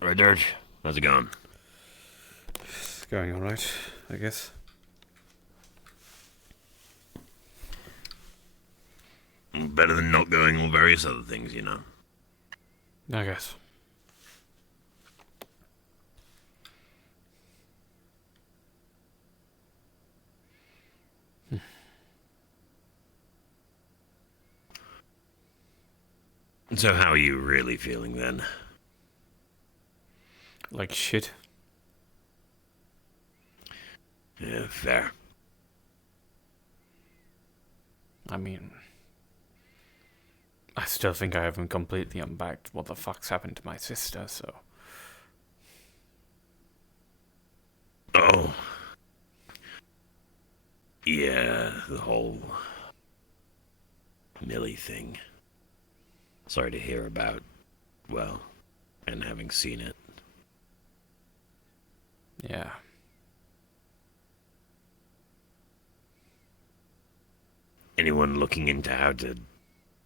Right, Dirge? How's it going? It's going alright, I guess. Better than not going or various other things, you know. I guess. So how are you really feeling then? Like shit. Yeah, fair. I mean, I still think I haven't completely unpacked what the fuck's happened to my sister, so. Oh. Yeah, the whole Millie thing. Sorry to hear about, well, and having seen it. Yeah. Anyone looking into how to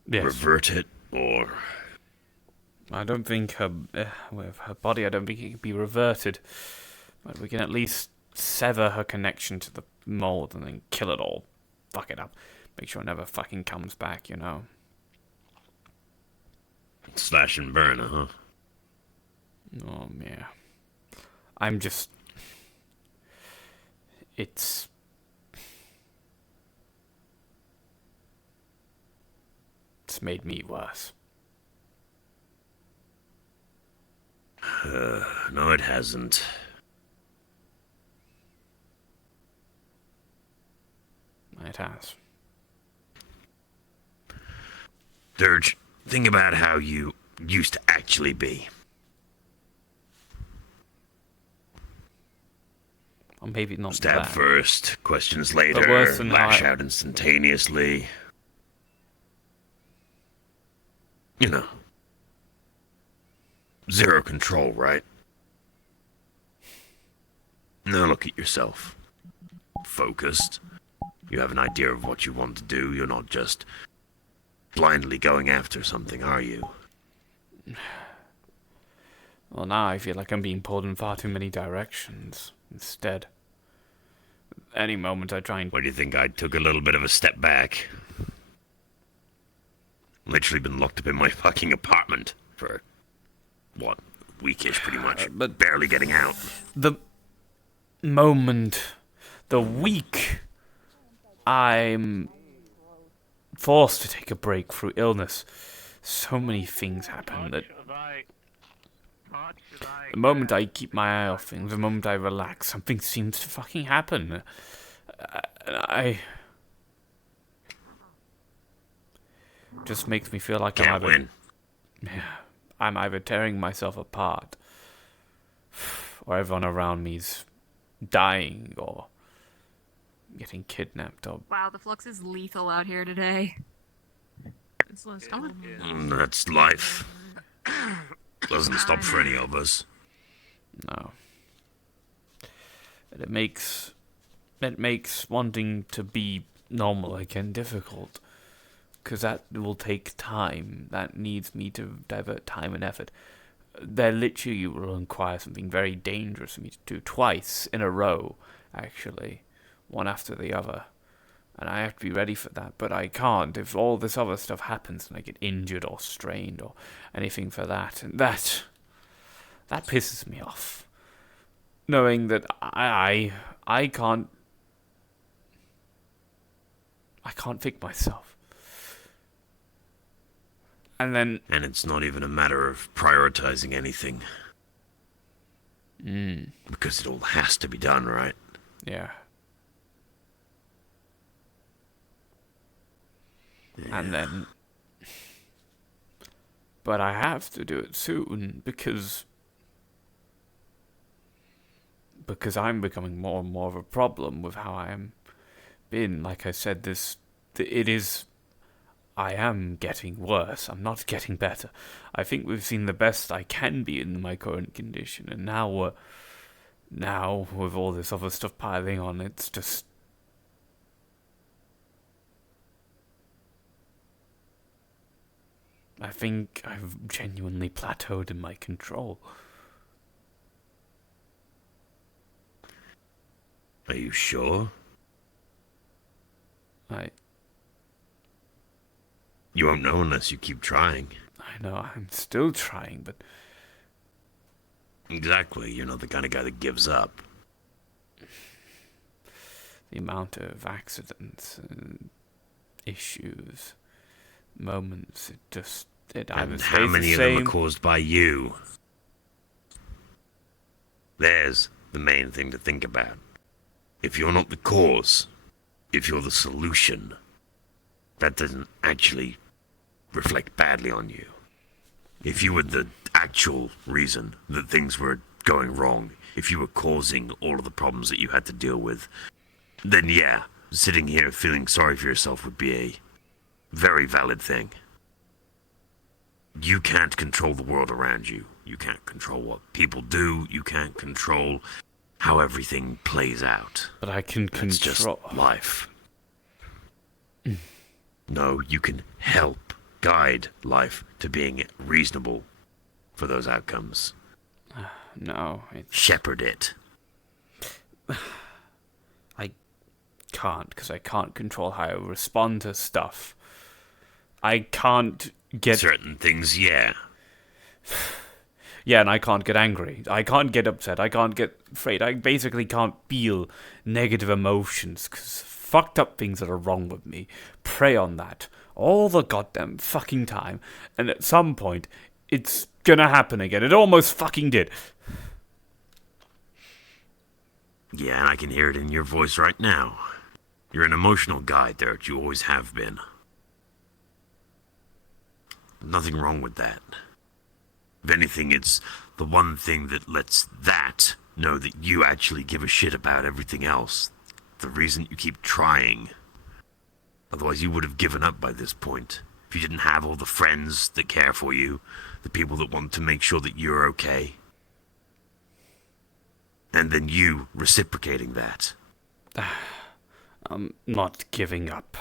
Yes. revert it, or... I don't think with her body, I don't think it can be reverted. But we can at least sever her connection to the mold and then kill it all. Fuck it up. Make sure it never fucking comes back, you know? Slash and burn, huh? Oh, yeah. I'm just. It's. It's made me worse. No, it hasn't. It has. Dirge, think about how you used to actually be. Or maybe not Stab that. first, questions later, But worse than lash I... out instantaneously. You know. Zero control, right? Now look at yourself. Focused. You have an idea of what you want to do. You're not just blindly going after something, are you? Well, now I feel like I'm being pulled in far too many directions. Instead, any moment I try and... Why do you think I took a little bit of a step back? Literally been locked up in my fucking apartment for, what, a weekish pretty much. But barely getting out. the moment, the week I'm forced to take a break through illness, so many things happen that the moment I keep my eye off things, the moment I relax, something seems to fucking happen. I just makes me feel like Can't win. I'm either tearing myself apart, or everyone around me's dying, or getting kidnapped, or... Wow, the flux is lethal out here today. It's less That's life. Doesn't stop for any of us. No. And it makes wanting to be normal again difficult. Because that will take time. That needs me to divert time and effort. There literally will require something very dangerous for me to do twice in a row, actually. One after the other. And I have to be ready for that, but I can't if all this other stuff happens and I get injured or strained or anything for that. And that pisses me off. Knowing that I can't fix myself. And then... And it's not even a matter of prioritizing anything. Because it all has to be done, right? Yeah. Yeah. And then... But I have to do it soon because I'm becoming more and more of a problem with how I am been. Like I said, I am getting worse. I'm not getting better. I think we've seen the best I can be in my current condition, and now with all this other stuff piling on, it's just... I think I've genuinely plateaued in my control. Are you sure? You won't know unless you keep trying. I know I'm still trying, but Exactly. You're not the kind of guy that gives up. the amount of accidents and issues, moments, it either And stays how many the of them same. are caused by you? There's the main thing to think about. If you're not the cause, if you're the solution, that doesn't actually reflect badly on you. If you were the actual reason that things were going wrong, if you were causing all of the problems that you had to deal with, then yeah, sitting here feeling sorry for yourself would be a very valid thing. You can't control the world around you. You can't control what people do. You can't control how everything plays out. But I can It's just control. life. No, you can help guide life to being reasonable for those outcomes. No, Shepherd it. I can't, because I can't control how I respond to stuff. I can't get... Certain things, yeah. Yeah, and I can't get angry. I can't get upset. I can't get afraid. I basically can't feel negative emotions, because fucked up things that are wrong with me prey on that all the goddamn fucking time. And at some point, it's gonna happen again. It almost fucking did. Yeah, and I can hear it in your voice right now. You're an emotional guy, Dirge. You always have been. Nothing wrong with that. If anything, it's the one thing that lets that know that you actually give a shit about everything else. The reason you keep trying. Otherwise, you would have given up by this point. If you didn't have all the friends that care for you, the people that want to make sure that you're okay. And then you reciprocating that. I'm not giving up.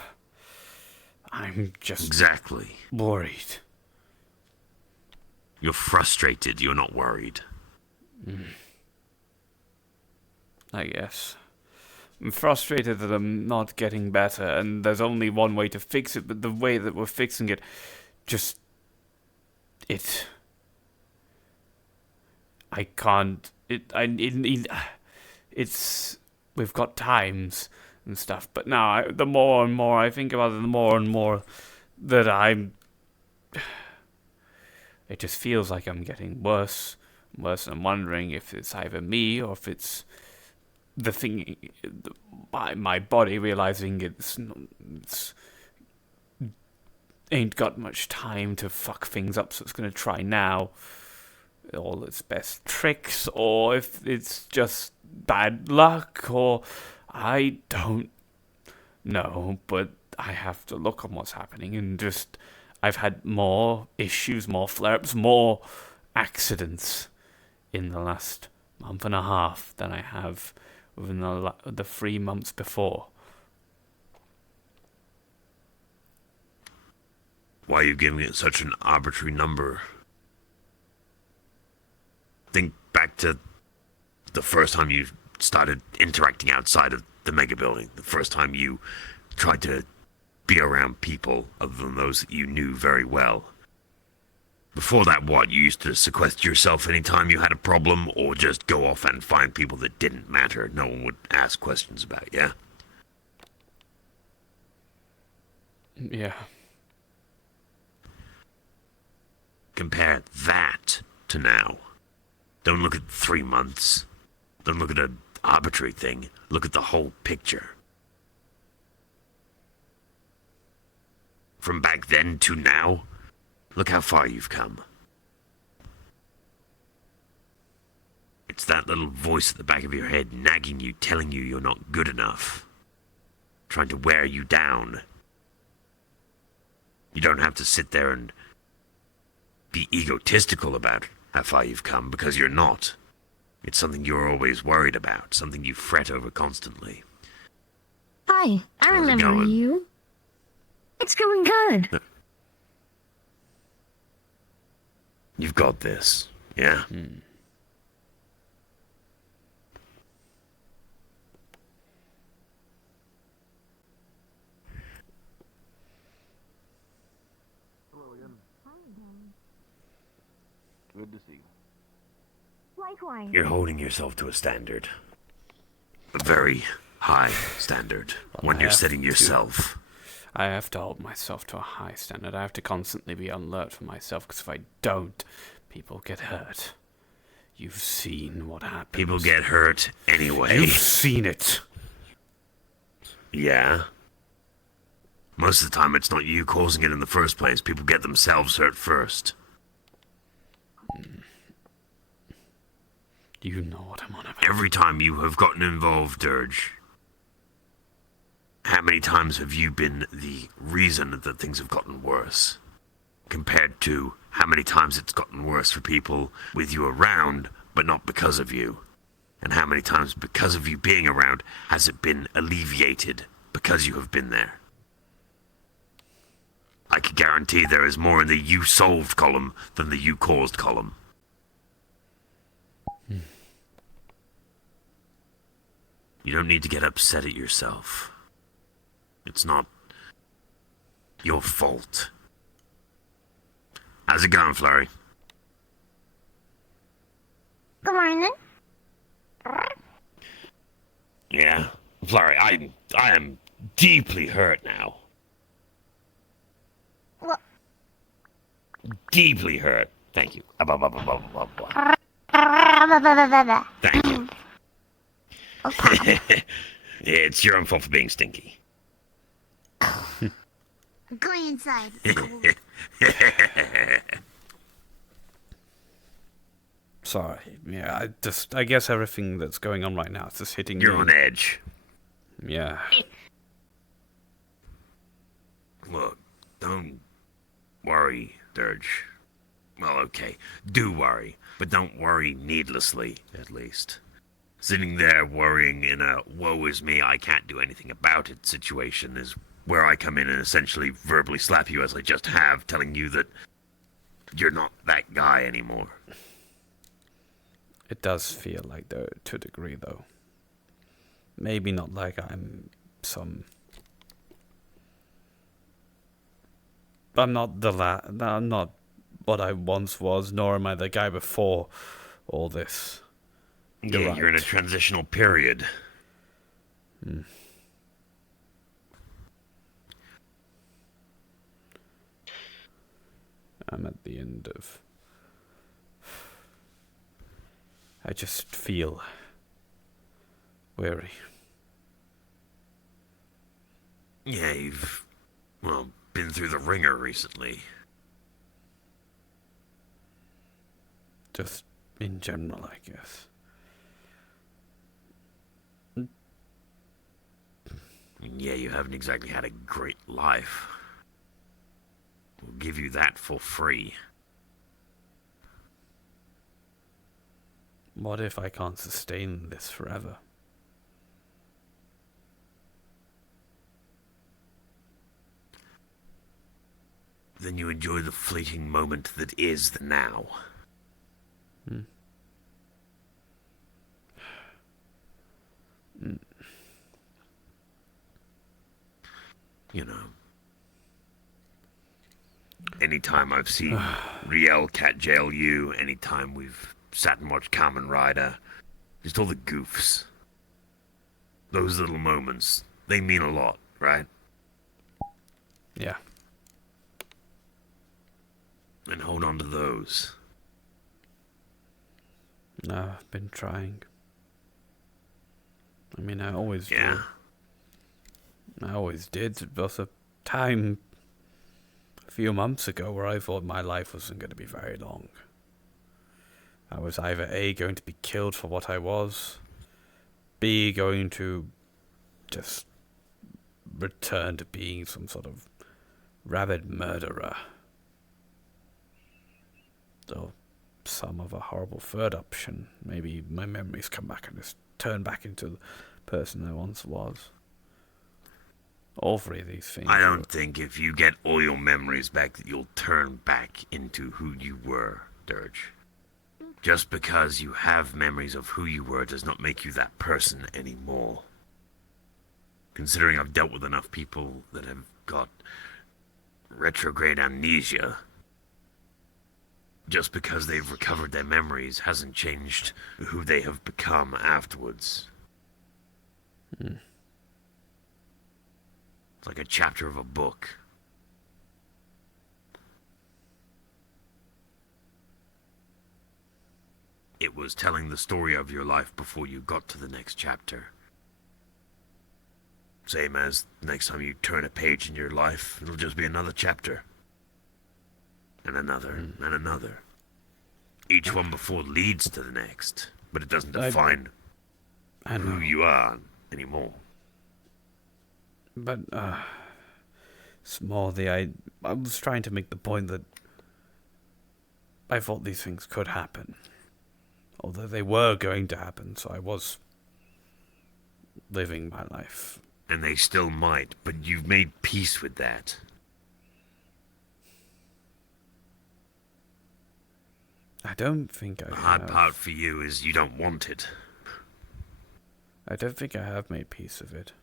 I'm just Exactly. worried. You're frustrated, you're not worried. I guess. I'm frustrated that I'm not getting better, and there's only one way to fix it, but the way that we're fixing it, I can't, it's, we've got times and stuff, but now, the more and more I think about it, the more and more that it just feels like I'm getting worse and worse, and I'm wondering if it's either me or if it's the thing, my body realizing it's ain't got much time to fuck things up, so it's gonna try now all its best tricks, or if it's just bad luck, or I don't know, but I have to look on what's happening, and just I've had more issues, more flare-ups, more accidents in the last month and a half than I have within the 3 months before. Why are you giving it such an arbitrary number? Think back to the first time you started interacting outside of the mega building. The first time you tried to be around people other than those that you knew very well. Before that, what? You used to sequester yourself anytime you had a problem, or just go off and find people that didn't matter, no one would ask questions about, yeah? Yeah. Compare that to now. Don't look at 3 months. Don't look at an arbitrary thing. Look at the whole picture. From back then to now, look how far you've come. It's that little voice at the back of your head nagging you, telling you you're not good enough. Trying to wear you down. You don't have to sit there and be egotistical about how far you've come, because you're not. It's something you're always worried about, something you fret over constantly. Hi, I How's it remember going? you. It's going good. You've got this, yeah? Good to see you. Likewise. You're holding yourself to a standard. A very high standard. One you're setting yourself. I have to hold myself to a high standard. I have to constantly be on alert for myself, because if I don't, people get hurt. You've seen what happens. People get hurt anyway. You've seen it. Yeah. Most of the time it's not you causing it in the first place. People get themselves hurt first. You know what I'm on about. Every time you have gotten involved, Dirge, how many times have you been the reason that things have gotten worse? Compared to how many times it's gotten worse for people with you around, but not because of you? And how many times, because of you being around, has it been alleviated because you have been there? I can guarantee there is more in the you solved column than the you caused column. You don't need to get upset at yourself. It's not your fault. How's it going, Flurry? Good morning. Yeah, Flurry, I am deeply hurt now. What? Deeply hurt. Thank you. Thank you. Okay. It's your own fault for being stinky. Go inside. Sorry. Yeah, I guess everything that's going on right now is just hitting You're me. on edge. Yeah. Look, don't worry, Dirge. Well, okay, do worry, but don't worry needlessly, at least. Sitting there worrying in a woe is me, I can't do anything about it situation is where I come in and essentially verbally slap you as I just have, telling you that you're not that guy anymore. It does feel like that to a degree, though. Maybe not like I'm some... I'm not I'm not what I once was, nor am I the guy before all this. Yeah, Right. you're in a transitional period. I'm at the end of... I just feel weary. Yeah, you've, well, been through the ringer recently. Just in general, I guess. Yeah, you haven't exactly had a great life. We'll give you that for free. What if I can't sustain this forever? Then you enjoy the fleeting moment that is the now. You know, anytime I've seen Riel cat jail you, anytime we've sat and watched Kamen Rider, just all the goofs. Those little moments, they mean a lot, right? Yeah. And hold on to those. No, I've been trying. I mean, I always do. Yeah. I always did. There was a time a few months ago where I thought my life wasn't going to be very long. I was either A, going to be killed for what I was, B, going to just return to being some sort of rabid murderer. Or some other horrible third option. Maybe my memories come back and just turn back into the person I once was. All three of these things. I don't think if you get all your memories back that you'll turn back into who you were, Dirge. Just because you have memories of who you were does not make you that person anymore. Considering I've dealt with enough people that have got retrograde amnesia, just because they've recovered their memories hasn't changed who they have become afterwards. It's like a chapter of a book. It was telling the story of your life before you got to the next chapter. Same as next time you turn a page in your life, it'll just be another chapter. And another, and another. Each one before leads to the next, but it doesn't define who you are anymore. But, it's more I was trying to make the point that I thought these things could happen. Although they were going to happen, so I was living my life. And they still might, but you've made peace with that. I don't think I The have. hard part for you is you don't want it. I don't think I have made peace of it.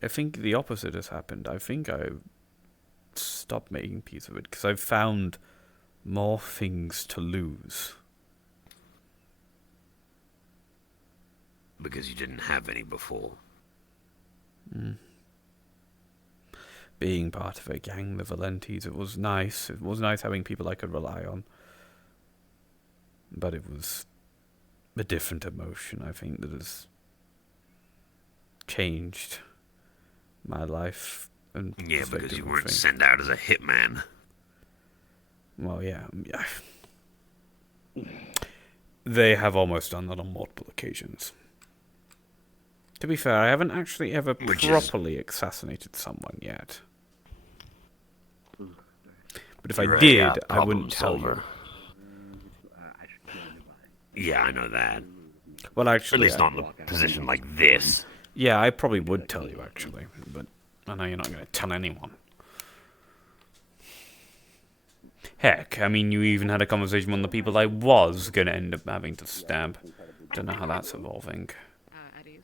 I think the opposite has happened. I think I stopped making peace of it because I've found more things to lose. Because you didn't have any before. Being part of a gang, the Valentes, it was nice. It was nice having people I could rely on. But it was a different emotion, I think, that has changed my life. And Yeah, because perspective you of weren't things. sent out as a hitman. Well, yeah. They have almost done that on multiple occasions. To be fair, I haven't actually ever properly assassinated someone yet. But if I did, I wouldn't tell you. Yeah, I know that. Well, At actually, least not in a position like this. yeah, I probably would tell you, actually. But I know you're not going to tell anyone. Heck, I mean, you even had a conversation with the people I was going to end up having to stab. Don't know how that's evolving. Eddie's.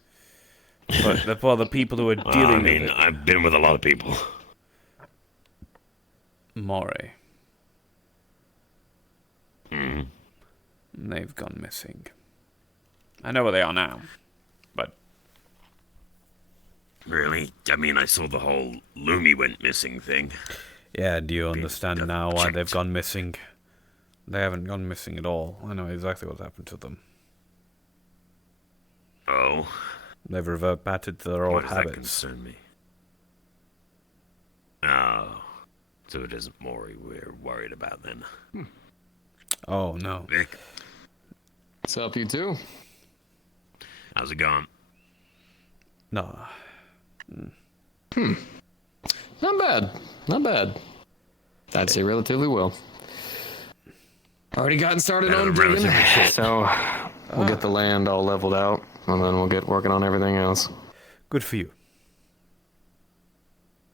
But the people who are dealing with it... I've been with a lot of people. Moray. They've gone missing. I know where they are now, but... Really? I mean, I saw the whole Lumi went missing thing. Yeah, do you understand now why checked. they've gone missing? They haven't gone missing at all. I know exactly what's happened to them. Oh? They've reverted back to their Why old does that habits. concern me? Oh. So it isn't Maury we're worried about then. Oh, no. Vic, What's up, you two? how's it going? No. Not bad. Not bad. I'd say relatively well. Already gotten started Better on than digging, relatively shit. so we'll get the land all leveled out, and then we'll get working on everything else. Good for you.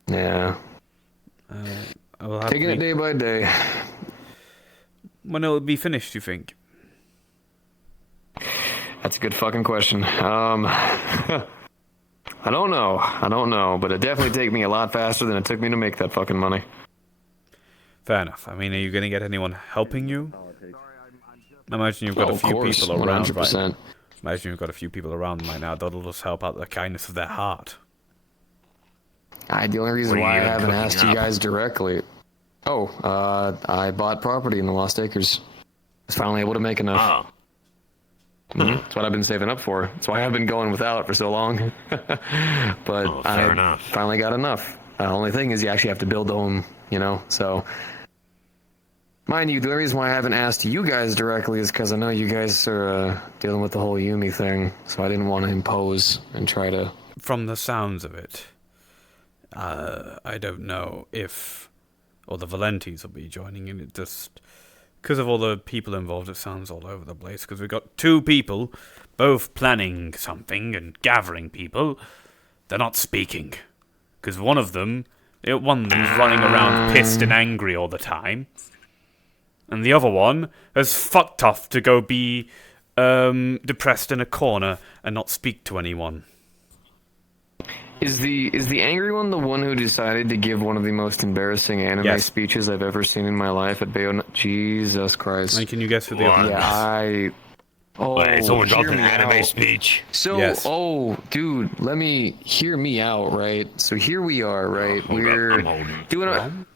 Yeah, I will have taking to it day by day. When it'll be finished, you think? That's a good fucking question. I don't know, but it definitely take me a lot faster than it took me to make that fucking money. Fair enough. I mean, are you going to get anyone helping you? I imagine you've got Oh, a of few course, people around, right? 100%. Imagine you've got a few people around right now that'll just help out the kindness of their heart. The only reason What are why I you haven't cooking asked you up? guys directly. I bought property in the Lost Acres. Was finally able to make enough. Oh. That's what I've been saving up for. That's why I've been going without for so long. But Oh, fair I enough. finally got enough. The only thing is you actually have to build the home, so... Mind you, the only reason why I haven't asked you guys directly is because I know you guys are dealing with the whole Yumi thing, so I didn't want to impose and try to... From the sounds of it, I don't know if... Or the Valentes will be joining in. It just... Because of all the people involved, it sounds all over the place. Because we've got two people, both planning something and gathering people. They're not speaking. Because one of them's running around pissed and angry all the time. And the other one has fucked off to go be depressed in a corner and not speak to anyone. Is the angry one the one who decided to give one of the most embarrassing anime Yes. speeches I've ever seen in my life at Bayonetta? Jesus Christ. And can you guess who the What? other Yeah, Oh, Wait, someone dropped hear an me anime out. speech. So, Yes. dude, hear me out, right? So here we are, right? Hold up, We're I'm holding.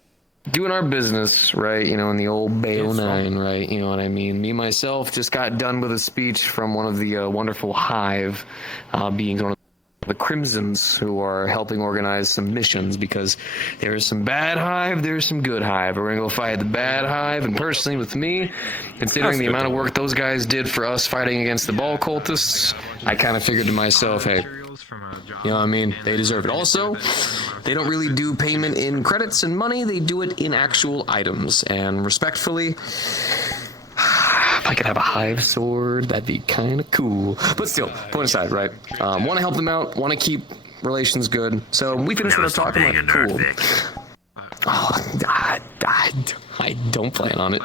doing our business, right? You know, in the old Bayo Yes, 9, right? You know what I mean? Me, myself, just got done with a speech from one of the wonderful Hive beings, one of the Crimsons, who are helping organize some missions, because there's some bad Hive, there's some good Hive. We're going to go fight the bad Hive, and personally with me, considering the amount of work those guys did for us fighting against the ball cultists, I kind of figured to myself, hey, you know what I mean? They deserve it. Also, they don't really do payment in credits and money, they do it in actual items. And respectfully, if I could have a Hive sword, that'd be kind of cool. But still, point aside, right? Want to help them out, want to keep relations good. So we finished Never with our stop talking, being like, a nerd, cool. Vic. I don't plan on it.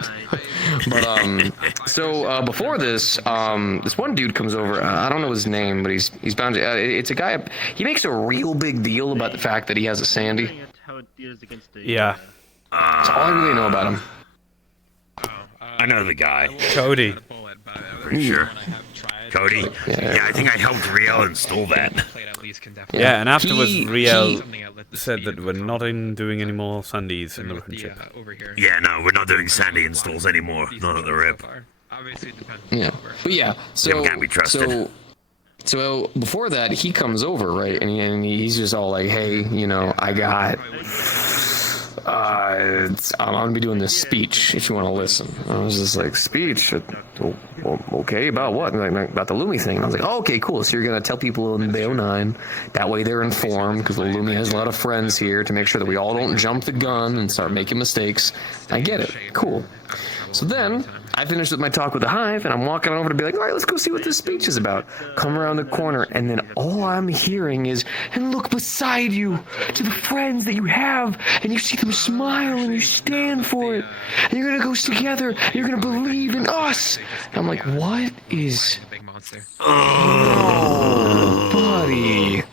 But so before this, this one dude comes over. I don't know his name, but he's bound to. It's a guy. He makes a real big deal about the fact that he has a Sandy. Yeah. That's all I really know about him. I know the guy. Cody. Pretty sure. Cody? Yeah, I think I helped Riel install that. Yeah, and afterwards, He- Riel said that we're not doing any more Sundays in the friendship. Yeah, no, we're not doing Sandy installs anymore. Not at the rip. Yeah, but yeah. So can't be trusted. So before that, he comes over, right? And he's just all like, "Hey, you know, I got." I'm gonna be doing this speech if you want to listen. I was just like, speech? Okay, about what? Like, about the Lumi thing. And I was like, oh, okay, cool. So you're gonna tell people in Bayo 9, that way they're informed, because the Lumi has a lot of friends here, to make sure that we all don't jump the gun and start making mistakes. I get it. Cool. So then, I finished with my talk with the Hive, and I'm walking over to be like, all right, let's go see what this speech is about. Come around the corner, and then all I'm hearing is, and look beside you to the friends that you have, and you see them smile, and you stand for it. And you're going to go together, and you're going to believe in us. And I'm like, what is... Oh, buddy.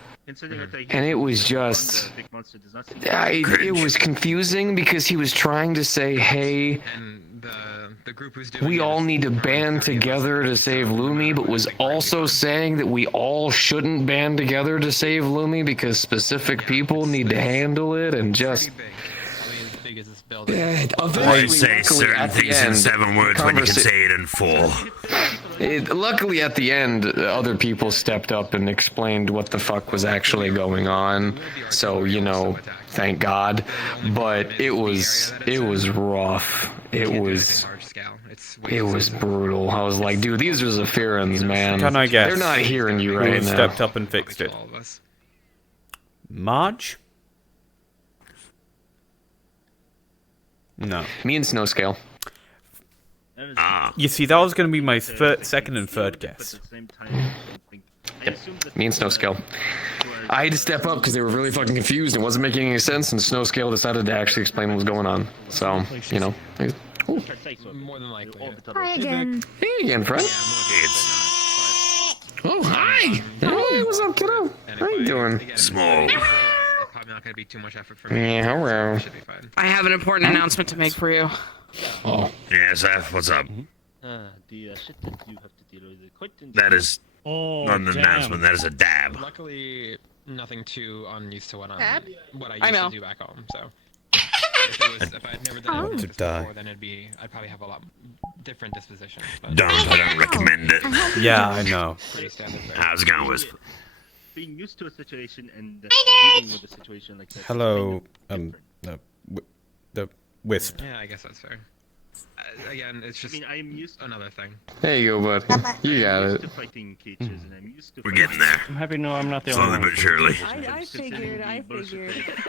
And it was just... it was confusing, because he was trying to say, hey... we all need to band together to save Lumi, but was also saying that we all shouldn't band together to save Lumi because specific people need to handle it, and just... Why Eventually, say luckily, certain at the things in end, 7 words when you can conversa- say it in 4? Luckily, at the end, other people stepped up and explained what the fuck was actually going on. So, you know, thank God. But it was rough. It was brutal. I was like, dude, these are Zephyrans, man. Can I guess They're not hearing you Who right now. stepped up and fixed it? Marge? No. Me and Snowscale. You see, that was going to be my second and third guess. Me and Snowscale. I had to step up because they were really fucking confused and wasn't making any sense, and Snowscale decided to actually explain what was going on. So, you know. Ooh. More than likely. Hi again. Hey again, friend. It's Oh, hi. Hey, what's up, kiddo? How you doing? small. Probably not gonna be too much effort for me. Yeah, hello. Should be fine. I have an important announcement to make for you. Oh, Yeah, Zeph, what's up? The shit that you have to deal with is quite That is not an announcement, that is a dab. Luckily, nothing too unused to what I I used know. to do back home. So if I'd never done it before, then I'd probably have a lot different disposition. But I don't recommend it. Yeah, I know. pretty standard there. How's it going, Wisp? being used to a situation and dealing with a situation like that. is Hello, kind of different. the Wisp. Yeah, I guess that's fair. Again, it's I just mean, I am used another thing. there you go, bud. You got used it. to fighting cages, and I'm used to. We're getting there. I'm happy to know I'm not the Slowly only but one. surely. I figured.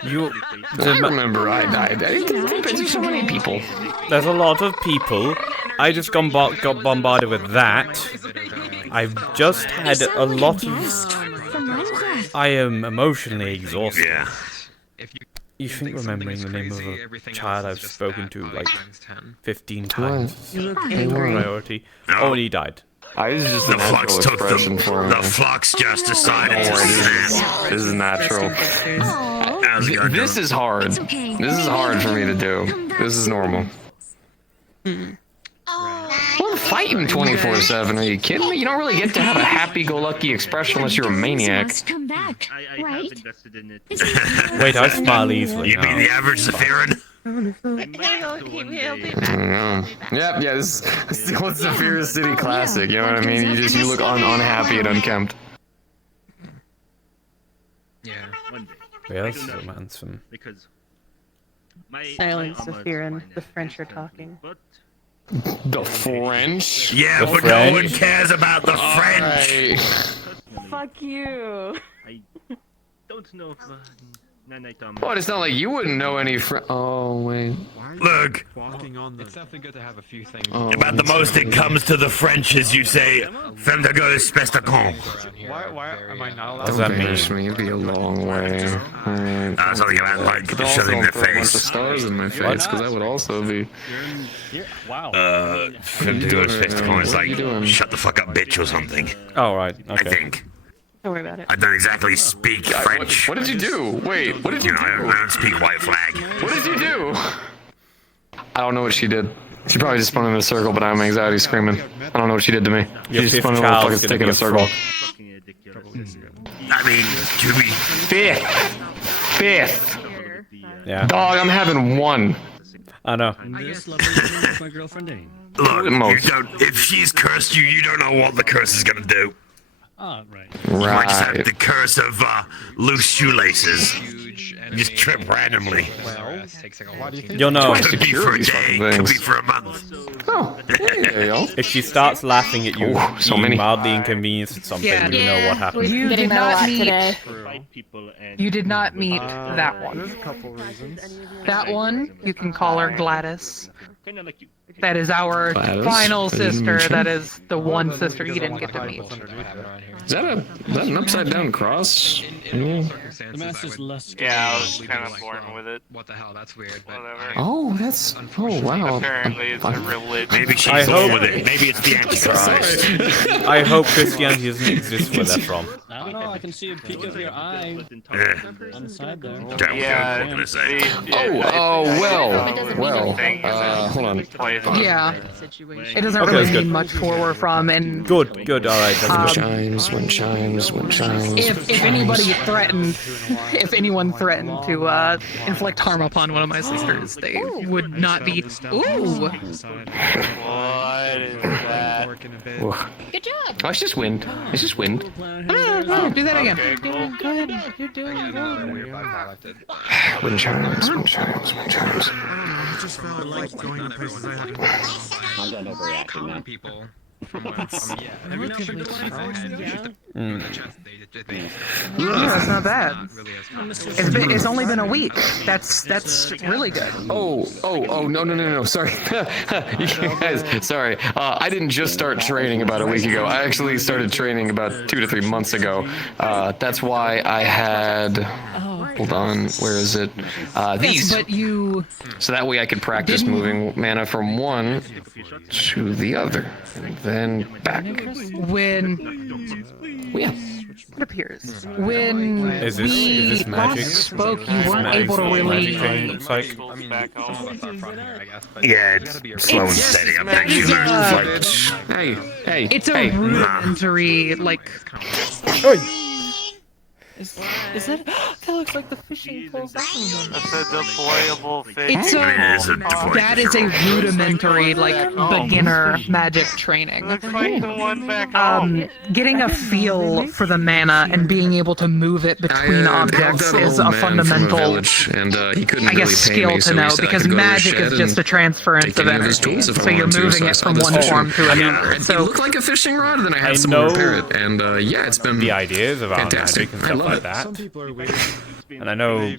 You, I remember I died. There's so many people. there's a lot of people. I just got bombarded with that. I've just had a lot of... From Minecraft. I am emotionally exhausted. Yeah. If You think remembering the name of a child I've spoken to like 15 What? times is a Hey, what? priority? No. Oh, and he died. This is just a The natural flux took expression for them. me. The flux just decided Don't to worry, snap. this is natural. How's it going? This is hard. It's okay. This is hard for me to do. This is normal. We're fighting 24/7. Are you kidding me? You don't really get to have a happy-go-lucky expression unless you're a maniac. Must come back, I right? have invested in it. Wait, I smile easily You mean the now. average Zephyrin? I might have to one day. I don't know. Yep, yeah, this is the old Zephyr City classic, you know what I mean? You look unhappy and unkempt. Yeah. One day. Yeah, I this do is not know, ransom. because my Silence, my armor is Zephyrin. fine The as French are it stands, talking. But The French? Yeah, The but no one French. cares about the French. Alright. personally, Fuck you. I don't know if Nanite Well, it's not like you wouldn't know any Oh, wait. Look, It's definitely good to have a few things. Oh, about the most it comes to the French is you say, femme de gueule spestacon. around here. Why am I not allowed What does Don't that mean? embarrass me, it'd be a long way. Alright. Something about like But also shoving don't the throw a bunch of face. stars in my face, because that would also be... Femme de gueule spestacon is What are you doing? like, shut the fuck up, bitch, or something. Oh, right. I Okay. think. Don't worry about it. I don't exactly speak French. What did you do? Wait, what did You you know, I do? don't speak white flag. What did you do? I don't know what she did. She probably just spun in a circle, but I'm anxiety screaming. I don't know what she did to me. She Your just fifth spun in a little child's fucking gonna stick be in a a circle. frog. fucking ridiculous. I mean, to be Fifth. Yeah, Dog, I'm having one. I know. look. You don't. If she's cursed you, you don't know what the curse is gonna do. You might just have Right. the curse of loose shoelaces. Huge You just trip randomly. Takes like a whole team. You'll know. Could be for a these day. fucking Could be things. for a month. Oh, there you go. If she starts laughing at you, Oh, so being many. mildly inconvenienced at something, Yeah. you know what happened. You did not meet. Fight people and You did not meet that one. There's a couple reasons. That one, you can call her Gladys. kind of like you. That is our Gladys? final I didn't sister. mention. That is the one sister you didn't get to meet. Is that an upside down cross? The master's less. Yeah, I was kind of born with it. What the hell? That's weird. But Whatever. Oh, that's. Oh, wow. Apparently, it's a religion. Maybe she's I all hope- with it. Maybe it's the Antichrist. I hope Christianity doesn't exist where they're from. I don't know. I can see a peek of your eye on the side there. Don't Yeah, I'm gonna say. Hold on. Yeah. It doesn't Okay, really that's good. mean much for where we're from, and Good, good, alright. That's good. Chimes, wind chimes, wind chimes. if anybody threatened, if anyone threatened to inflict harm upon one of my sisters, they would not be. Ooh. What is that? Good job. Oh, it's just wind. It's just wind. Do that again. Okay, cool. Wind chimes, wind chimes, wind chimes. I just felt like going to places I haven't common people. From what I'm, yeah. Have you not been to anything? Mm. Yeah, that's not bad. Really as It's only been a week. That's really good. Oh, no. Sorry. You guys, sorry. I didn't just start training about a week ago. I actually started training about 2 to 3 months ago. That's why I had. Hold on, where is it? These. Yes, but you. So that way I could practice moving mana from one to the other. And then back. When Yeah. it appears when Is we this magic? last spoke, you Is weren't magic able to what really. magic training looks like? Back home. Yeah, it's slow and steady. I'm thinking It's, like, Hey. It's a rudimentary like. Is that? That looks like the fishing pole. That's a deployable fish. It's it is a that is a rudimentary like beginner magic training. Looks like the one back home. Getting a feel for the mana and being able to move it between objects is a fundamental, and he couldn't I guess, skill to know because magic is just a transference of energy. So you're moving it from one form to another. It So looked like a fishing rod, and then I had I someone know repair it, and yeah, it's been The ideas about fantastic. magic and I stuff love like it. that. Some people are weird. And I know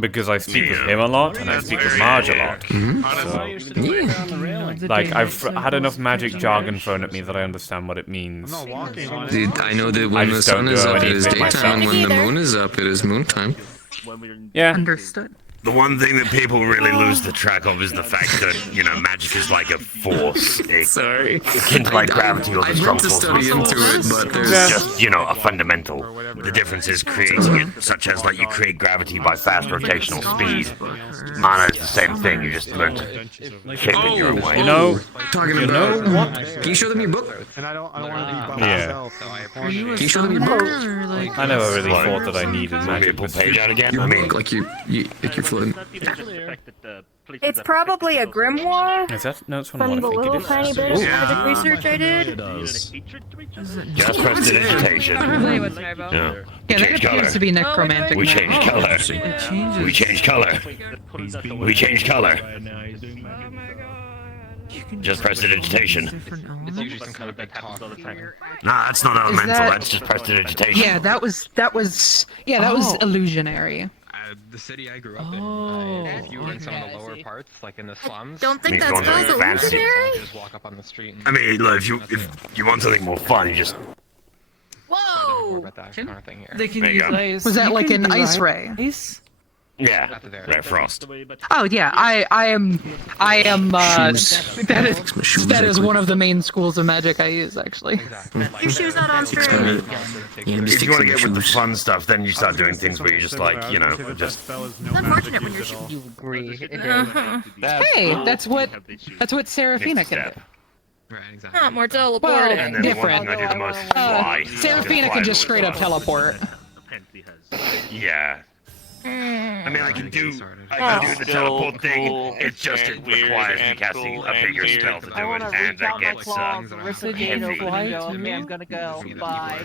because I speak with him a lot and I speak with Marge a lot. So, like, I've had enough magic jargon thrown at me that I understand what it means. I'm not walking on it. I know that I when the just sun don't is do up, it is anything daytime, myself. and when the moon is up, it is moon time. Yeah, understood. The one thing that people really lose the track of is the fact that, you know, magic is like a force. Sorry. Akin to like gravity or the strong meant to force. study into it, but there's Just, you know, a fundamental. The difference is creating it, such as like you create gravity by fast rotational speed. Mana is the same thing, you just learn to shape it your own way. You know, talking about what? Can you show them your book? And I don't want to be by Yeah. myself. Can you show them your book? I never really thought that I needed Want me to magic. pull page out again? Your I mean, book, like you like you're floating. It's probably a grimoire Is that? No, it's from From what the I think little it is. tiny bit of magic research I did. just prestidigitation. Yeah. Yeah, that appears to be necromantic. We changed color. We changed color. We changed color. Just prestidigitation. It's usually some kind of big talk. Nah, that's not elemental. that- That's just prestidigitation. Yeah, that was illusionary. The city I grew up in, if you were in some of the lower parts, like in the slums, Don't think Means that going to spells the fancy. illusionary? you just walk up on the street and I mean, look, if you want something more fun, you just more Whoa! about that kind of thing here. They can There you use go. ice. Was that You like can an use ice ray? Ice? yeah, At the very Ray Frost. Oh yeah, I am. That is one of the main schools of magic I use actually. Exactly. Your shoes not on straight. If you want to get with the fun stuff, then you start doing things where you're just like, you know, just It's unfortunate when your shoes. You agree. Hey, that's what Seraphina next can step. do. Right, exactly. Not more Well, teleporting. And then the one different. thing I do the most is fly. Seraphina can just straight up teleport. Yeah. I mean, I can do the Still teleport thing. cool It's just it and weird requires me and casting cool a bigger and spell weird. to I do it, wanna and reach that out my gets claws, reciprocate heavy. fly to me. I'm gonna go. Bye.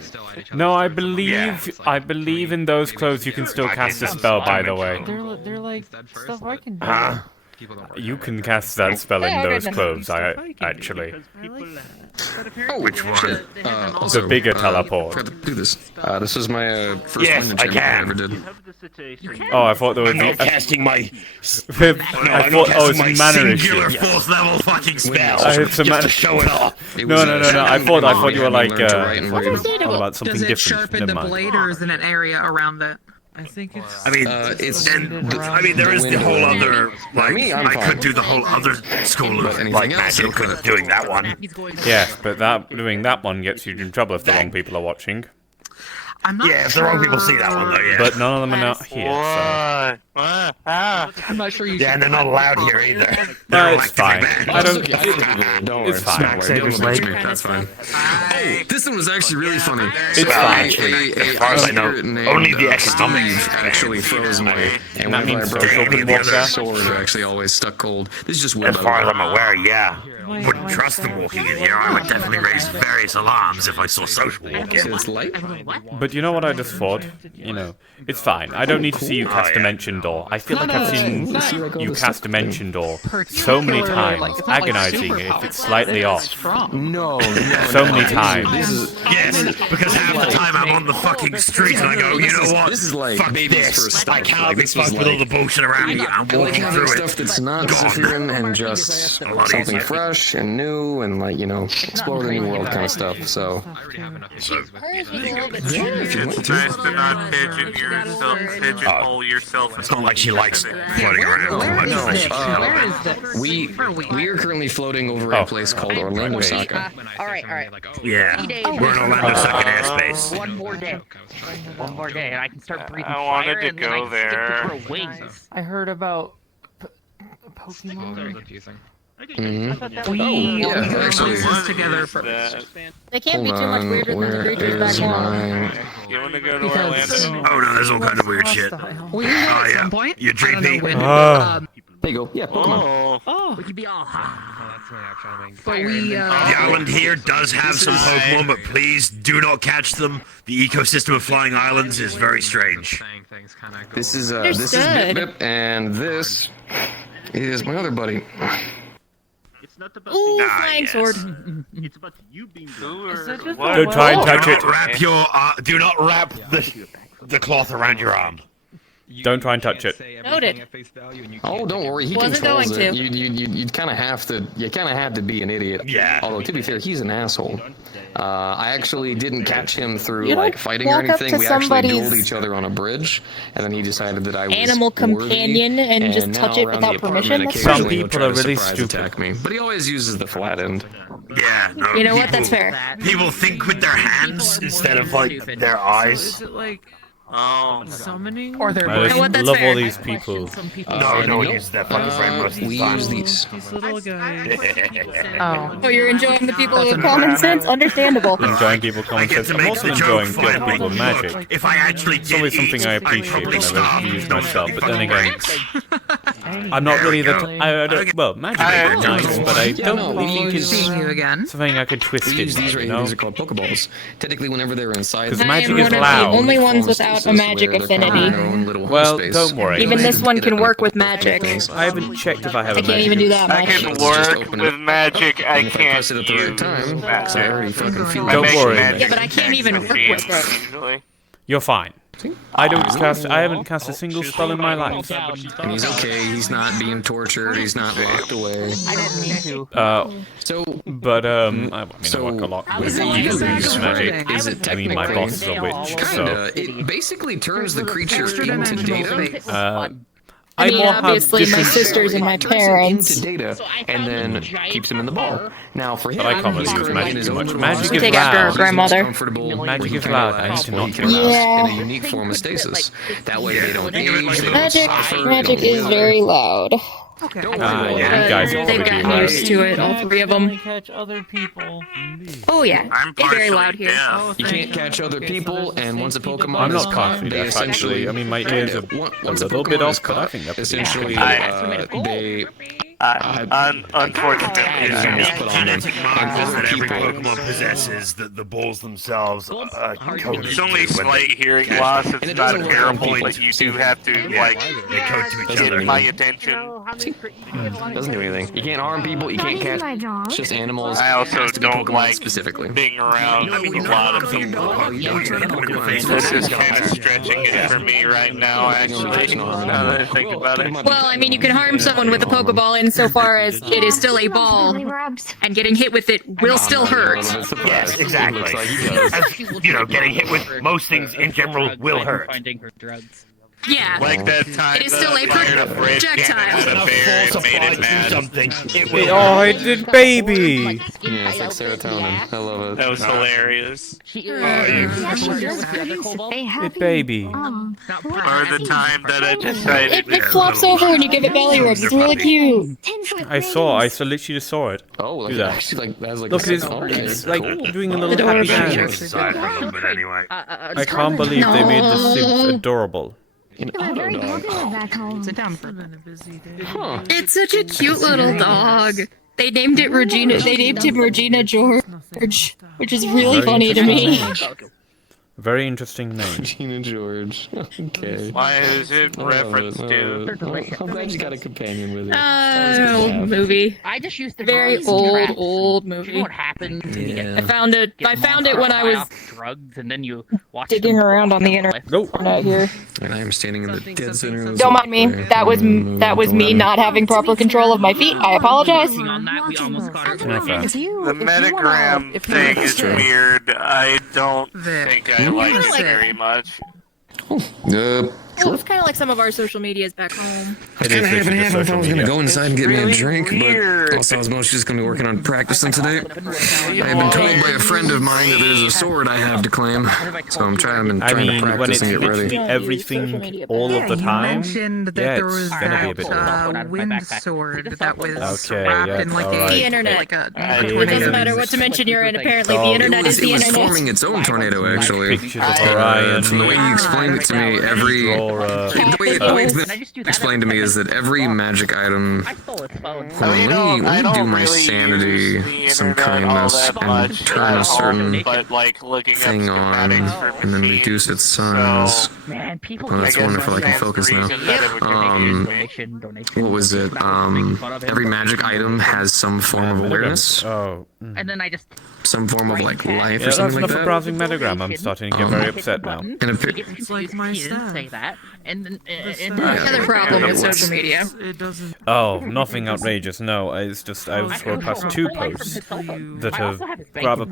No, I believe in those clothes you can still cast a spell. By the way, They're like stuff I can do. Huh? you can cast that spell in those clothes. Actually, Which one? Also, the bigger teleport. forgot to do this. This was my first Yes, wind I enchantment I can. ever did. Oh, I thought there was. I'm not casting my. I thought. Oh, it's mana singular issue. fourth level fucking spell. I have some just mana- to show it off. It No, was, no, no, no. I thought you were like. learned to write and read. What about something Does it different? sharpen Never the mind. blade, or is it an area around it? I think it's. I mean, It's I mean, there is the whole other. Like, Me, I'm I fine. could do the whole other school But of anything like else, magic, okay. but doing that one. Yes, but doing that one gets you in trouble if the wrong people are watching. I'm not Yeah, if the wrong people see that one, though, yeah. But none of them are not here. So. What? What? Ah. I'm not sure you Yeah, and they're not allowed here either. No, They're it's fine. elected I don't. Don't worry. It's fine. Don't worry. Don't watch me. That's fine. Oh, this one was actually really funny. It's fine. As far as I know, only the economic Steve actually froze me, and That whenever I means broke social it, can the walk there? sword actually always stuck cold. This is just As web far as out. I'm aware, yeah. Wouldn't trust them walking in here. I would definitely raise various alarms if I saw social walk So in. it's light? But you know what I just thought? You know, it's fine. I don't need to see you cast Oh, yeah. Dimension Door. I feel like I've seen See, like, all you this cast stuff. Dimension Door so many times, Like, it's not like agonizing super if it's slightly off. strong. No, So many times. This is Yes, because half the time I'm on the fucking street and I go, you know what? This is like Fuck baby's this. first I step. can't Like, be this was fucked with all like- the bullshit around me. I'm I like walking having through stuff it. that's not Gone. Zephyrin and just A lot something easier. fresh and new and like, you know, explore the new world kind of stuff. So I already have enough So- issues with people. if you want It's to. nice to not pigeonhole yourself. It's not like she likes floating around too much. Where is this? uh, Where is this? We are currently floating over a place called Orlando Saka. Alright, alright. Yeah, we're in Orlando second airspace. One more day. One more day, and I can start breathing I wanted fire, to and then go I can stick there. to grow wings. I heard about Pokemon. Very confusing. Mhm. We yeah, are actually- closest together Is first. that- They can't be Hold too much on, weirder than the where creatures back is home. my... You want to go to Because- Orlando? Oh no, there's all kind of weird shit. We usually Oh, at yeah. some point. You I don't know dreaming? when. Ah. There you go. Yeah, Pokemon. Oh. We could be all. Oh, that's my option. I mean, But we, The island here does have some Pokemon, but please do not catch them. The ecosystem of flying islands is very strange. saying things kind of go This is Bip Understood. Bip, and this is my other buddy. It's not about Ooh, the flying yes. sword. It's about you being Who Is are- that just what? Don't try and Do touch it. not wrap your do not wrap the cloth around your arm. Don't try and touch it. Noted. Oh, don't worry, he Wasn't controls going it. to. You kind of have to. You kind of have to be an idiot. Yeah. Although to be fair, he's an asshole. I actually didn't catch him through You don't like fighting or walk up anything. to We actually somebody's dueled each other on a bridge, and then he decided that I was animal companion worthy, and just now touch it around the without permission? apartment, That's Some occasionally he'll people try are to really surprise stupid. attack me, but he always uses the flat end. Yeah, no. You know what? people- That's fair. People think with their hands instead of like their eyes. Is it like Oh. summoning? Or their I You know just what? That's love fair. all these people. No one uses that fucking frame most of the We time. use these. These little guys. Oh. Oh, you're enjoying the people That's with common sense? Understandable. Enjoying people I common get sense. to I'm make also the enjoying joke the other finally. people with magic. Look, if I actually It's always did something eat, I I'd appreciate probably and stop. I've used myself. But then Fucking again, right. I'm not There really we the. go. I don't. Well, magic is nice, but I Yeah, no, don't we think use- it's Seeing you again. something I could twist We use it. these You right here. know? These are called Pokeballs. Technically, whenever they're inside, Because I magic am is one of loud. the only ones forms without a spaces magic where they're kind of in affinity. their own little Well, space. don't worry. Even this one can work with magic. I haven't checked if I have I a can't magic. even do that I much. can Let's just work open it with up. magic. I And if I can't press it at the right use time, because I already fucking feel Don't make worry. magic Yeah, but I can't even work with it. usually. You're fine. I haven't cast a single spell in my life. And he's okay. He's not being tortured. He's not locked away. I didn't mean to. So, But I mean, I So, work a lot with with the evil use, magic. is it I mean, my technically- boss is a witch, so kinda. It basically turns the creature Extra into dimensional data. space. I mean, more have obviously, my different- sisters and my Turns him parents. into data, and then keeps him in the ball. Now, for him, But I can't really he's use currently magic in his too own much. little Magic state. is Take after her loud. grandmother. Comfortable, Magic where he is can loud. I relax, need to where he not can do relax that. in a unique form of stasis. That way they don't age, they don't Magic, suffer, magic they don't is wither. very loud. Okay. Don't Ah, worry yeah, about you it. guys are They've probably gotten right. used to it, all three of them. Catch other people. Oh yeah, I'm it's very partially loud here. deaf. Oh, You thank can't catch other Okay, so people, there's the and same once a people Pokemon I'm is not caught, partially they deaf, actually. essentially. I mean, my ears are Once a a little bit Pokemon off, is but I caught, think that's essentially, they Unfortunately, tags almost put on them. Genetic markers And that every people- Pokemon possesses that the balls themselves are coded it's only to when slight they hearing catch loss. them. It's And it not doesn't work on terrible, people. but you do have to Yeah, like they code to each Doesn't other. get my attention. Doesn't do anything. You can't harm people. You can't catch. It's just animals. I also It has to be don't Pokemon like specifically. being around a lot of people. This is kind of stretching it for me right now, actually. Now that I think about it. Well, I mean, you can harm someone with a Pokeball insofar as it is still a ball, and getting hit with it will still hurt. Yes, exactly. As, you know, getting hit with most things in general will hurt. Yeah. Like that time It is that still I a fired a bread projectile. cannon at a bear and made it mad. Something. It Wait, will. oh, it did baby! Yeah, it's like serotonin. I love it. That was hilarious. It baby. Or the time that I decided It flops over when you give it belly rubs. It's really cute. I literally just saw it. Oh, like Do that. actually, like that's like. Look, it's, okay, it's like cool. doing a little happy Adorable. dance. Aside for a little bit anyway. I can't believe they made the synth adorable. An auto dog. Sit down for a Been minute. a busy day. Huh. It's such a cute little dog. They named it Regina. They named him Regina George, which is really Very funny to me. Very interesting name. Gina George. Okay. why is it I love reference it, I to? love it. I'm glad you got a companion with it. Old movie. I just used to Very old You know movie. what happens when you Yeah. I found it when I was drugs and then you watch digging around on the internet Nope. here. And I am standing in the dead center of the Don't mind me. That was me not having proper control of my feet. I apologize. on that. We almost caught her. The metagram thing is weird. I don't think I like it very much. Well, it's kind of like some of our social medias back home. It is half and literally half just if I social was gonna media. go inside and get me a Really drink, weird. but also I was mostly just gonna be working on practicing today. I have been told by a friend of mine that there's a sword I have to claim, so I'm trying I to mean, when practice it's and get ready. literally Social everything media all back of the You time, mentioned that yeah, there it's was gonna be a bit that wind sword that was Okay, wrapped yeah, in like alright. The internet. like a It It tornado. doesn't matter what dimension you're in. Apparently, Oh, the it internet is It the was internet. forming its own tornado, actually. Pictures of Orion. From the way you explained it to me, the way it's been explained to me is that every magic item. Hold on, let me do my sanity, some kindness, and turn a certain but like looking thing on, and then reduce its size. Man, people Oh, that's wonderful. I can focus now. What was it? Every magic item has some form of awareness. Oh, and then I just some form of like life Yeah, or something that's like enough that. for browsing metagram. I'm starting to get very upset now. It's like my stuff. Say that, and then Another problem with social media. It doesn't. Oh, nothing outrageous. No, it's just I've scrolled past 2 posts that have rather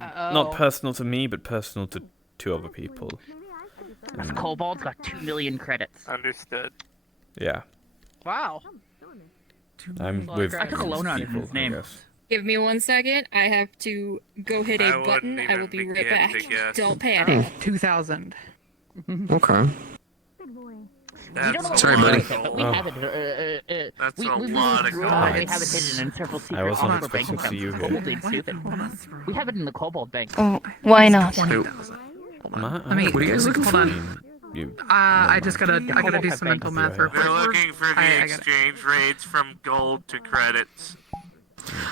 not personal to me, but personal to 2 other people. This kobold's got 2 million credits. Understood. Yeah, Wow. I'm with I took a loan on people, his name. I guess. Give me 1 second. I have to go hit a button. I will be right back. Don't panic. 2,000. Okay. That's Sorry, buddy. We have it. That's we a moved lot of through it, gold. We have it hidden in several secret I wasn't offshore bank expecting to see accounts. you Kobold here. ain't stupid. We have it in the kobold bank. Oh, why not? I mean, What are you guys looking hold for? on. I gotta do some mental math real quick. They're looking for the I got it. exchange rates from gold to credits.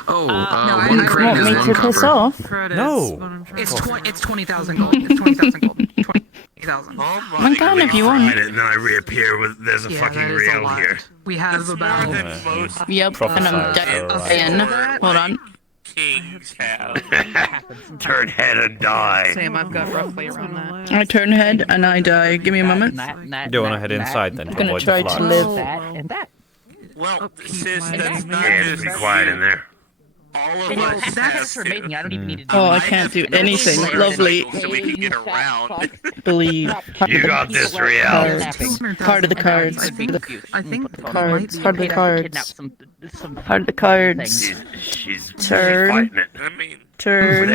Oh, I 1 credit is 1 copper. Credits, No. but I'm trying It's to- it's 20,000 gold. It's 20,000 gold. 20,000. I'm down if you want. And then I reappear with there's a Yeah, fucking that is a real lot. here. We have about. Yep, and I'm dying. Hold on. Kings have. Turn head and die. Same, I've got roughly around that. I turn head and I die. Give me a moment. You don't want to head inside then to gonna avoid try the to flies. live. That and that. Well, sis, that's not Yeah, just be quiet in there. all of And us have that's to. amazing. I don't even need to. Oh, I can't do anything. Lovely. So we can get around. Believe. You got this, Real. Part of the cards. I think Cards. Part of the cards. Some Part of the cards. She's Turn. fighting it. I mean, With Turn.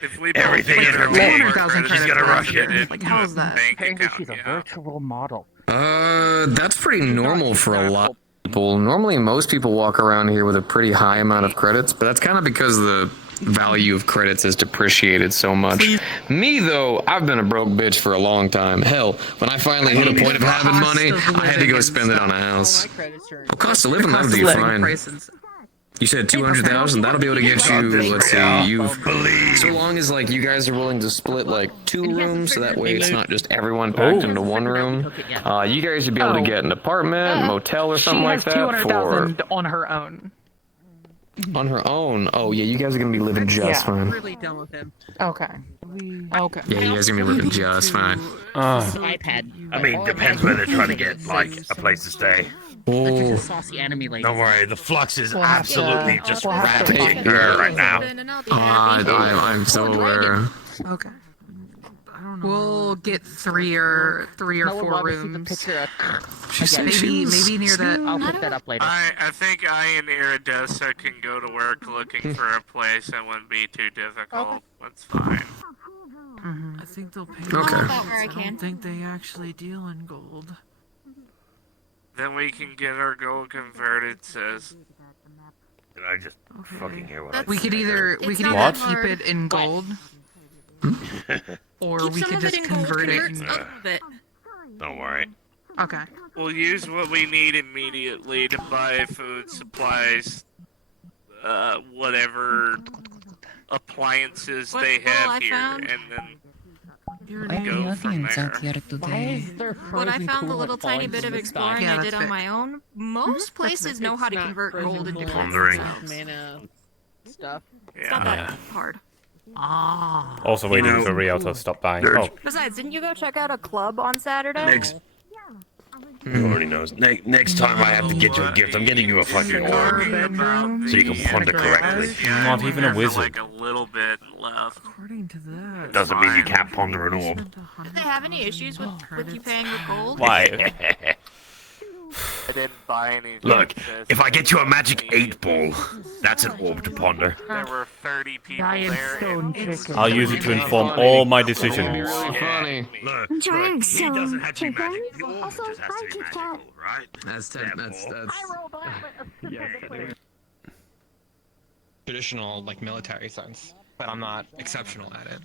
if we everything in her being, 100,000 she's gonna rush it. Like, how is that? Bank Apparently account, she's a yeah. virtual model. That's pretty normal for a lot of people. Normally, most people walk around here with a pretty high amount of credits, but that's kind of because the value of credits has depreciated so much. Me, though, I've been a broke bitch for a long time. Hell, when I finally hit a point of having money, I had to go spend it on a house. Well, cost of living, that'll do fine. Prices. You said 200,000. That'll be able to get you. Let's see. So long as like you guys are willing to split like 2 rooms, so that way it's not just everyone packed into 1 room. You guys should be able to get an apartment, motel, or something She like has that 200,000 on her own. on her own. Oh yeah, you guys are gonna be living just fine. Really done with him. Okay. Okay. Yeah, you guys are gonna be living just fine. iPad. I mean, depends where they're trying to get like a place to stay. Oh, Saucy enemy lady. Don't worry, the flux is We'll have to- absolutely just we'll have to ravaging find her right now. I'm so aware. Okay. We'll get three or four rooms. Maybe near the. I'll pick that up later. I think I and Iridessa can go to work looking for a place that wouldn't be too difficult. That's fine. I think they'll pay. Okay. I don't think they actually deal in gold. Then we can get our gold converted, sis. Did I just fucking hear what I We could said? either What? keep it in gold, or we could just convert it. Don't worry. Okay. We'll use what we need immediately to buy food, supplies, whatever appliances they have here, and then go from there. When I found the little tiny bit of exploring I did on my own, most places know how to convert gold into Pondering. It's not that hard. Also waiting for Rio to stop dying. Dirge. Oh, Besides, didn't you go check out a club on Saturday? Next. Who already knows? Next time I have to get you a gift, I'm getting you a fucking orb. So you can ponder correctly. not even a wizard. Like a little bit left. According to that. Doesn't mean you can't ponder an orb. Do they have any issues with you paying with gold? Why? I didn't buy anything. Look, sis. if I get you a magic 8-ball, that's an orb to ponder. There were 30 people there. and I'll use it to inform all my decisions. Funny. Look, he doesn't have to be magic. The orb just has to be magical, right? That's Traditional, like, military sense, but I'm not exceptional at it.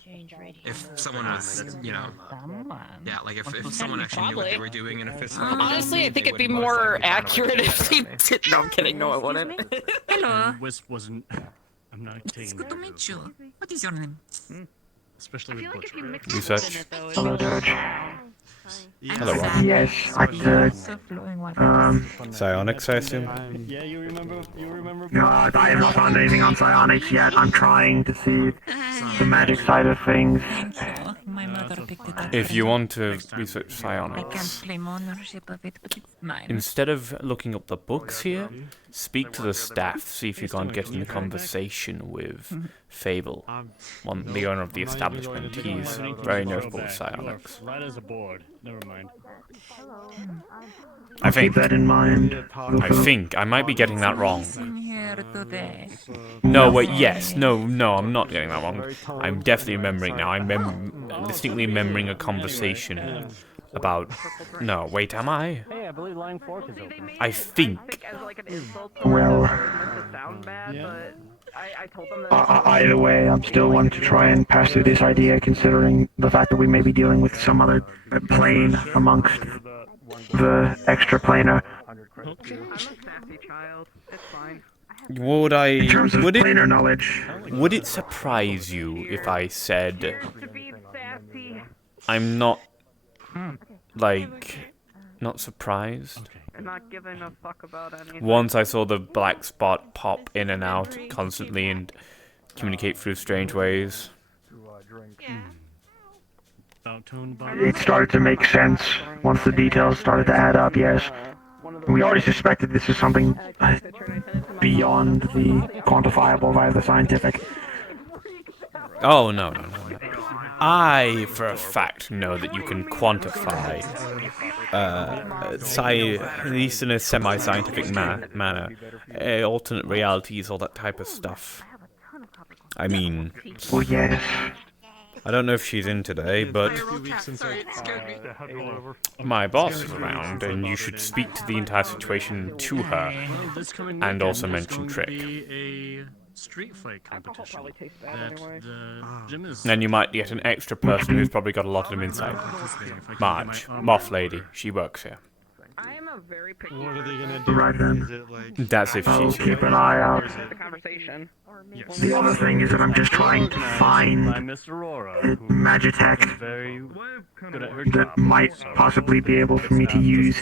If someone was, you know, yeah, like if someone actually knew what they were doing in a physical. Honestly, I think it'd be more accurate if he did. No, I'm kidding. No, I wouldn't. Hello. Wisp wasn't. I'm not taking. It's good to meet you. What is your name? Especially with butcher. Research. Hello, Dirge. Hello. Yes, Psionics, I assume? Yeah, you remember? God, I have not found anything on psionics yet. I'm trying to see the magic side of things. My mother picked it up. If you want to research I psionics, can't claim ownership of it, but it's mine. instead of looking up the books here, speak to the staff, see if you can't get in a conversation with Fable, the owner of the establishment. He's very notable with psionics. Right as a board. Never mind. I think. Keep that in mind. I might be getting that wrong. Here today. No, wait, yes. No, I'm not getting that wrong. I'm definitely remembering now. I'm distinctly remembering a conversation about... No, wait, am I? Hey, I believe Lying Fork is open. I think... Well, either way, I'm still wanting to try and pass through this idea, considering the fact that we may be dealing with some other plane amongst the extra-planar. Would I... In terms of would it, planar knowledge. Would it surprise you if I said... I'm not... like... not surprised? Not giving a fuck about anything. Once I saw the black spot pop in and out constantly and communicate through strange ways. It started to make sense once the details started to add up, yes. We already suspected this is something beyond the quantifiable via the scientific. Oh, no. I, for a fact, know that you can quantify, at least in a semi-scientific manner, alternate realities, all that type of stuff. I mean... Well, yes. I don't know if she's in today, but my boss is around, and you should speak to the entire situation to her, and also mention Trick. Street fight competition. That the gym is. Then you might get an extra person who's probably got a lot of insight. Marge, Moth Lady, she works here. I am a very picky. What are they gonna do? Right then. Is it like... That's if I'll she's here. keep an eye out. The conversation. The other thing is that I'm just trying to find Magitech that might possibly be able for me to use.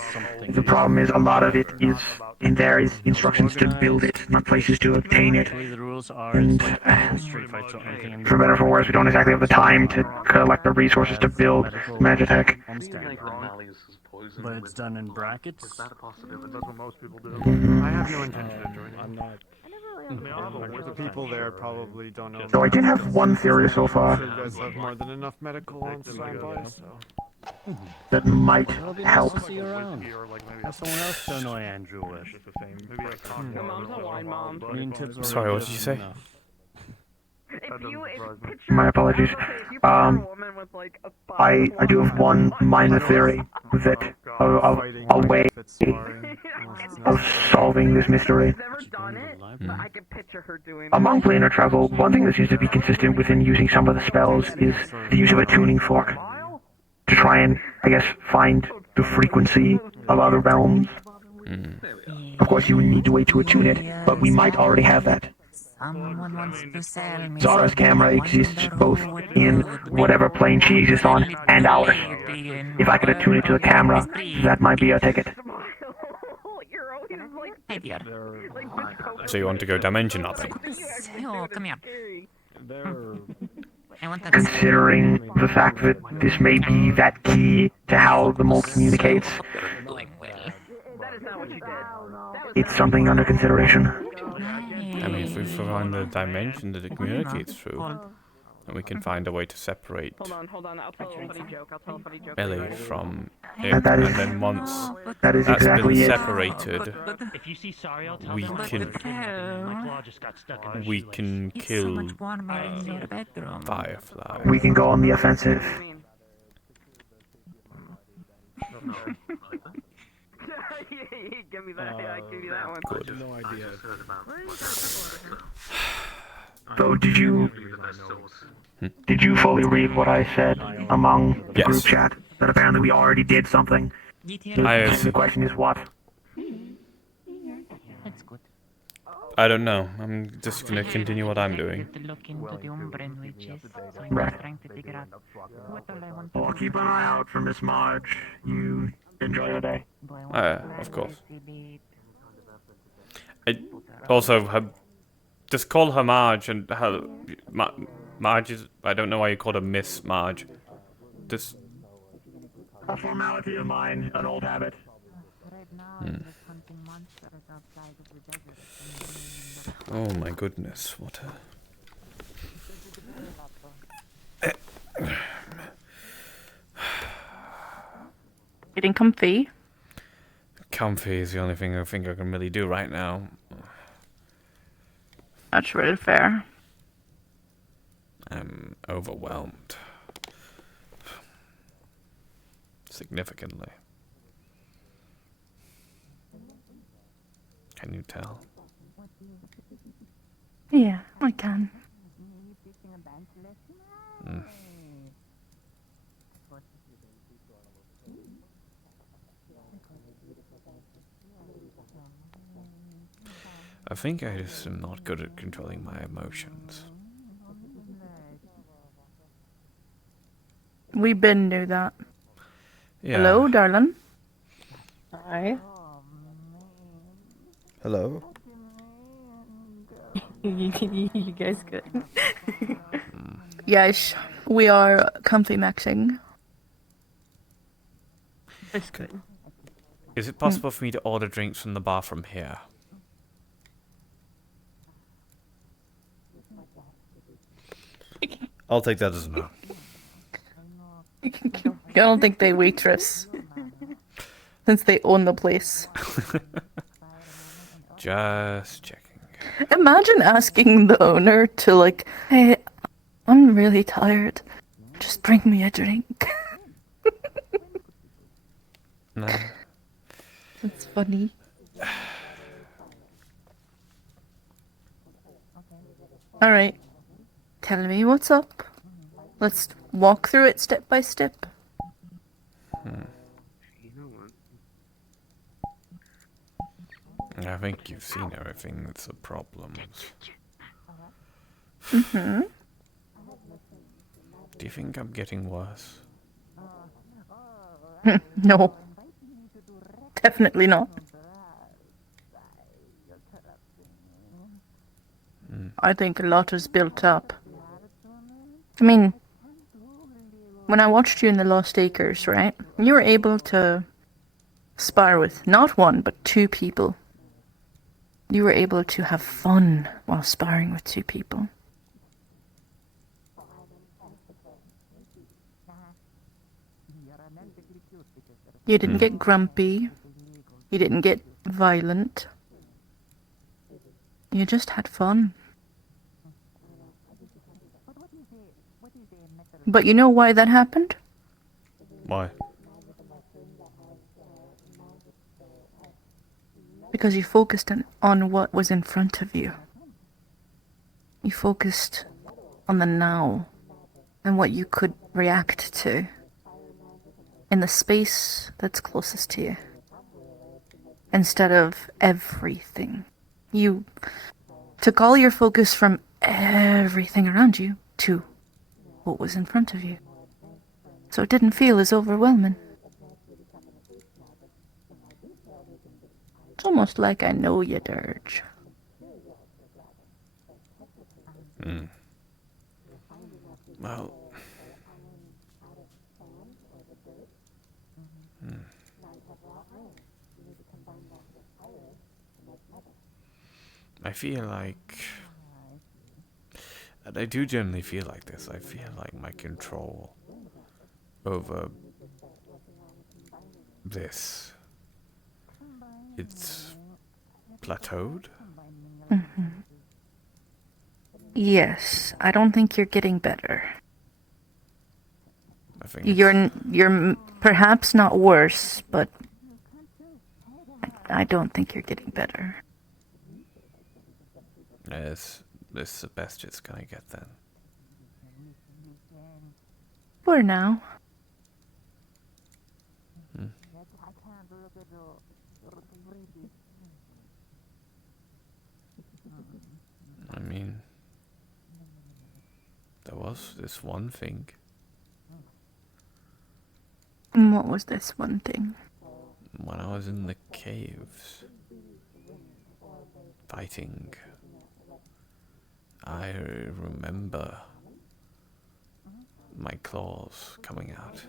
The problem is a lot of it is in there is instructions to build it, not places to obtain it. And for better or for worse, we don't exactly have the time to collect the resources to build Magitech. But it's done in brackets. Is that a possibility? That's what most people do. I have no intention of joining. I'm not. The people there probably don't know. So I did have one theory so far. You guys have more than enough medical on standby, so. That might help. Have someone else to annoy Andrew with. My mom's a wine mom. Sorry, what did you say? My apologies. I do have one minor theory that a way of solving this mystery. Among planar travel, one thing that seems to be consistent within using some of the spells is the use of a tuning fork to try and, I guess, find the frequency of other realms. Of course, you would need to wait to attune it, but we might already have that. Someone wants to sell me. Zara's camera exists both in whatever plane she exists on and ours. If I could attune it to the camera, that might be a ticket. So you want to go dimension hopping? Oh, come here. I want that. Considering the fact that this may be that key to how the mold communicates, it's something under consideration. I mean, if we find the dimension that it communicates through, then we can find a way to separate Hold on. I'll tell a funny joke. Ellie from it, And that is- and then once that is that's exactly been it. separated, If you see Sari, I'll tell we them. can My claw just got stuck in we can It's so kill much warmer in your bedroom. Firefly. We can go on the offensive. Give me that. Yeah, give me that one. Good. No idea. So did you fully read what I said among the group chat? That apparently we already did something. The question is what? That's good. I don't know. I'm just gonna continue what I'm doing. Look into the Umbran witches, so I'm Right. just trying to figure out what all I want. I'll keep an eye out for Miss Marge. You enjoy your day. Of course. I also have just call her Marge and her Marge is. I don't know why you called her Miss Marge. Just. A formality of mine, an old habit. Oh my goodness! What a. Getting comfy. Comfy is the only thing I think I can really do right now. That's really fair. I'm overwhelmed. Significantly. Can you tell? Yeah, I can. Mm. I think I just am not good at controlling my emotions. We been knew that. Yeah. Hello, darling. Hi. Hello. You guys good? Yes, we are comfy maxing. That's good. Is it possible for me to order drinks from the bar from here? I'll take that as a no. I don't think they waitress. Since they own the place. Just checking. Imagine asking the owner to like, hey, I'm really tired. Just bring me a drink. No. That's funny. Alright. Tell me what's up. Let's walk through it step by step. I think you've seen everything that's the problems. Mm-hmm. Do you think I'm getting worse? No. Definitely not. I think a lot is built up. I mean, when I watched you in the Lost Acres, right? You were able to spar with not one, but two people. You were able to have fun while sparring with two people. You didn't get grumpy. You didn't get violent. You just had fun. But you know why that happened? Why? Because you focused on what was in front of you. You focused on the now and what you could react to in the space that's closest to you. Instead of everything. You took all your focus from everything around you to what was in front of you. So it didn't feel as overwhelming. It's almost like I know you, Dirge. Well... I feel like... And I do generally feel like this. I feel like my control over this, it's plateaued. Mm-hmm. Yes, I don't think you're getting better. I think you're perhaps not worse, but I don't think you're getting better. Yes, this is the best it's gonna get then. For now. I mean, there was this one thing. And what was this one thing? When I was in the caves, fighting, I remember my claws coming out.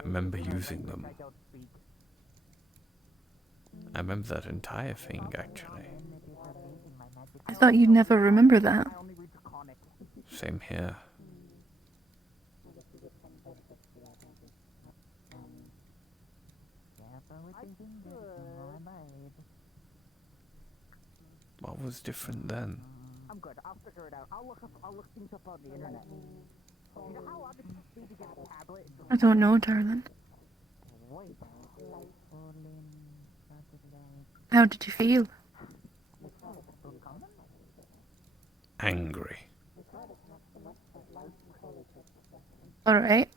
I remember using them. I remember that entire thing, actually. I thought you'd never remember that. Same here. What was different then? I'm good. I'll figure it out. I'll look things up on the internet. You know how long it takes me to get a tablet? I don't know, darling. How did you feel? Angry. Alright.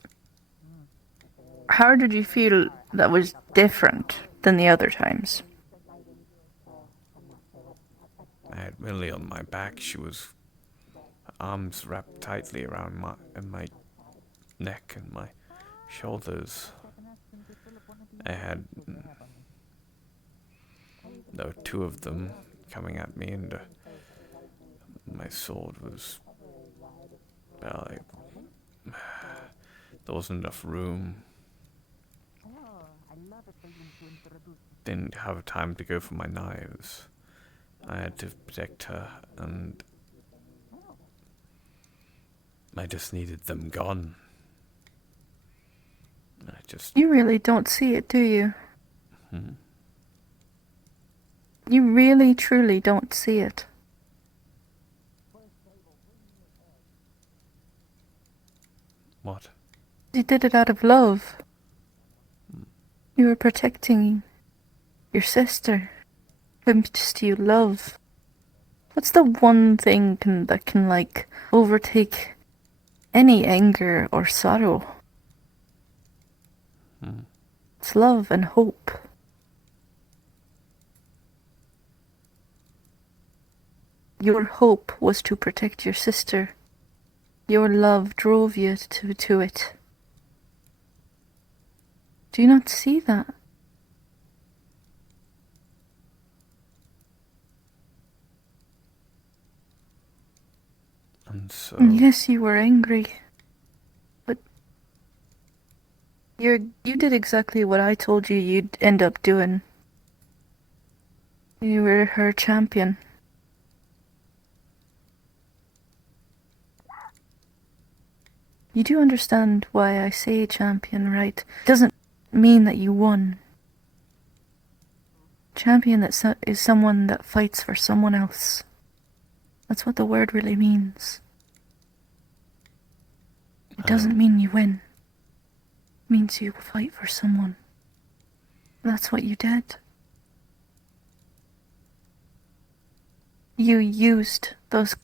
How did you feel that was different than the other times? I had Millie on my back. She was her arms wrapped tightly around my neck and my shoulders. There were two of them coming at me, and my sword was barely. There wasn't enough room. Didn't have time to go for my knives. I had to protect her, and I just needed them gone. You really don't see it, do you? You really, truly don't see it. What? You did it out of love. You were protecting your sister, whom just you love. What's the one thing that can, like, overtake any anger or sorrow? It's love and hope. Your hope was to protect your sister. Your love drove you to it. Do you not see that? And so... Yes, you were angry. But you did exactly what I told you you'd end up doing. You were her champion. You do understand why I say champion, right? It doesn't mean that you won. Champion is someone that fights for someone else. That's what the word really means. It doesn't mean you win. It means you fight for someone. That's what you did. You used those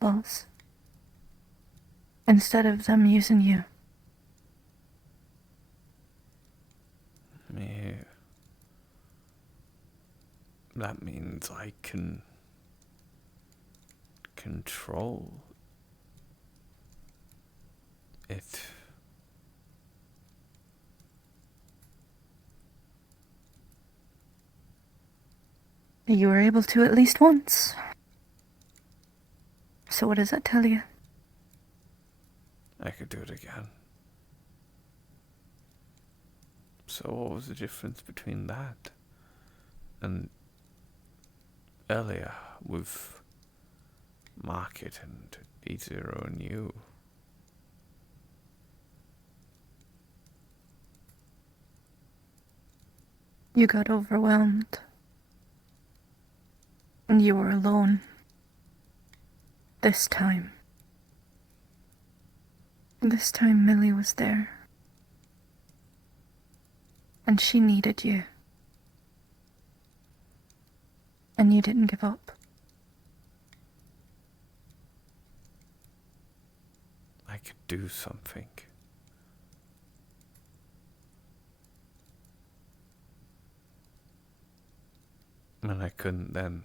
claws instead of them using you. Yeah. That means I can control it. You were able to at least once. So what does that tell you? I could do it again. So what was the difference between that and earlier with Market and E0 and you? You got overwhelmed. And you were alone. This time. This time Millie was there. And she needed you. And you didn't give up. I could do something. And I couldn't then.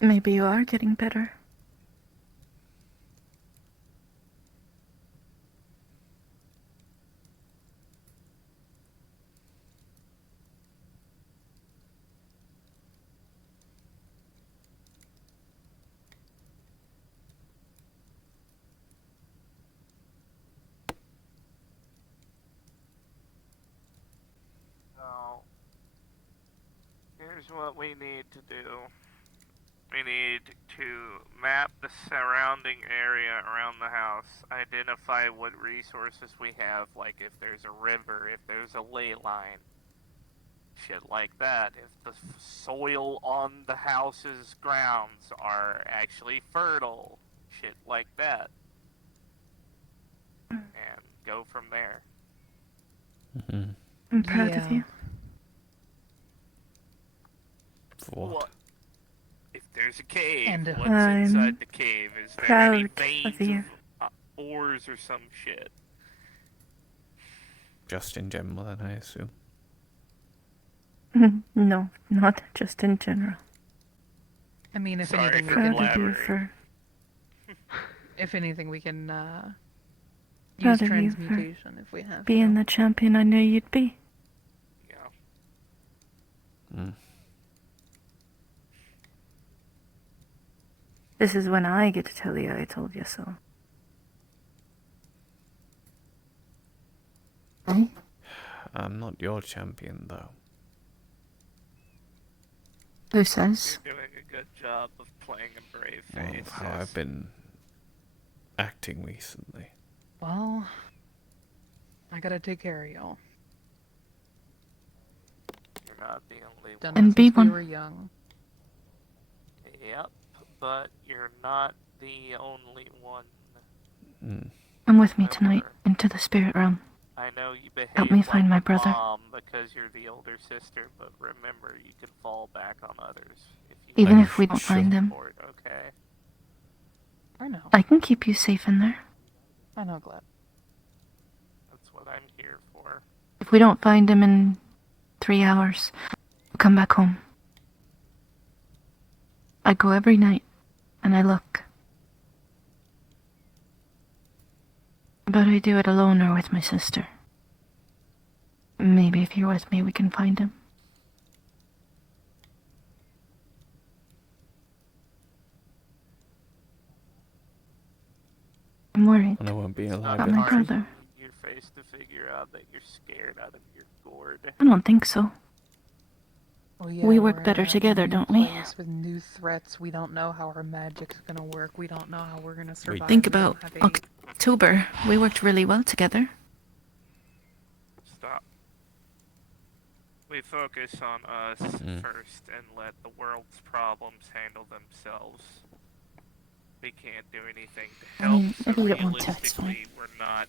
Maybe you are getting better. So, here's what we need to do. We need to map the surrounding area around the house, identify what resources we have, like if there's a river, if there's a ley line, shit like that. If the soil on the house's grounds are actually fertile, shit like that. And go from there. I'm proud of you. What? If there's a cave, And what's I'm inside the cave? Is there any proud veins of you. of ores or some shit? Just in general, then, I assume. No, not just in general. I mean, if Sorry anything, we for can. Proud of you for If anything, we can Proud use of you for transmutation if we have being to. the champion I knew you'd be. Mm. This is when I get to tell you I told you so. I'm not your champion, though. Who says? You're doing a good job of playing a brave Well, face. how I've been acting recently. Well, I gotta take care of y'all. You're not the only Done one. it And be since we one. were young. Yep, but you're not the only one. Come with me tonight into the spirit realm. I know you behave Help me like find my a brother. mom because you're the older sister, but remember you can fall back on others if you Even need if we don't some find them. support, okay? I know. I can keep you safe in there. I know, Glad. That's what I'm here for. If we don't find him in 3 hours, we'll come back home. I go every night, and I look. But I do it alone or with my sister. Maybe if you're with me, we can find him. I'm worried And I won't be alive about in my three. brother. Your face to figure out that you're scared out of your gourd. I don't think so. Well, yeah, We work we're better in a together, new don't we? place with new threats. We don't know how our magic's gonna work. We don't know how we're gonna survive. Think We don't about have a- October. We worked really well together. Stop. We focus on us first and let the world's problems handle themselves. We can't do anything to I help, mean, so if you don't want to, it's realistically, we're not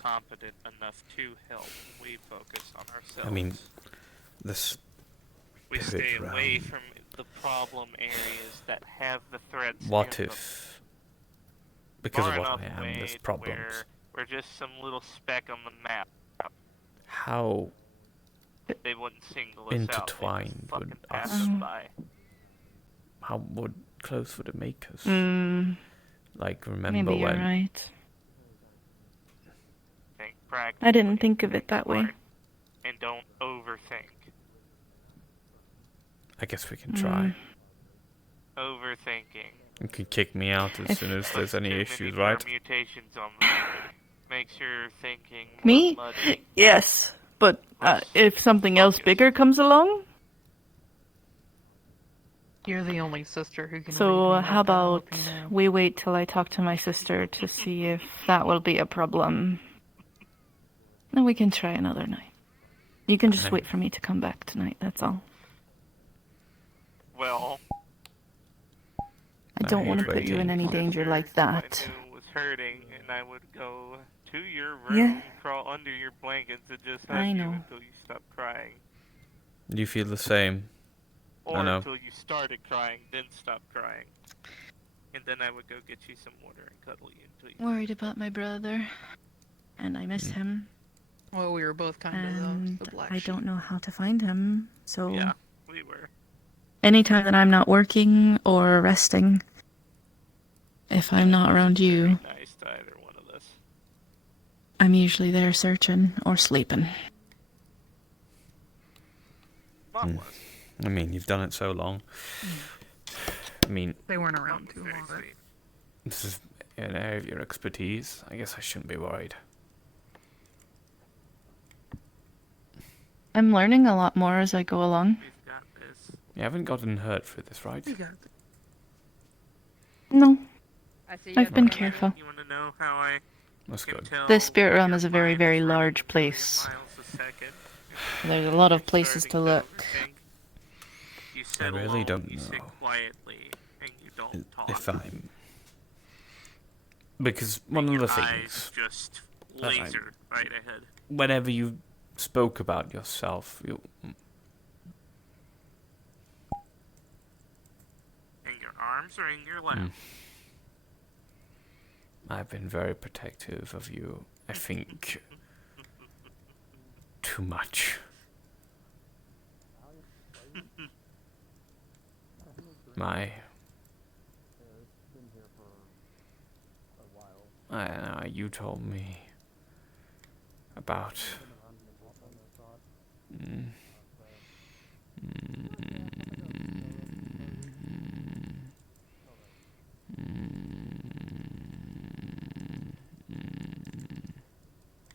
competent enough to help. We focus on ourselves. I mean, this we spirit stay away realm. from the problem areas that have the threats. What in them. if, because of Far what enough I am, away there's to problems? where we're just some little speck on the map. How They wouldn't single us out. They just intertwined fucking would pass us? us by. How close would it make us? Like, remember Maybe you're when? right. Think I didn't think of it that way. and don't overthink. I guess we can try. Overthinking. You can kick me out as soon as there's any issues, right? Permutations on the board. Makes your thinking more Me? muddy. Yes, but if something else bigger comes along, You're the only sister who can. so read me how like that, I hope about you know. we wait till I talk to my sister to see if that will be a problem. Then we can try another night. You can just Okay. wait for me to come back tonight, that's all. Well, I don't want to hate put you in any danger like that. I knew was hurting, and I would go to your room, Yeah. crawl under your blankets, and just hug I you know. until you stop crying. You feel the same. Or I know. until you started crying, then stop crying. And then I would go get you some water and cuddle you until you... Worried about my brother, and I miss him. Well, we were both kind And of the black I sheep. don't know how to find him, so Yeah, we were. Anytime that I'm not working or resting, if I'm not around you, Nice to either one of us. I'm usually there searching or sleeping. Mom Hmm. was. I mean, you've done it so long. I mean, They weren't around too long. this is an area of your expertise. I guess I shouldn't be worried. I'm learning a lot more as I go along. We've got this. You haven't gotten hurt through this, right? No, I see I've been careful. You want to know how I That's can good. tell The spirit realm your is a very, mind very is running large 1 place. million miles a second? There's a lot of You're places to starting look. overthink. You I sit really alone, don't you sit know quietly, and you don't talk. if I'm... Because one of the Eyes things... just that I- lasered right ahead. Whenever you spoke about yourself, you... In your arms or in your lap? I've been very protective of you. I think... too much. I don't know, you told me about...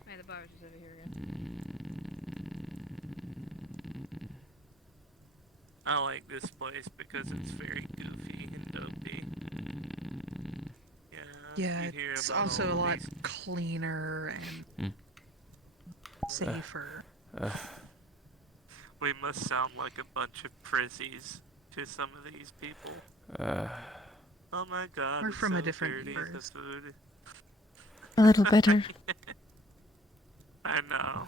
Hey, the bar is over here again. I like this place because it's very goofy and dopey. Yeah, you hear it's about also all a of lot these. cleaner and safer. We must sound like a bunch of prissies to some of these people. Oh my god, We're it's from a so different dirty, universe. the food. A little bitter. I know.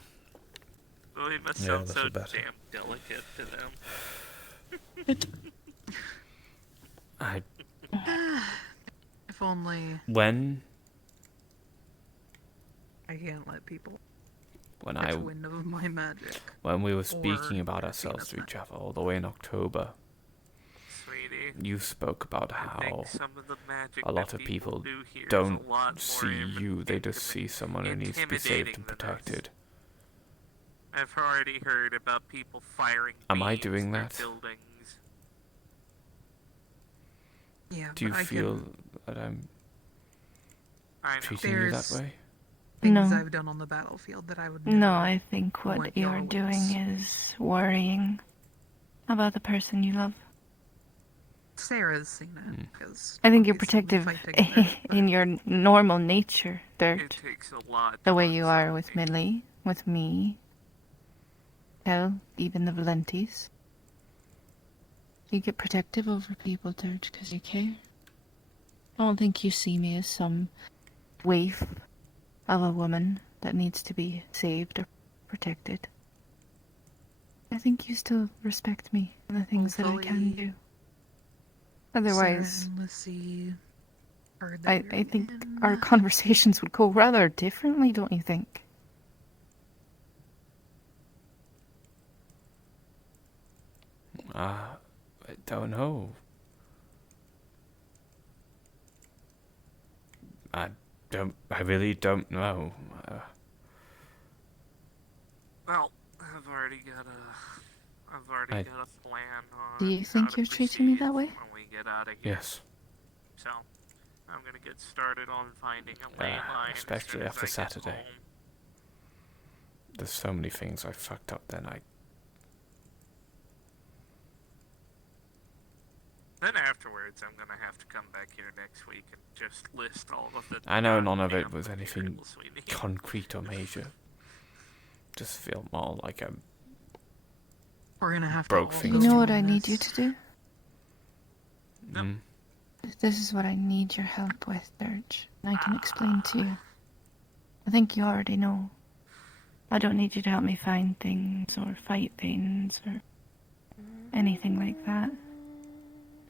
Well, we must Yeah, sound a so little better. damn delicate to them. If only When I can't let people when catch I wind of my magic. when we were or speaking about Christina's ourselves to each magic. other all the way in October, Sweetie, you spoke about I how think some of the magic a lot that of people do here is don't a lot more see you, they just see someone who needs to be saved and intimidating than us. protected. I've already heard about people firing Am I beams doing through that? buildings. Yeah, Do you but I feel can, that I'm I know. treating you that There's way? things No. I've done on the battlefield that I would No, never I think want what your you're wits. doing is worrying about the person you love. Sarah's seen it because I think you're obviously we protective fight together, but in your normal nature, It Dirge. takes a lot. The to way you are unsettle with me. Millie, with me. Hell, even the Valentis. You get protective over people, Dirge, because you care. I don't think you see me as some waif of a woman that needs to be saved or protected. I think you still respect me and the things that I can Hopefully do. Sarah Otherwise, and Lissy heard that I we were think in. our conversations would go rather differently, don't you think? I don't know. I really don't know. Well, I've already got a plan on. Do you how think to you're treating me proceed that way? When we get out of here. Yes. So, I'm gonna get started on finding a ley line. Especially as soon after as I get Saturday. home. There's so many things I fucked up then. Then afterwards, I'm gonna have to come back here next week and just list all of the. I know none of it goddamn was anything materials we need. concrete or major. Just feel more like a We're gonna have broke to all things. You go know through what I need you this. to do? Mm. This is what I need your help with, Dirge. And I can explain to you. I think you already know. I don't need you to help me find things or fight things or anything like that.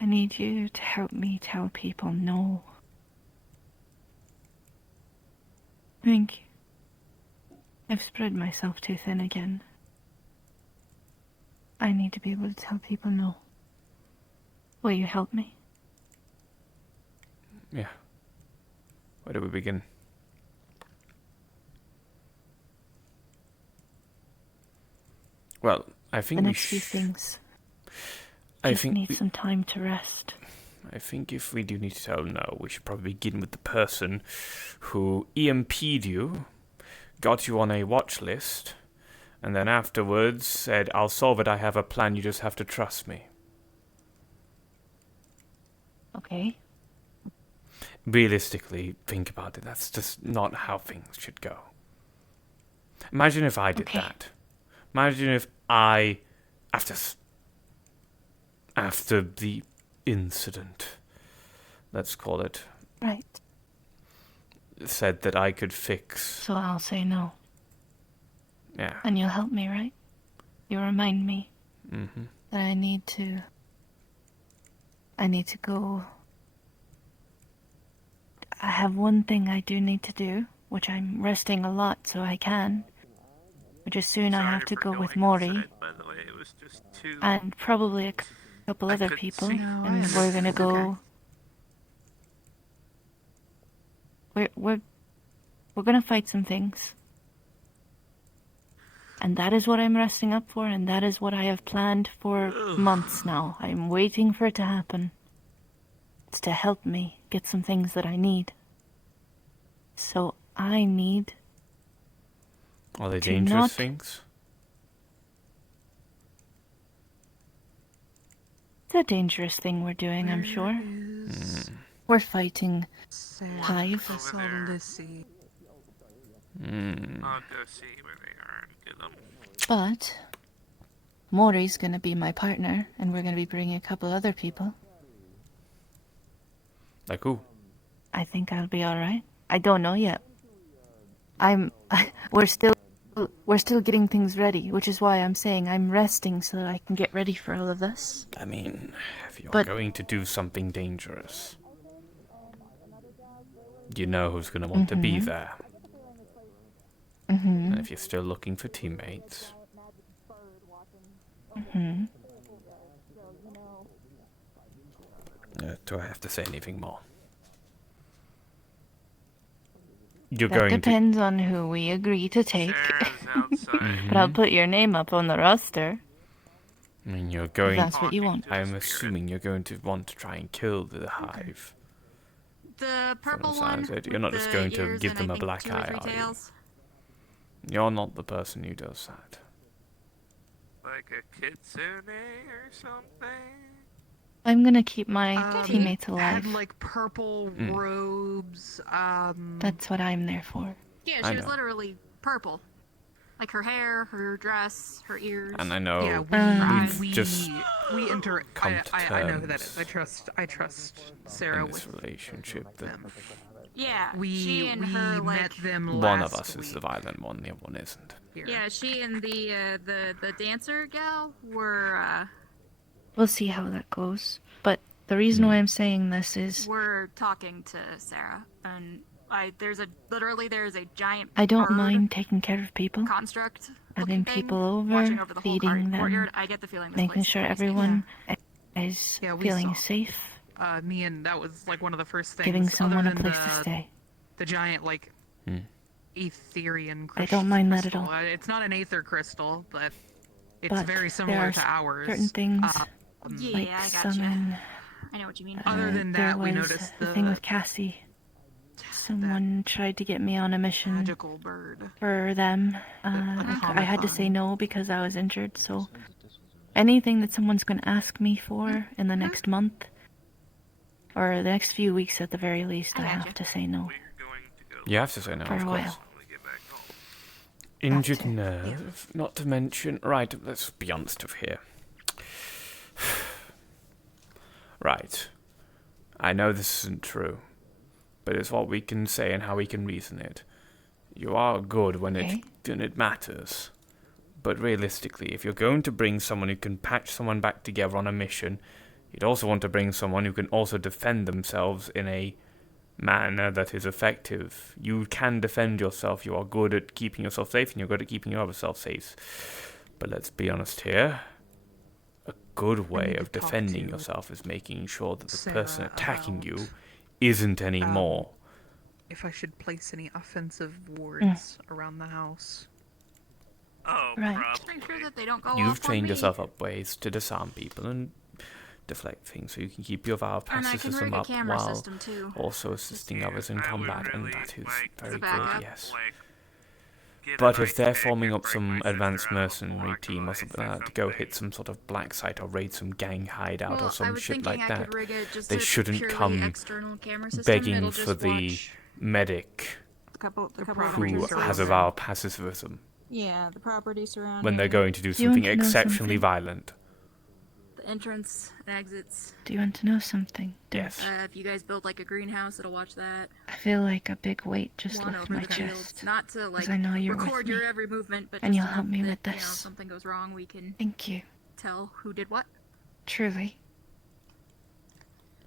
I need you to help me tell people no. I think I've spread myself too thin again. I need to be able to tell people no. Will you help me? Yeah. Where do we begin? Well, I think The we next few things I just think need some time to rest. I think if we do need to tell no, we should probably begin with the person who EMP'd you, got you on a watch list, and then afterwards said, I'll solve it, I have a plan, you just have to trust me. Okay. Realistically, think about it, that's just not how things should go. Imagine if I did that. Imagine if I, after the incident, let's call it, Right. said that I could fix. So I'll say no. Yeah. And you'll help me, right? You'll remind me that I need to go. I have one thing I do need to do, which I'm resting a lot so I can. Which is soon I have to go with Mori. By the way, it was just too... And probably a couple other people. And we're gonna go... We're gonna fight some things. And that is what I'm resting up for, and that is what I have planned for months now. I'm waiting for it to happen. It's to help me get some things that I need. So I need... Are they to dangerous not- things? It's a dangerous thing we're doing, I'm sure. We're fighting Hive. I'll go see where they are and get them. But Mori's gonna be my partner, and we're gonna be bringing a couple other people. Like who? I think I'll be alright. I don't know yet. We're still getting things ready, which is why I'm saying I'm resting so that I can get ready for all of this. I mean, if you're But- going to do something dangerous, you know who's going to want to be there. And if you're still looking for teammates, do I have to say anything more? You're That going depends on who we agree to take. But I'll put your name up on the roster. I mean, you're going... That's what you want. I'm assuming you're going to want to try and kill the Hive. The purple Sounds one. it. You're not with just the going to ears give and them I a think black 2 or eye, 3 are you? tails. You're not the person who does that. Like a kitsune or something? I'm gonna keep my teammates alive. Had like purple robes. That's what I'm there for. Yeah, I she was know. literally purple. Like her hair, her dress, her ears. And I know Yeah, we've just we enter. come to I know who that terms is. I trust Sarah in this with relationship that Yeah, we she and her like. met them one last of us is the week. violent one, the other one isn't. Yeah, she and the dancer gal were We'll see how that goes. But the reason why I'm saying this is talking to Sarah, and there's a giant. I don't bird mind taking care of people, construct. having looking thing people over, watching over the whole feeding them, courtyard. I get the feeling this making place sure is crazy. everyone is Yeah, we feeling saw. safe, Me and that was like one of the first things. giving other someone a than place to stay. The giant like Aetherian I crystal. don't mind that at all. It's not an Aether crystal, but it's But very there similar are to ours. certain things, Yeah, like I gotcha. summon. I know what you mean. Other than there that, we was noticed the thing with Cassie. Someone tried to get me on a mission magical bird. for them. I had to say no because I was injured. So anything that someone's going to ask me for in the next month, or the next few weeks at the very least, I have to say no. You have to say no, For of a course. while. Injured nerve, not to mention... Right, let's be honest of here. Right. I know this isn't true, but it's what we can say and how we can reason it. You are good when it matters. But realistically, if you're going to bring someone who can patch someone back together on a mission, you'd also want to bring someone who can also defend themselves in a manner that is effective. You can defend yourself. You are good at keeping yourself safe, and you're good at keeping your other self safe. But let's be honest here. A good way need of to talk defending to yourself is making sure that the Sarah person attacking about, you isn't anymore. If I should place any offensive wards around the house. Oh, Right. probably. Make sure that they don't go You've off on trained me. yourself up ways to disarm people and deflect things so you can keep your And I passive can system rig a up camera while system too. also assisting others in combat, and that is very good, backup. yes. But if they're forming up some advanced mercenary team or something like that to go hit some sort of black site or raid some gang hideout Well, or I some was shit thinking like I that, could rig it just they a shouldn't purely come external camera system. begging It'll for just the watch medic the couple who has a vow of pacifism Yeah, the property surrounding when they're going to do Do you want something to know exceptionally something? violent. the entrance and exits. Do you want to know something? Yes. If you guys build like a greenhouse, it'll watch that. I feel like a big weight just One left over my the field. chest. Not to like I know you're record with me. your every movement, but And just you'll to help know me that, with you know, if this. something goes wrong, we can Thank you. tell who did what. Truly.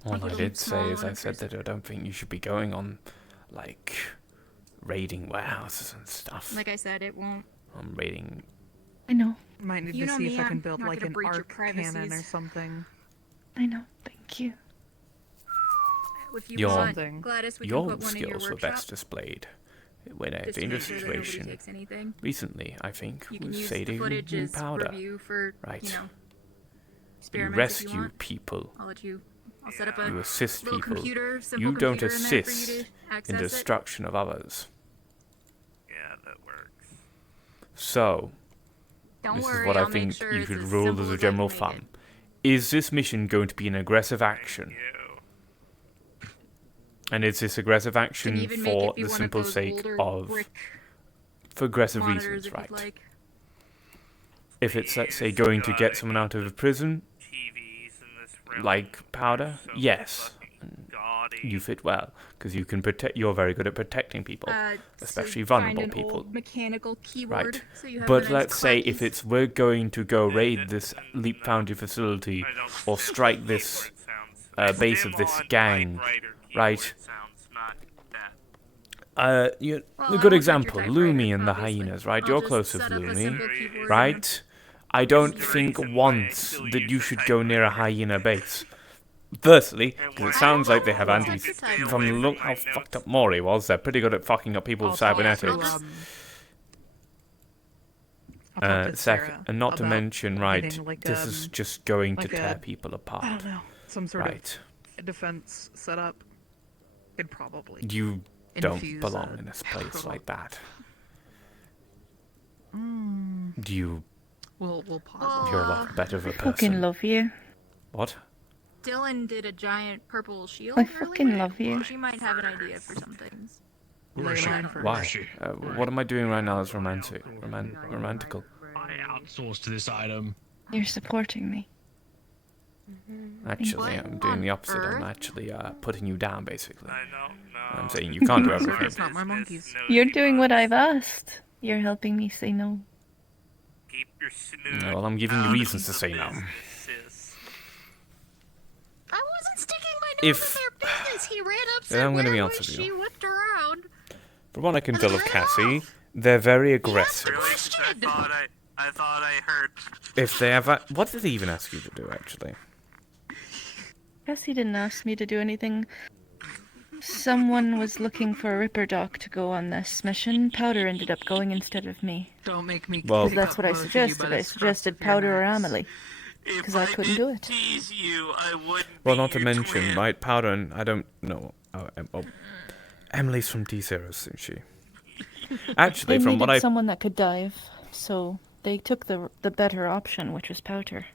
All I Little did say small is I said that I don't think you should be going on, like, raiding warehouses and stuff. Like I said, it won't. Raiding. I know. Might need You to know see me, if I can I'm build not like gonna an breach your arc cannon or privacies. something. I know. Thank you. If you Your, want, Gladys, we can your put one in your skills were workshop. best displayed in a Just to dangerous make sure that nobody situation takes anything. recently, I think, You can with use the Sadie footage and as Powder. review for, Right. you know, You experiments if you rescue want. people. I'll set up a You assist little people. computer, simple You don't computer in there for you assist to in access it. destruction of others. Yeah, that works. So, Don't this worry, is what I I'll make think sure you it's should as rule simple as a as I general can make thumb. Is this mission going to be an aggressive action? And is this aggressive action even make for it be the one of simple those sake older of... brick For aggressive monitors, reasons, if you'd right? like. If it's, let's say, going to get someone out of prison, like Powder, yes, you fit well because you can protect. You're very good at protecting people, especially So find vulnerable an people. old mechanical keyboard, Right. so you have But a nice let's say clacky- if it's we're going to go raid this Leap Foundry facility or strike this base of this gang, right? A good example, Lumi and the hyenas, right? You're close with Lumi, right? I don't think once that you should go near a hyena base. Firstly, because it sounds like they have antis. From the look how fucked up Mori was, they're pretty good at fucking up people with cybernetics. Second, and not to mention, right, getting, like, this is just going to like tear a- people apart. I don't know, some sort Right. of defense setup. Could probably. You don't infuse belong a in this place little- like that. Mm. Do you... We'll pause. You're a lot better of a I fucking person. love you. What? Dylan did a giant purple shield. I fucking earlier. love you. She might have an idea for some things. Where is she? Why? What am I doing right now that's romantical? I outsourced this item. You're supporting me. Actually, I'm doing the opposite. I'm actually putting you down, basically. I don't know. I'm saying you can't do Sorry, everything. it's not my monkeys. You're doing what I've asked. You're helping me say no. Keep your snoot Well, I'm giving you out reasons to of say no. business, sis. I wasn't sticking my nose If... in their business. He ran up Then I'm going to be somewhere honest when with she you. whipped around. From what I can tell of Cassie, they're very aggressive. Really? 'Cause I thought I heard. If they ever... What did they even ask you to do, actually? Cassie didn't ask me to do anything. Someone was looking for a Ripper Doc to go on this mission. Powder ended up going instead of me. Don't make me. Well- pick That's up what I both of you by suggested. the I scruff suggested of your Powder or necks. Amelie. Because I couldn't do it. Tease you, I wouldn't Well, be not to your mention, twin. right, Powder and... I don't know... Emily's from D0, isn't she? Actually, They from needed what I... someone that could dive, so they took the better option, which was Powder.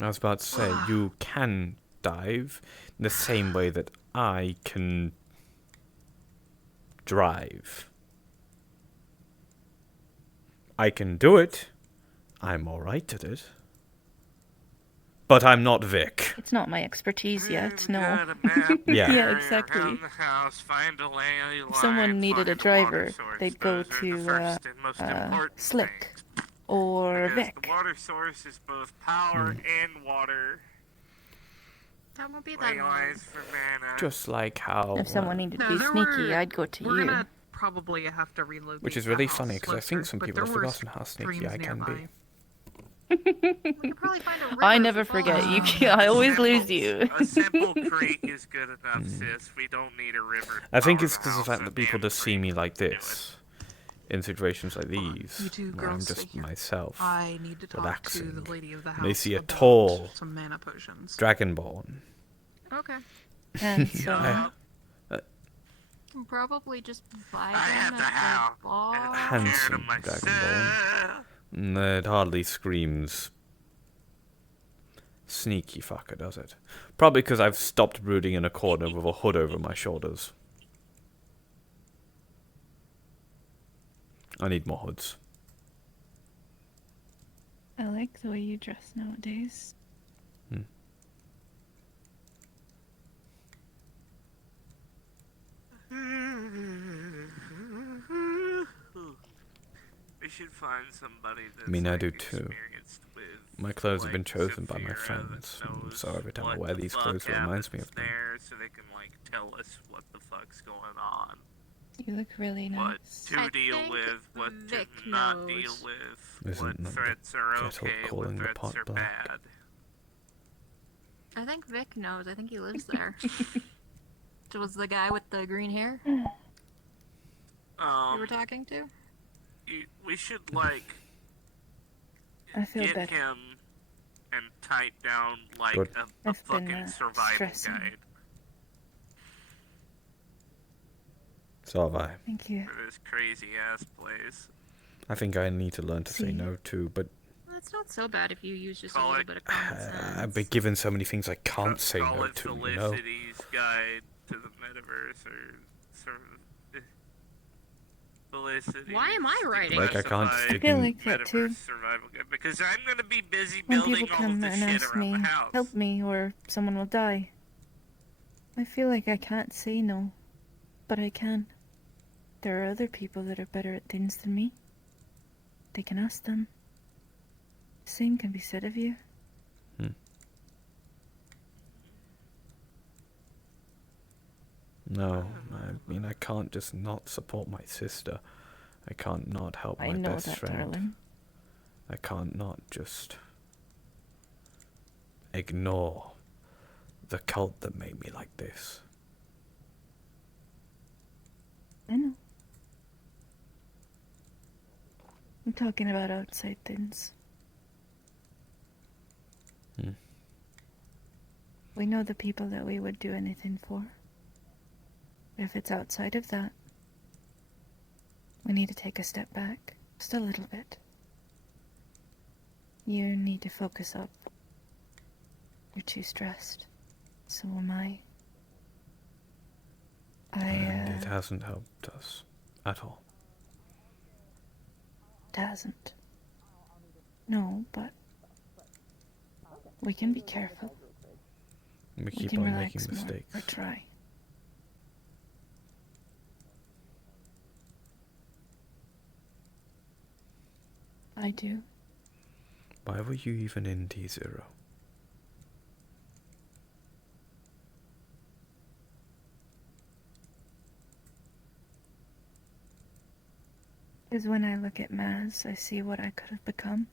I was about to say, you can dive in the same way that I can drive. I can do it. I'm alright at it. But I'm not Vic. It's not my expertise yet, no. Yeah. Yeah, exactly. Around the house, find a ley If someone line, needed a find water driver, source. they'd go Those are the to first and most important Slick things. or Because Vic. the water source is both power and water. That won't be that Ley long. lines for mana. Just like how... If someone needed to be there sneaky, were- I'd go to We're you. gonna probably have to relocate. Which is that really house funny, because I think closer, some but people have there were forgotten how sneaky streams I can nearby. be. could probably find a river I if never we follow forget. it. You can't, I always lose you. A simple creek is good enough, sis. We don't need a river. I think it's because of the fact that people just see me like this in situations like these, You two where I'm girls just stay here. myself, I need to talk relaxing. to the lady of the house. And they see a about tall, some mana potions. dragonborn. Okay. Yeah. Can probably just buy have them to at the bar. Handsome dragonborn. It hardly screams sneaky fucker, does it? Probably because I've stopped brooding in a corner with a hood over my shoulders. I need more hoods. I like the way you dress nowadays. We should find somebody that's I mean, I do like, too. experienced with, My clothes have been like, chosen by my Saphira friends, that and knows so every time I what wear the these fuck clothes, it reminds me of happens them. there, so they can like tell us what the fuck's going on. You look really What nice. to deal with, what to not deal with, Isn't what that threats are kettle okay, what calling the threats pot are black? bad. I think Vic knows. I think he lives there. Was the guy with the green hair you were talking to? We should like I feel get better. him and type down like Good. a I've been, fucking survival stressing. guide So have I. Thank you. for this crazy ass place. I think I need to learn to say See? no to, but Well, it's not so bad if you use just Call a little it- bit of common sense. I've been given so many things I can't say Call no it to, you know? Felicity's Guide to the Metaverse or sort of Felicity. Why am I writing? Like, I can't Specified stick I feel in- like that too. Metaverse survival guide because I'm gonna be busy When building people all of come this and shit ask around me, the house. help me, or someone will die, I feel like I can't say no, but I can. There are other people that are better at things than me. They can ask them. The same can be said of you. No, I mean, I can't just not support my sister. I can't not help I my know best that, friend. darling. I can't not just ignore the cult that made me like this. I know. I'm talking about outside things. We know the people that we would do anything for. If it's outside of that, we need to take a step back, just a little bit. You need to focus up. You're too stressed. So am I. And it hasn't helped us at all. It hasn't. No, but we can be careful. We keep can on relax making more, mistakes. or try. I do. Why were you even in T0? Because when I look at Maz, I see what I could have become.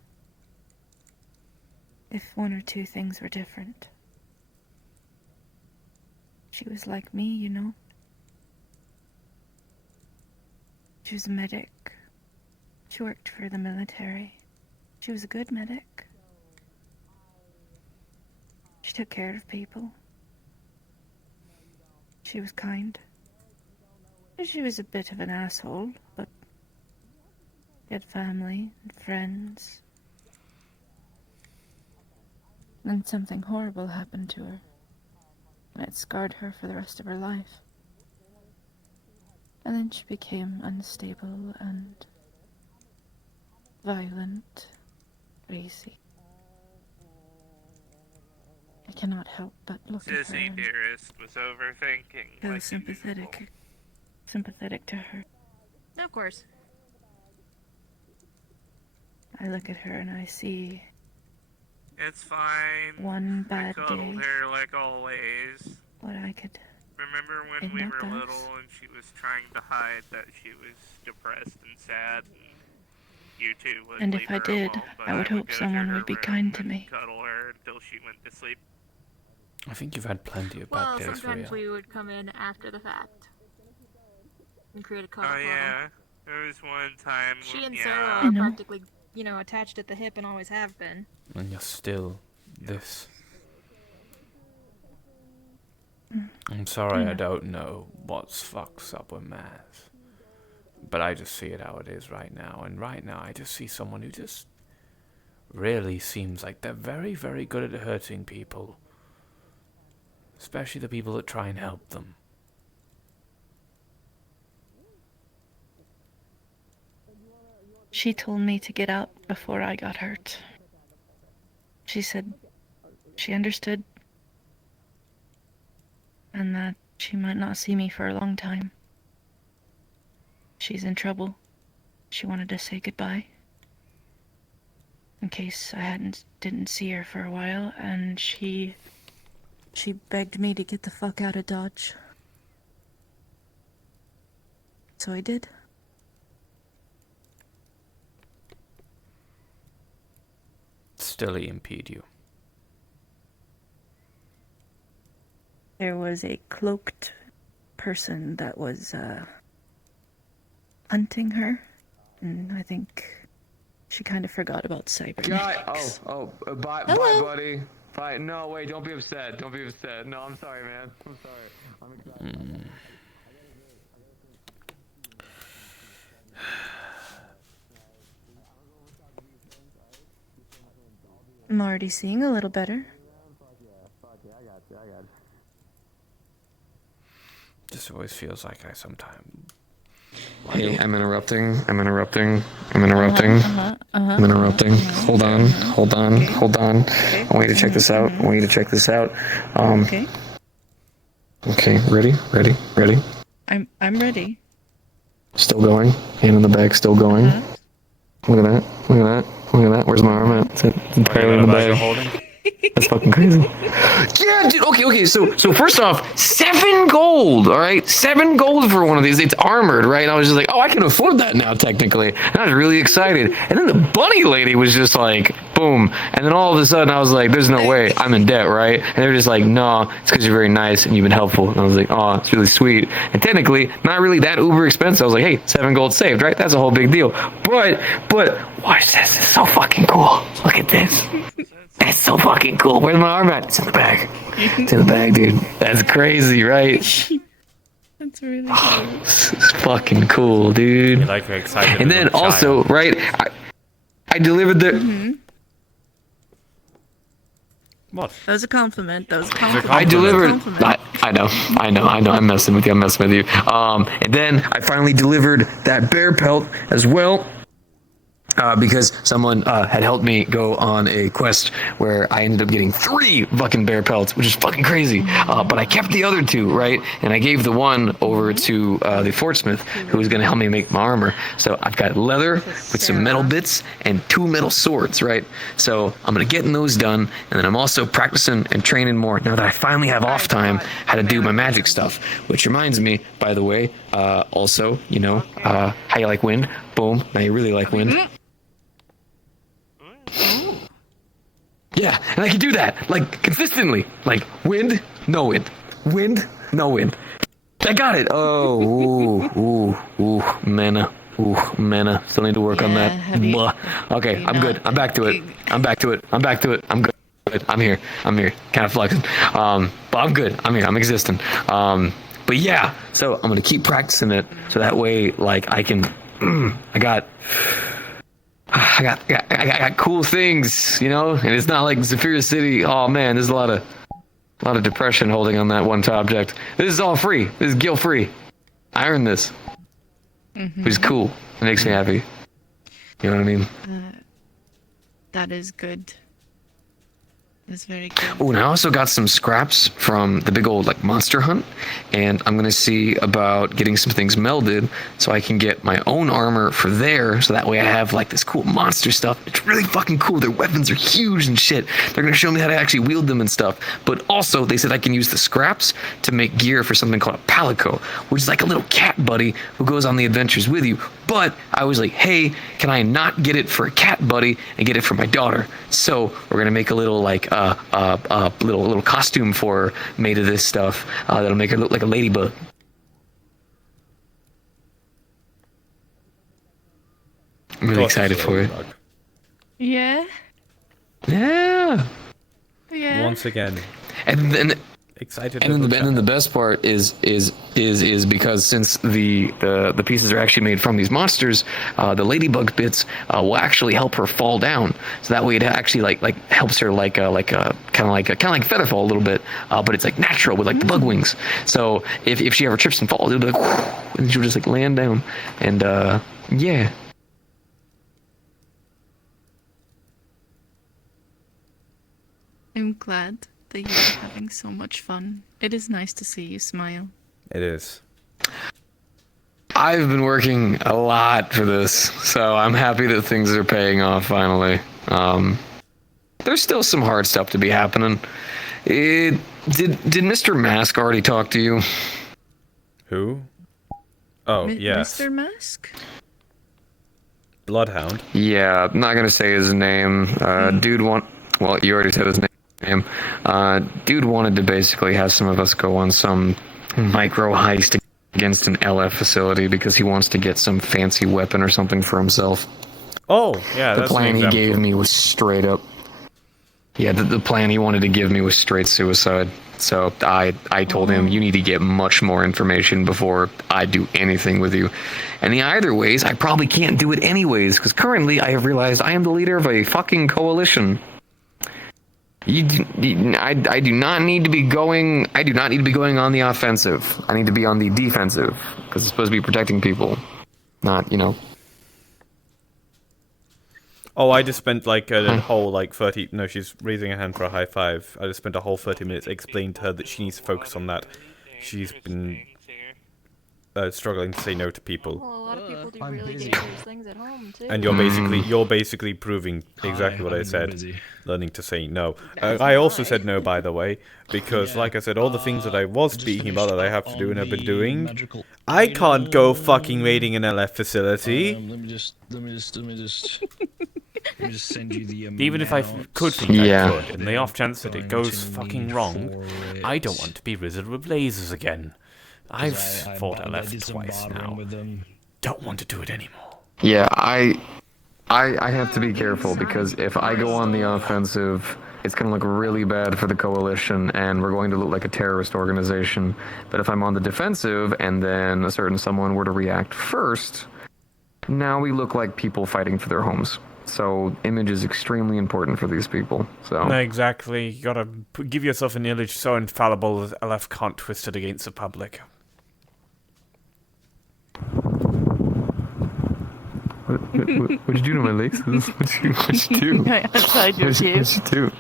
If one or two things were different. She was like me, you know. She was a medic. She worked for the military. She was a good medic. She took care of people. She was kind. She was a bit of an asshole, but she had family and friends. Then something horrible happened to her, and it scarred her for the rest of her life. And then she became unstable and violent, crazy. I cannot help but look at her Sissy and dearest was overthinking. feel like sympathetic to her. Of course. I look at her and I see It's fine. one bad I cuddled day, her like always. what I could Remember when end we up were as. little and she was trying to hide that she was depressed and sad? you two would And leave if I her did, alone, but I would hope go to someone her would be room kind to and me. cuddle her until she went to sleep. I think you've had plenty of Well, bad days, sometimes Rio. we would come in after the fact and create a Oh cuddle. yeah, there was one time. She and yeah. Sarah I are know. practically, attached at the hip and always have been. And you're still this. I'm sorry, I don't know what fucks up with Maz. But I just see it how it is right now. And right now, I just see someone who just really seems like they're very, very good at hurting people. Especially the people that try and help them. She told me to get out before I got hurt. She said she understood and that she might not see me for a long time. She's in trouble. She wanted to say goodbye. In case I didn't see her for a while, and she begged me to get the fuck out of Dodge. So I did. Still he impede you. There was a cloaked person that was hunting her, and I think she kind of forgot about cybernetics. Bye, buddy. Bye. No, wait, don't be upset. Don't be upset. No, I'm sorry, man. I'm sorry. I'm excited. I'm already seeing a little better. I got you. Just always feels like I sometimes... Hey, I'm interrupting. I'm interrupting. Hold on. I want you to check this out. Okay, ready? I'm ready. Still going. Hand in the bag, still going. Look at that. Where's my arm at? It's entirely in the bag. That's fucking crazy. Yeah, dude. Okay. So first off, 7 gold. All right, 7 gold for one of these. It's armored, right? I was just like, oh, I can afford that now, technically. And I was really excited. And then the bunny lady was just like, boom. And then all of a sudden, I was like, there's no way I'm in debt, right? And they're just like, no, it's because you're very nice and you've been helpful. And I was like, oh, it's really sweet. And technically, not really that uber expensive. I was like, hey, 7 gold saved, right? That's a whole big deal. But watch this. It's so fucking cool. Look at this. That's so fucking cool. Where's my arm at? It's in the bag. It's in the bag, dude. That's crazy, right? That's really cool. This is fucking cool, dude. Like you're excited. And then also, right, I delivered the... What? That was a compliment. I delivered... I know. I'm messing with you. And then I finally delivered that bear pelt as well. Because someone had helped me go on a quest where I ended up getting 3 fucking bear pelts, which is fucking crazy. But I kept the other 2, right? And I gave the one over to the fortsmith, who was going to help me make my armor. So I've got leather with some metal bits and 2 metal swords, right? So I'm going to get those done. And then I'm also practicing and training more now that I finally have off time how to do my magic stuff. Which reminds me, by the way, also, how you like wind? Boom. Now you really like wind. Yeah, and I can do that, like, consistently. Like, wind, no wind. Wind, no wind. I got it. Oh, mana. Still need to work on that. Okay, I'm good. I'm back to it. I'm good. I'm here. Kind of flexing. But I'm good. I'm here. I'm existing. But yeah, so I'm gonna keep practicing it, so that way, like, I can, I got cool things, and it's not like Zephyr City. Oh man, there's a lot of depression holding on that one object. This is all free. This is guilt free. I earned this. Which is cool. It makes me happy. You know what I mean? That is good. It's very good. Oh, and I also got some scraps from the big old like monster hunt, and I'm gonna see about getting some things melded so I can get my own armor for there. So that way I have like this cool monster stuff. It's really fucking cool. Their weapons are huge and shit. They're gonna show me how to actually wield them and stuff. But also they said I can use the scraps to make gear for something called a palico, which is like a little cat buddy who goes on the adventures with you. But I was like, hey, can I not get it for a cat buddy and get it for my daughter? So we're gonna make a little like little costume for her made of this stuff that'll make her look like a ladybug. I'm really excited for it. Yeah. Yeah. Yeah. Once again. And then excited. And then the best part is because since the pieces are actually made from these monsters, the ladybug bits will actually help her fall down. So that way it actually like helps her kind of like featherfall a little bit, but it's like natural with like the bug wings. So if she ever trips and falls, it'll be like, whoo, and she'll just like land down. And yeah. I'm glad that you're having so much fun. It is nice to see you smile. It is. I've been working a lot for this, so I'm happy that things are paying off finally. There's still some hard stuff to be happening. Did Mr. Mask already talk to you? Who? Oh, yes. Mr. Mask? Bloodhound. Yeah, I'm not gonna say his name. Well, you already said his name. Dude wanted to basically have some of us go on some micro heist against an LF facility because he wants to get some fancy weapon or something for himself. Oh, yeah, the that's plan an he example. gave me was straight up. Yeah, the plan he wanted to give me was straight suicide. So I told him, you need to get much more information before I do anything with you. And the either ways, I probably can't do it anyways, because currently I have realized I am the leader of a fucking coalition. I do not need to be going on the offensive. I need to be on the defensive because it's supposed to be protecting people, not, Oh, I just spent like a whole 30. No, she's raising her hand for a high five. I just spent a whole 30 minutes explaining to her that she needs to focus on that. She's been struggling to say no to people. Well, a lot of people do really dangerous things at home too. And you're basically proving exactly what I said, learning to say no. I also said no, by the way, because like I said, all the things that I was speaking about that I have to do and have been doing, I can't go fucking raiding an LF facility. Let me just send you the Even if I could think I could, in the off chance that it goes fucking wrong, I don't want to be riddled with lasers again. I've fought LF twice now. Don't want to do it anymore. Yeah, I have to be careful because if I go on the offensive, it's going to look really bad for the coalition and we're going to look like a terrorist organization. But if I'm on the defensive and then a certain someone were to react first, now we look like people fighting for their homes. So image is extremely important for these people. So No, exactly. You gotta give yourself an image so infallible that LF can't twist it against the public. What did you do to my legs? What'd you do? I untied your shoe. What'd you do?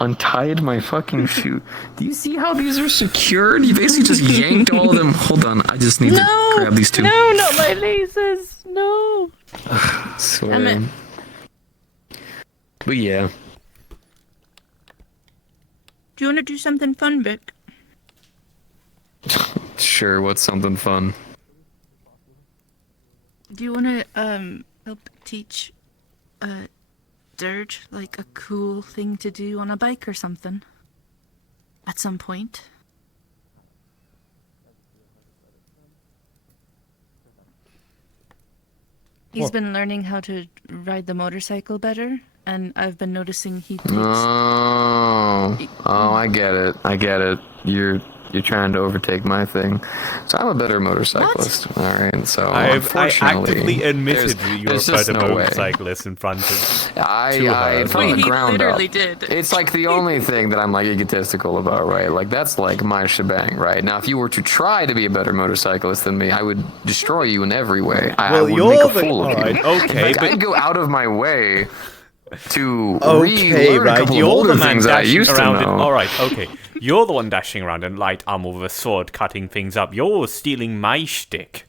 Untied my fucking shoe. Do you see how these are secured? You basically just yanked all of them. Hold on, I just need to grab these two. No, not my laces. No. Swear. But yeah. Do you want to do something fun, Vic? Sure, what's something fun? Do you want to help teach Dirge like a cool thing to do on a bike or something? At some point. He's been learning how to ride the motorcycle better, and I've been noticing he takes... Oh, I get it. You're trying to overtake my thing. So I'm a better motorcyclist. All right. So I unfortunately, actively admitted that you were there's a just better no way. motorcyclist in front of I from Wait, the he ground literally up. did. It's like the only thing that I'm like egotistical about, right? Like that's like my shebang, right? Now, if you were to try to be a better motorcyclist than me, I would destroy you in every way. I would make a fool of you. Alright, okay, Like, I'd go out of my way. to Okay, relearn a right. couple of You're older the man things that I dashing used to around. know. All right, okay. You're the one dashing around in light armor with a sword, cutting things up. You're stealing my shtick.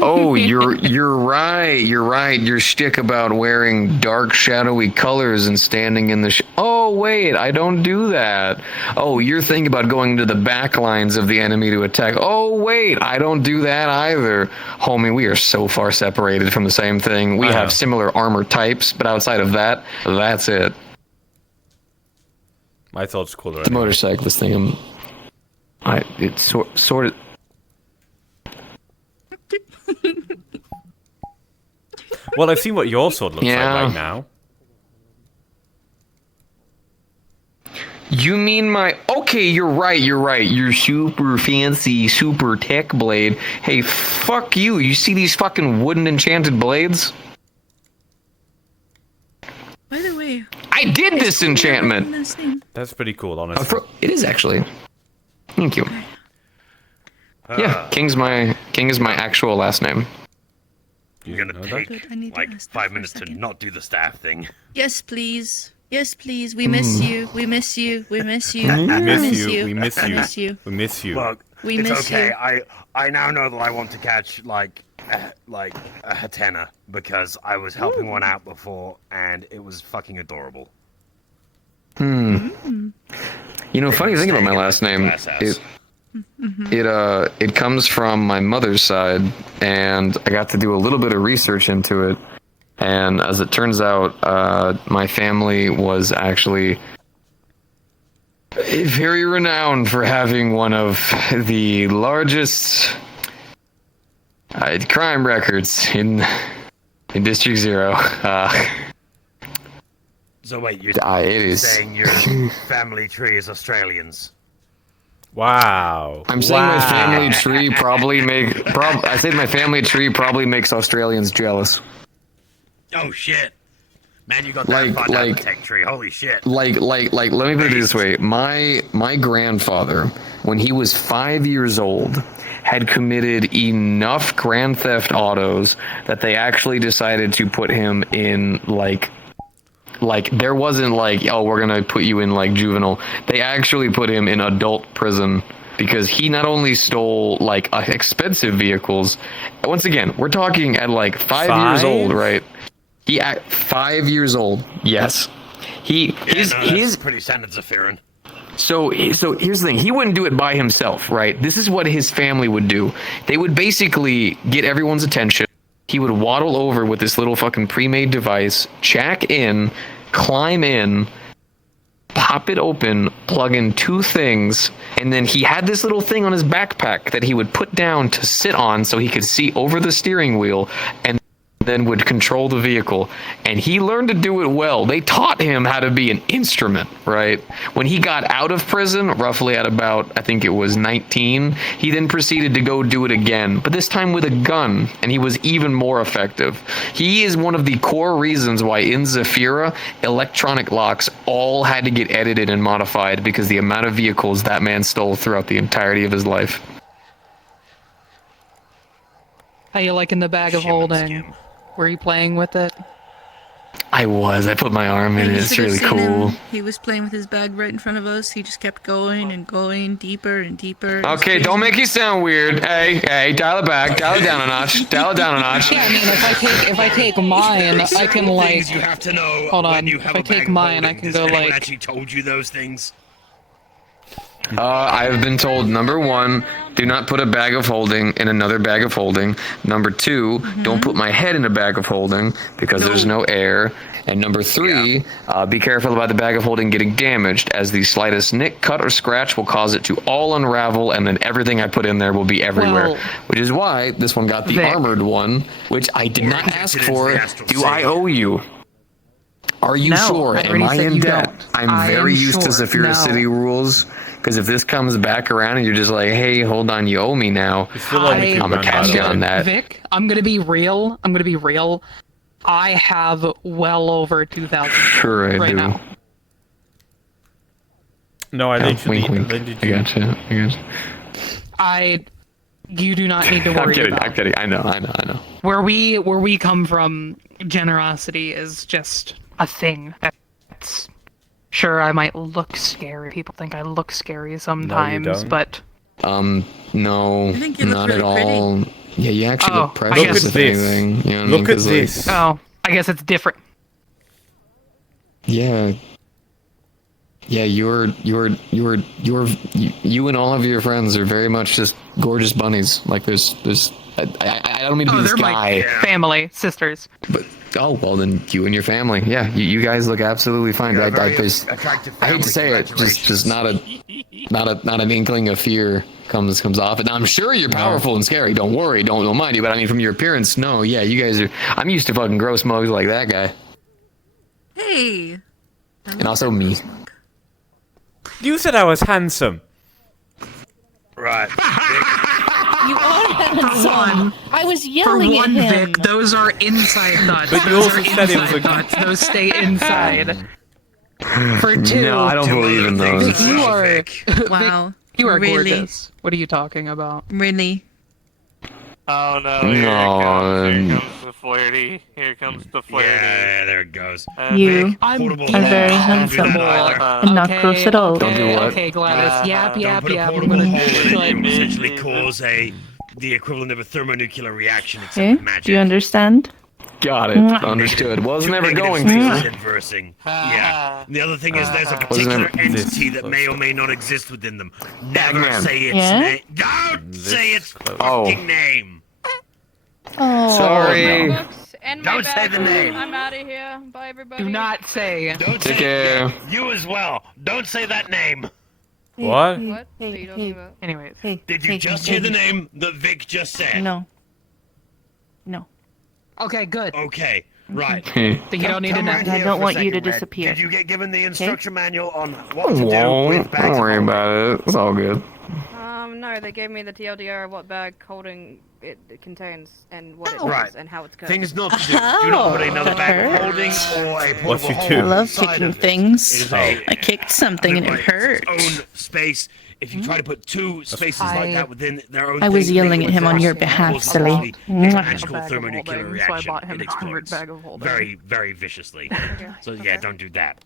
Oh, you're right. You're right. Your shtick about wearing dark, shadowy colors and standing in the. Oh wait, I don't do that. Oh, you're thinking about going to the back lines of the enemy to attack. Oh wait, I don't do that either, homie. We are so far separated from the same thing. We have similar armor types, but outside of that, that's it. My thought's cooler. The motorcyclist thing. It's sort of. Well, I've seen what your sword looks like right now. You mean my... Okay, you're right. Your super fancy, super tech blade. Hey, fuck you. You see these fucking wooden enchanted blades? By the way... I did this enchantment! That's pretty cool, honestly. It is, actually. Thank you. Yeah, King is my actual last name. You're gonna take like 5 minutes to not do the staff thing. Yes, please. Yes, please. We miss you. We miss you. We miss you. We We miss you. We miss We you. miss you. We miss you. Look, We it's miss okay. you. I now know that I want to catch like a Hatena because I was helping one out before and it was fucking adorable. You know, funny thing about my last name, it comes from my mother's side, and I got to do a little bit of research into it. And as it turns out, my family was actually very renowned for having one of the largest crime records in District 0. So wait, you're it saying your family tree is Australians? Wow. I'm saying my family tree probably I think my family tree probably makes Australians jealous. Oh shit. Man, you got that far down the tech tree. Holy shit. Let me put it this way. My grandfather, when he was 5 years old, had committed enough Grand Theft Autos that they actually decided to put him in like there wasn't like, oh, we're gonna put you in like juvenile. They actually put him in adult prison because he not only stole like expensive vehicles. Once again, we're talking at like 5 years old, right? He at 5 years old. Yes. His pretty standard Zephyrin. So here's the thing. He wouldn't do it by himself, right? This is what his family would do. They would basically get everyone's attention. He would waddle over with this little fucking pre-made device, jack in, climb in, pop it open, plug in two things, and then he had this little thing on his backpack that he would put down to sit on so he could see over the steering wheel, and then would control the vehicle. And he learned to do it well. They taught him how to be an instrument, right? When he got out of prison, roughly at about, I think it was 19, he then proceeded to go do it again, but this time with a gun, and he was even more effective. He is one of the core reasons why in Zafira, electronic locks all had to get edited and modified because the amount of vehicles that man stole throughout the entirety of his life. How you liking the bag of holding? Were you playing with it? I put my arm in it. It's really cool. He was playing with his bag right in front of us. He just kept going and going deeper and deeper. Okay, don't make it sound weird. Hey, dial it back. Dial it down a notch. Dial it down a notch. Yeah, I mean, if I take mine, I can like. You have to know. Hold on. You If I take mine, I can go like. Actually told you those things. I have been told, number one, do not put a bag of holding in another bag of holding. Number two, don't put my head in a bag of holding because there's no air. And number three, be careful about the bag of holding getting damaged, as the slightest nick, cut, or scratch will cause it to all unravel, and then everything I put in there will be everywhere. Well, which is why this one got the armored one, which I did not ask for. Do I owe you? Are you sure? Am I in debt? I'm very used to Zafira City rules. Because if this comes back around and you're just like, hey, hold on, you owe me now, I'm gonna catch you on that. Vic, I'm gonna be real. I have well over 2,000 Sure I do. now. No, I literally... Wink, wink. I gotcha. You do not need to worry about. I'm kidding. I know. Where we come from, generosity is just a thing. That's sure I might look scary. People think I look scary sometimes, don't. but No, I think you look not really at all. Yeah, you actually look I precious, guess- if anything. You know what I mean? Look at 'Cause, like, this. oh, I guess it's different. Yeah. Yeah, you and all of your friends are very much just gorgeous bunnies. Like I don't mean to be this They're guy. my family, sisters. But well then you and your family, yeah, you guys look absolutely fine. I hate to say it, just not an inkling of fear comes off it. Now I'm sure you're powerful and scary. Don't worry, don't mind you. But I mean, from your appearance, no, yeah, you guys are. I'm used to fucking gross mugs like that guy, Hey. and also me. You said I was handsome. Right. You are handsome. I was For yelling at one, him. Vic, those are inside thoughts. But you Those also are said it was inside a- thoughts. Those stay inside. For two, No, I don't believe in those. Vic, you are. Wow. Vic, you are Really? gorgeous. What are you talking about? Really? Oh no, No, here comes the flirty. Here comes the flirty. Yeah, there it goes. You Vic, I'm portable are very hole. Don't do that handsome. either. and not gross at all. Don't do what? Okay, Gladys. Yap. Don't put a I'm portable gonna hole in it. like, You will essentially cause the equivalent of a thermonuclear reaction, except Okay? with magic. Do you understand? Got it. Understood. Wasn't ever Negative going spaces to. inversing. Yeah. The other thing is there's a Wasn't particular ever- entity that may or may not exist within them. Never Bagman. say its Yeah? name. Don't say its Oh. fucking name. Oh. Sorry. Books and my Don't say bag. the name. I'm out of here. Bye, everybody. do not say. Don't Take say care. You as well. Don't say that name. What? What are you talking about? Anyways, Hey, Did you hey, just hey, hear the hey. name that Vic just said? No. No. okay, good. Okay, right. Then you don't need to know. I don't want you to disappear. Did you get given the instruction manual on what to do with Won't. bags Don't of worry holding? about it. It's all good. No, they gave me the TLDR of what bag holding it contains and what it Oh. does Right. and how it's cut. Things not to do. Do not put another bag of holding or a portable What you hole do? I love inside kicking of it. things. It is a- I kicked something and it Right, hurt. Its own space. If you try to put two spaces like that within their own I was thing, yelling they at him on will your burst. behalf, Causes silly. actually a Mwah. magical A bag of thermonuclear holding, so I reaction. bought him It an armored explodes bag of holding. very, very viciously. So yeah, don't do that.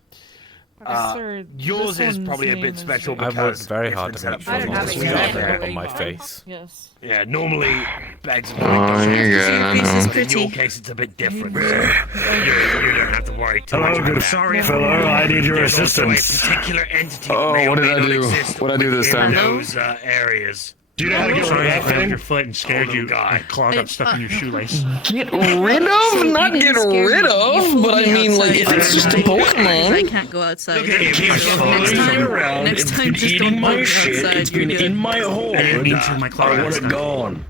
Sir, Yours this is one's probably a name bit is special Vic. I've because worked very it's hard been to set make up sure I don't for have this it was yet. not I there have on it. my face. Yes. Yeah, normally bags of Oh, holding you're good. I Your piece is know. in pretty. your case, it's a bit different. So you don't have to worry too much Hello, about good that. sorry fellow. I need your There's also assistance. a particular entity Oh, that may or what did may I not do? exist What'd I do this within time? those areas. Do you know how to get rid of that grabbed thing? your foot and scared you. Guy. Clog up stuff in your shoelace. Get rid of? Not get rid of, but I mean, like, if it's just a I Pokemon. can't go outside. Look at him, he's So following next you time, around. next It's time, been just eating don't my go shit. outside. It's been You're in good. my hole. And, into my closet. I want it gone.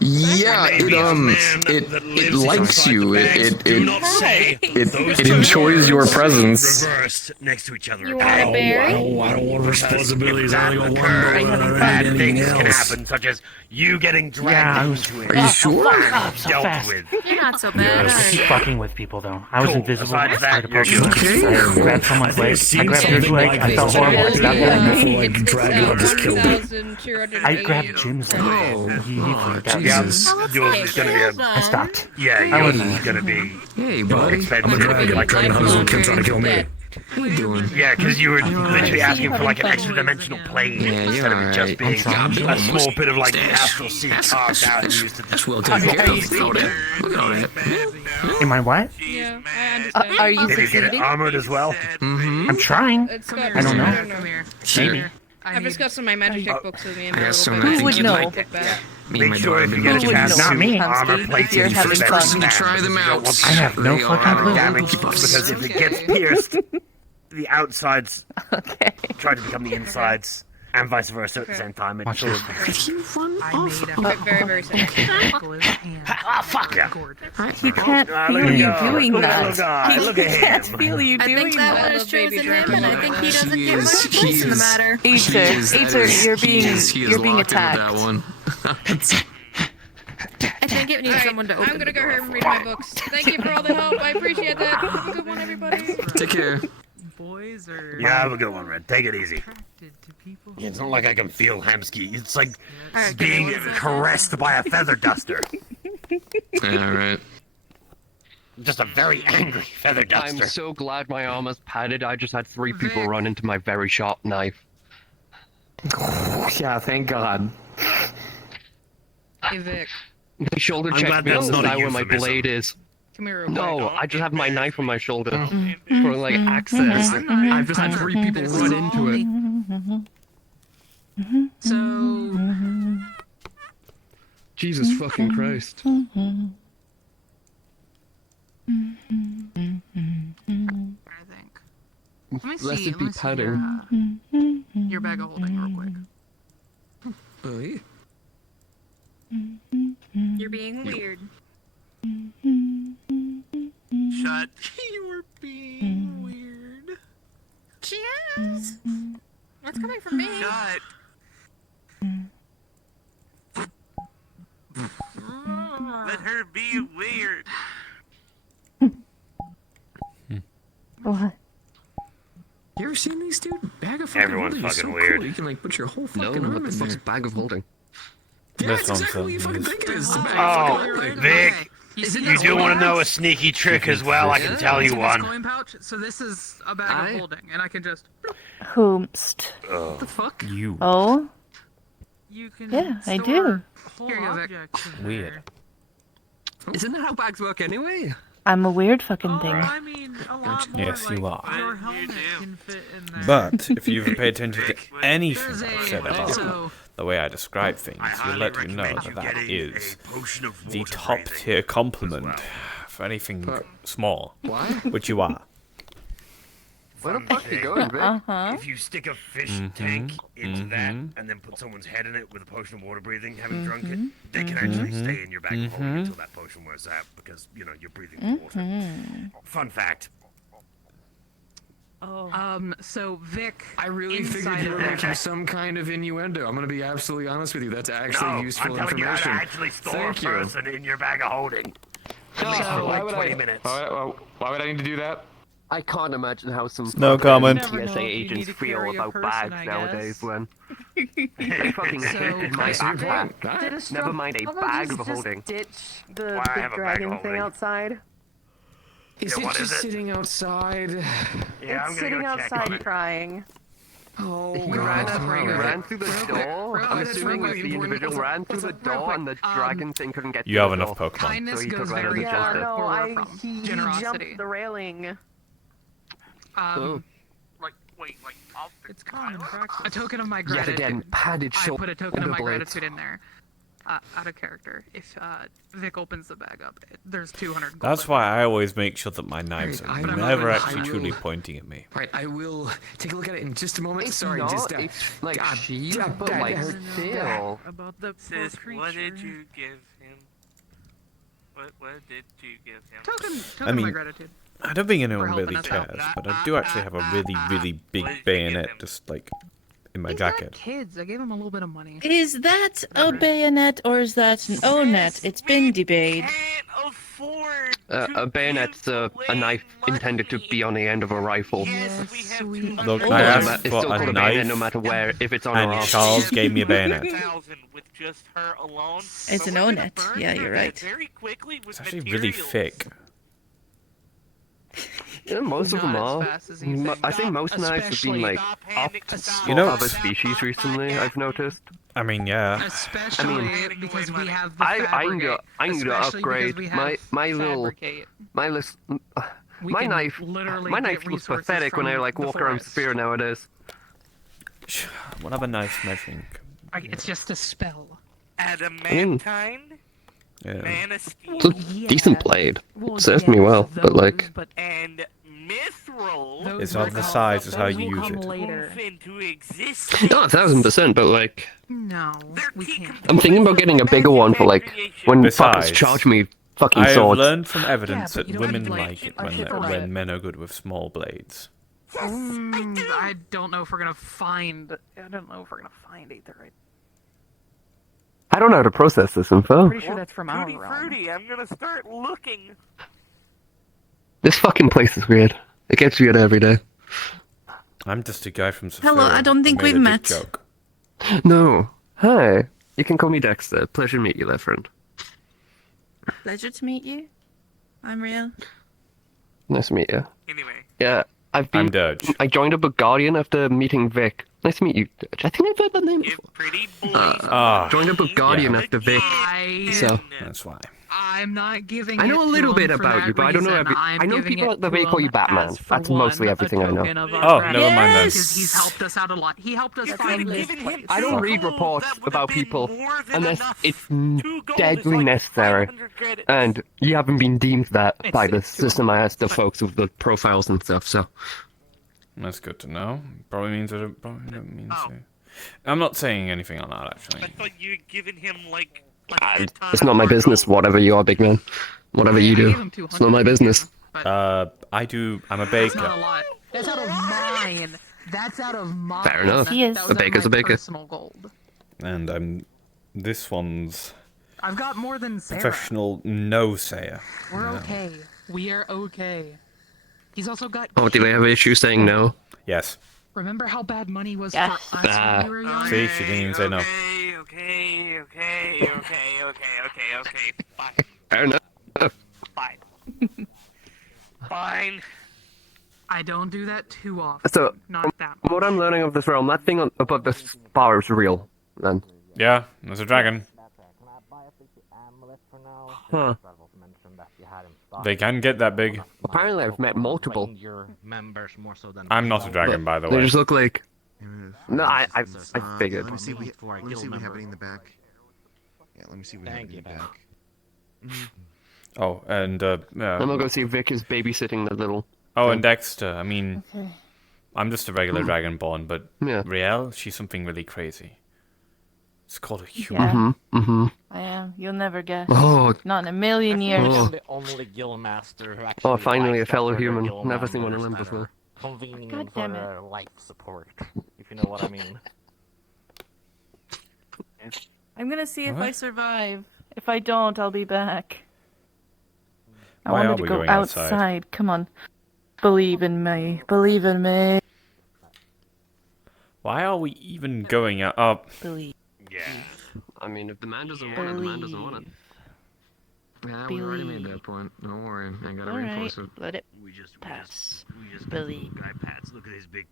Yeah, it likes you. Do not say those It two enjoys words your presence. reversed next to each other. You want a berry? I don't want responsibilities. I only got one Occurs, door. I don't bad need anything things can else. happen, such as you getting dragged Yeah, I was- into it. Are you sure? and so dealt fast. with. You're not so bad, I are keep you? fucking with people though. I was Cool. invisible. Aside I of tried to that, poke you're you. okay. I grabbed someone's leg. I grabbed something his leg. like I felt this. horrible. It's That before I was can drag you and just kill me. I grabbed Jim's leg. He freaked out. Jesus. Yours is gonna be a. I stopped. Yeah, yours is gonna be. Hey, buddy. Expensive. I'm a dragon. Like, Dragon hunters will keep trying to kill me. What are you doing? yeah, because you were literally asking for like an extra dimensional plane Yeah, you're instead of it just alright. being I'm trying. a small bit of like the astral sea carved out and used to. That's well taken care of. Look at all that. Look at all that. Am I what? Yeah, I understand. Are you Did you get it succeeding? armored as well? Mm-hmm. I'm trying. It's got, I don't know. Maybe. I've just got some of my magic tech books with me in I my guess little some bag. of the would things you know? like. Book bag. Me and my Make sure daughter if have you been get a getting chance, Not me. armor plates You're in having first fun. person Try them out. I have no They fucking are clue. damage books. because if it gets pierced, the outsides Okay. try to become the insides, and vice versa at the same time. It Watch sort this. of. You run off. Very, very simple. Ah, fuck yeah! He can't Ah, feel look at you go. doing Look at that. little guy. He Look at can't him. feel you I doing think that that. one is chosen him, and I think he doesn't She get is- much she choice in the is- matter. Aether, you're being locked attacked. into that one. I think it needs someone to open. I'm gonna the go door here and for read my books. Thank you for all the help. I appreciate that. Have a good one, everybody. Take care. Boys are Yeah, have a good one, Red. Take it easy. attracted to people It's not like I can feel Hamsky. It's like Alright, being what is it? caressed by a feather duster. Alright. Just a very angry feather duster. I'm so glad my armor's padded. I just had 3 people run into my very sharp knife. Yeah, thank God. Hey Vic, My shoulder I'm checked glad me that's on not the a side where my euphemism. blade is. come here. No, I just have my knife on my shoulder Mm-hmm. for like access. I've just had 3 people run into it. So, Jesus fucking Christ. I think. Let me see. Blessed be padding. Your bag of holding real quick. Oh, yeah. You're being weird. Shut. You're being weird. Cheers. What's coming from me? Shut. Let her be weird. What? You ever seen these, dude? Bag of fucking Everyone's holding is fucking so weird. Cool. You can like put your whole No, fucking arm what the in fuck's there. bag of holding? Yeah, That's that's exactly what you fucking nonsense. think it is. It's a bag of fucking Oh, holding. Vic, Isn't you this do coin want to know a pouch? sneaky trick as well. I can tell you See this one. coin pouch? So this is a bag of holding, and I can just. Whomst. What the fuck? You. Oh? You can. Yeah, I store do. whole objects in there. Weird. Isn't that how bags work anyway? I'm a weird fucking thing. I mean, a lot more Yes, like you are. your helmet can fit in there. But if you've paid attention to anything There's I've a- said about also- the way I describe things, you'll let you know that that is the top tier compliment for anything small, Why? which you are. Where the fuck are you going, Vic? Uh-huh. If you stick a fish tank into that and then put someone's head in it with a potion of water breathing, having drunk it, they can actually stay in your bag of holding until that potion wears out because, you know, you're breathing the water. Fun fact. Oh. So Vic. I really figured inside you were of it- making some kind of innuendo. I'm gonna be absolutely honest with you. That's actually No, useful I'm telling you how to information. actually store Thank a you. person in your bag of holding. At least for like 20 minutes. Why would I need to do that? I can't imagine how some No fucking comment. Never know TSA if you agents need to feel carry a about person, bags I nowadays guess. when they fucking So- hated my So you're backpack. fine. Did a Never mind a Struggle bag just of holding. ditch the Why, I big have a bag of dragon thing holding. outside? Is Yeah, it what just is it? sitting outside? Yeah, I'm It's gonna sitting go check on outside it. crying. Oh, He God. ran, Alright. he ran through the door. real I'm quick, assuming real that the quick. individual ran through the door and the dragon thing couldn't get You through have the enough door. Pokemon. Kindness So he goes took that as very a Yeah, far gesture. no, forward from he generosity. jumped the railing. Oh. Like, wait, like off the It's common tile? practice. A token of my Yet gratitude. again, padded I put a token of my shoulder blades. gratitude in there. Out of character. If Vic opens the bag up, there's 200 gold. That's in why I always make sure that my knives Alright, are I never will- actually I truly will- pointing at me. Alright, I will take a look at it in just a moment. It's Sorry, not, just it's like God, cheap, God, but God, like God. still. About the poor Sis, creature. what did you give him? What did you give him? Token I of my mean, gratitude. I don't think anyone helping really us out. cares, but I do actually have a really big What did you give bayonet him? just like in my He's got jacket. kids. I gave him a little bit of money. Is that a bayonet or is that an O-net? It's been debated. Can't afford A bayonet's a knife intended to be on the end of a rifle. Yes, we have Sweet. 200 Look, I So asked that- it's for still a called a bayonet knife, no matter where, if it's on and or off. Charles gave me a bayonet. 1,000 with just her alone. It's but an we're gonna O-net. burn Yeah, through you're that right. Very quickly with It's actually really materials. thick. Yeah, most of them Not are. as fast as you think. I think most knives have been like Stop up panicking, stop You know- other species recently. I've noticed. I mean, yeah. Especially because we have the I need to Especially because upgrade we my have my little fabricate. my list. We My can knife, literally my get knife looks resources pathetic when I from like the walk around forest. Spear nowadays. What other knife measuring? It's just a spell. Adamantine, Yeah. Man of Steel, It's a decent blade. It serves me well, but like. and Mithril. It's not the size, it's how you use it. Move into existence. No, 1000%, but like. No, we can't. I'm thinking about getting a bigger one for like when Besides, fuckers charge me fucking I have swords. learned from evidence but that you don't women need, like it a when, hippo when rat. men are good with small blades. I don't know if we're gonna find. I don't know if we're gonna find aetherite. I don't know how to process this info. Pretty sure that's from our Fruity, realm. fruity, I'm gonna start looking. This fucking place is weird. It gets weird every day. I'm just a guy from Hello, Sophia I don't who think made we've a dick met. Joke. No. Hi. You can call me Dexter. Pleasure to meet you, there, friend. Pleasure to meet you. I'm real. Nice to meet you. Anyway. Yeah, I'm Dirge. I joined up with Guardian after meeting Vic. Nice to meet you, Dirge. I think I've heard that name before. Pretty boy. Joined up with Guardian yeah. after Vic. So That's why. I'm not giving I know it a little to bit him for about that you, but I don't know reason. I know giving people it that to they call you him Batman. as, for That's one, mostly a everything I know. token of our Oh, never gratitude, mind then. Because he's helped us out a lot. He helped us find this place. I don't read reports about people unless it's deadly necessary, and you haven't been deemed that by the system I asked the folks with the profiles and stuff. So That's good to know. Probably means I don't, probably don't mean to. I'm not saying anything on that, actually. I thought you had given him like. it's not my business. Whatever you are, big man. Whatever you do, it's not my business. I'm a baker. That's not a lot. That's out of mine. That's out of mine. Fair enough. He is. That A was out of baker's my a baker. personal gold. And I'm this one's I've got more than Sarah. professional no-sayer. We're you know. okay. We are okay. He's also got. Oh, do they have an issue saying no? Yes. Remember how bad money was Yes. for us when we were young? See, she didn't even say no. Okay. Fine. Fair enough. Fine. Fine. I don't do that too often. So, Not that what I'm learning of this realm, that thing above the bar is real. Then. Yeah, there's a dragon. Huh. They can get that big. Apparently, I've met multiple. Members more so than. I'm not a dragon, by the They way. just look like. No, I figured. Let me see. Let me see what we have it in the back. Yeah, let me see what we have it in the back. Oh, and I'm gonna go see Vic is babysitting the little. oh, and Dexter. I mean, Okay. I'm just a regular dragonborn, but Yeah. Riel, she's something really crazy. It's called a human. Yeah. Mm-hmm. I am. You'll never guess. Oh. Not in a million years. Oh. the only guild master who actually Oh, finally a likes fellow other human. guild Never seen one of members them that before. are Convening God for damn it. their life support, if you know what I mean. I'm gonna see if I What? survive. If I don't, I'll be back. I Why are wanted to we go going outside? Come on. Believe in me. Believe in me. Why are we even going out? Oh, Believe. Yeah. I mean, if the man doesn't want it, the man doesn't want it. Yeah, we already made that point. Don't worry, I gotta Alright, reinforce it. let it We just pass. Believe. Guy Pats, look at his big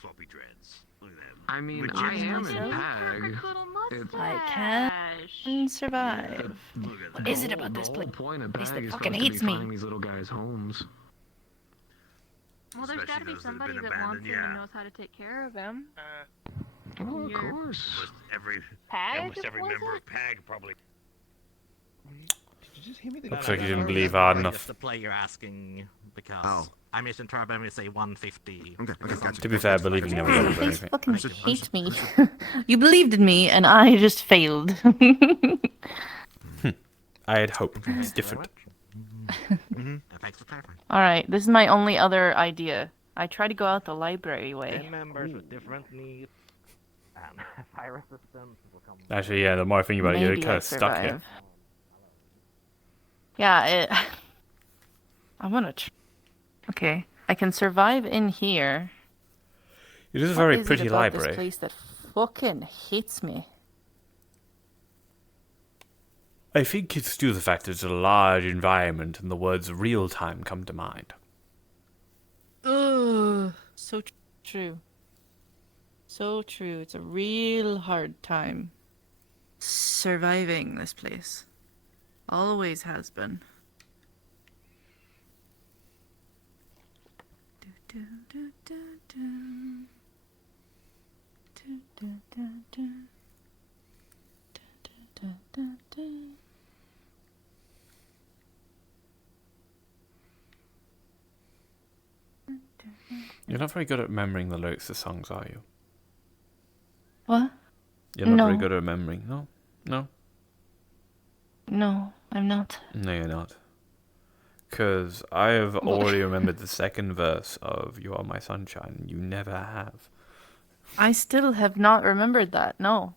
floppy dreads. Look at them. I mean, Legit. I am Myself? in Pag. I can survive. Look at What them. is it about this The whole place? point of Place Pag that is fucking supposed to be hates me. finding these little guys' homes. Well, there's got to be those that have somebody been that wants abandoned, him yeah. and knows how to take care of him. Oh, of You're- course. Almost every member of PAG probably. Did you just hear me? Looks like you didn't believe hard enough. Just the play you're asking, because Oh. I misinterpreted when we say 150. Okay, gotcha. To be fair, believing never does Face anything. fucking hates me. You believed in me, and I just failed. I had hope. It's different. Thanks for clarifying. Alright, this is my only other idea. I try to go out the library way. 10 members with different needs. And fire resistance will come. Actually, yeah, the more I think about it, you're Maybe kind I of stuck here. survive. Yeah, I want to. Okay, I can survive in here. It is a What very is it pretty about library. This place that fucking hates me. I think it's due to the fact that it's a large environment and the words real time come to mind. Ugh, so true. So true. It's a real hard time surviving this place. Always has been. You're not very good at remembering the lyrics to songs, are you? What? You're not very No. good at remembering. No? No? No, I'm not. No, you're not. Because I have already remembered the second verse of You Are My Sunshine. You never have. I still have not remembered that. No.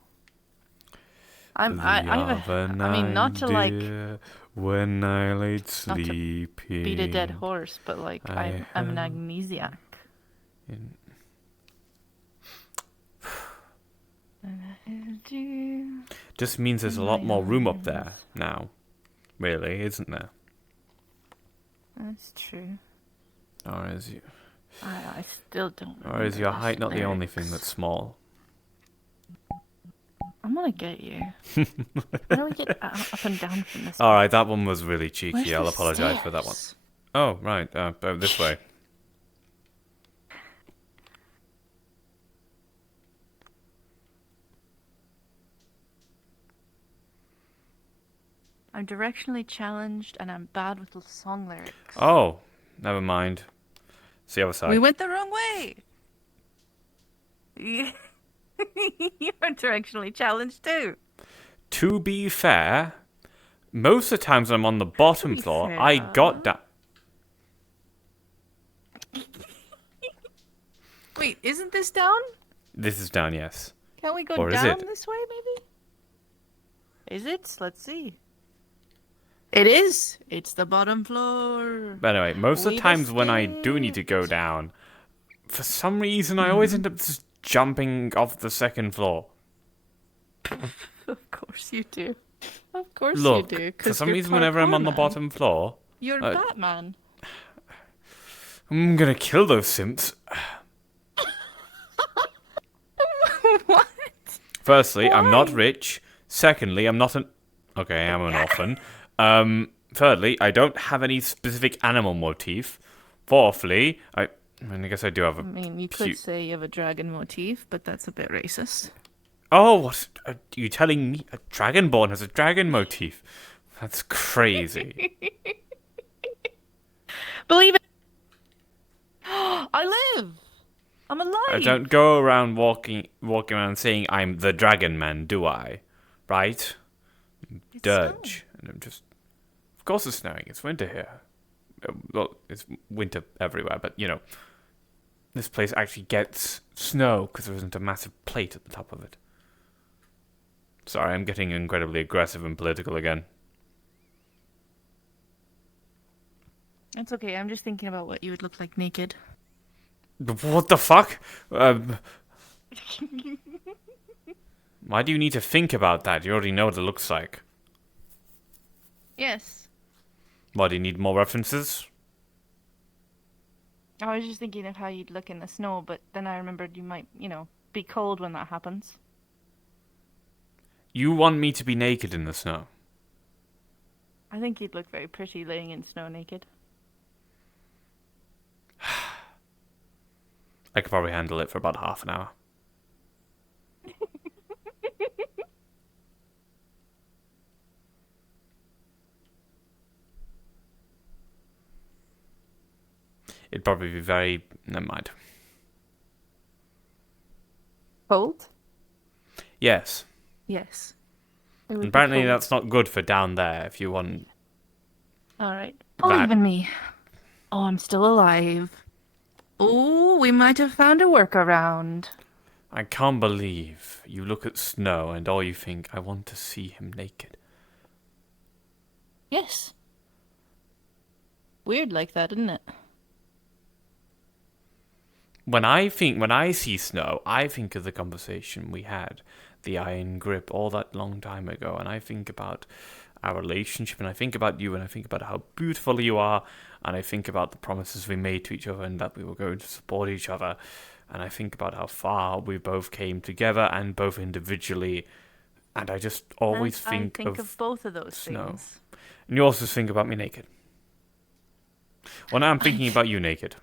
I have a, I mean, not to like when I laid not to sleeping. beat a dead horse, but like I'm an amnesiac. Just means there's a lot more room up there now. Really, isn't there? That's true. Or is you? I still don't. Or is your height not the only lyrics. thing that's small? I'm gonna get you. How do we get up and down from this? All right, that one was really cheeky. Where's I'll the apologize for that one. stairs? Oh, right. This way. I'm directionally challenged and I'm bad with the song lyrics. Oh, never mind. It's the other side. We went the wrong way. You're directionally challenged too. To be fair, most of the times I'm on the bottom floor, I got down. Wait, isn't this down? This is down, yes. Can't we go Or is down it? this way, maybe? Is it? Let's see. It is. It's the bottom floor. But anyway, most of the We times when I do need to go down, for some reason I always end up just jumping off the second floor. Of course you do. Of course Look, you do. for 'Cause some you're reason whenever I'm on the parkour man. bottom floor, You're Batman. I'm gonna kill those simps. What? Firstly, I'm not rich. Secondly, I'm not an... Okay, I'm an orphan. Thirdly, I don't have any specific animal motif. Fourthly, I guess I do have a... I mean, you could say you have a dragon motif, but that's a bit racist. Oh, what? Are you telling me a dragonborn has a dragon motif? That's crazy. Believe it. I live. I'm alive. I don't go around walking around saying I'm the dragon man, do I? Right? Dirge. And I'm just... Of course it's snowing. It's winter here. Well, it's winter everywhere, but, you know, this place actually gets snow because there isn't a massive plate at the top of it. Sorry, I'm getting incredibly aggressive and political again. It's okay. I'm just thinking about what you would look like naked. What the fuck? Why do you need to think about that? You already know what it looks like. Yes. Why do you need more references? I was just thinking of how you'd look in the snow, but then I remembered you might, be cold when that happens. You want me to be naked in the snow? I think you'd look very pretty laying in snow naked. I could probably handle it for about half an hour. It'd probably be very... Never mind. Cold? Yes. Yes. And apparently that's not good for down there if you want... Alright. Believe in me. Oh, I'm still alive. Oh, we might have found a workaround. I can't believe you look at snow and all you think, I want to see him naked. Yes. Weird like that, isn't it? When I see snow, I think of the conversation we had, the iron grip, all that long time ago, and I think about our relationship, and I think about you, and I think about how beautiful you are, and I think about the promises we made to each other, and that we were going to support each other, and I think about how far we both came together, and both individually, and I just always think of both of those snow. things. And you also think about me naked. Well, now I'm thinking about you naked.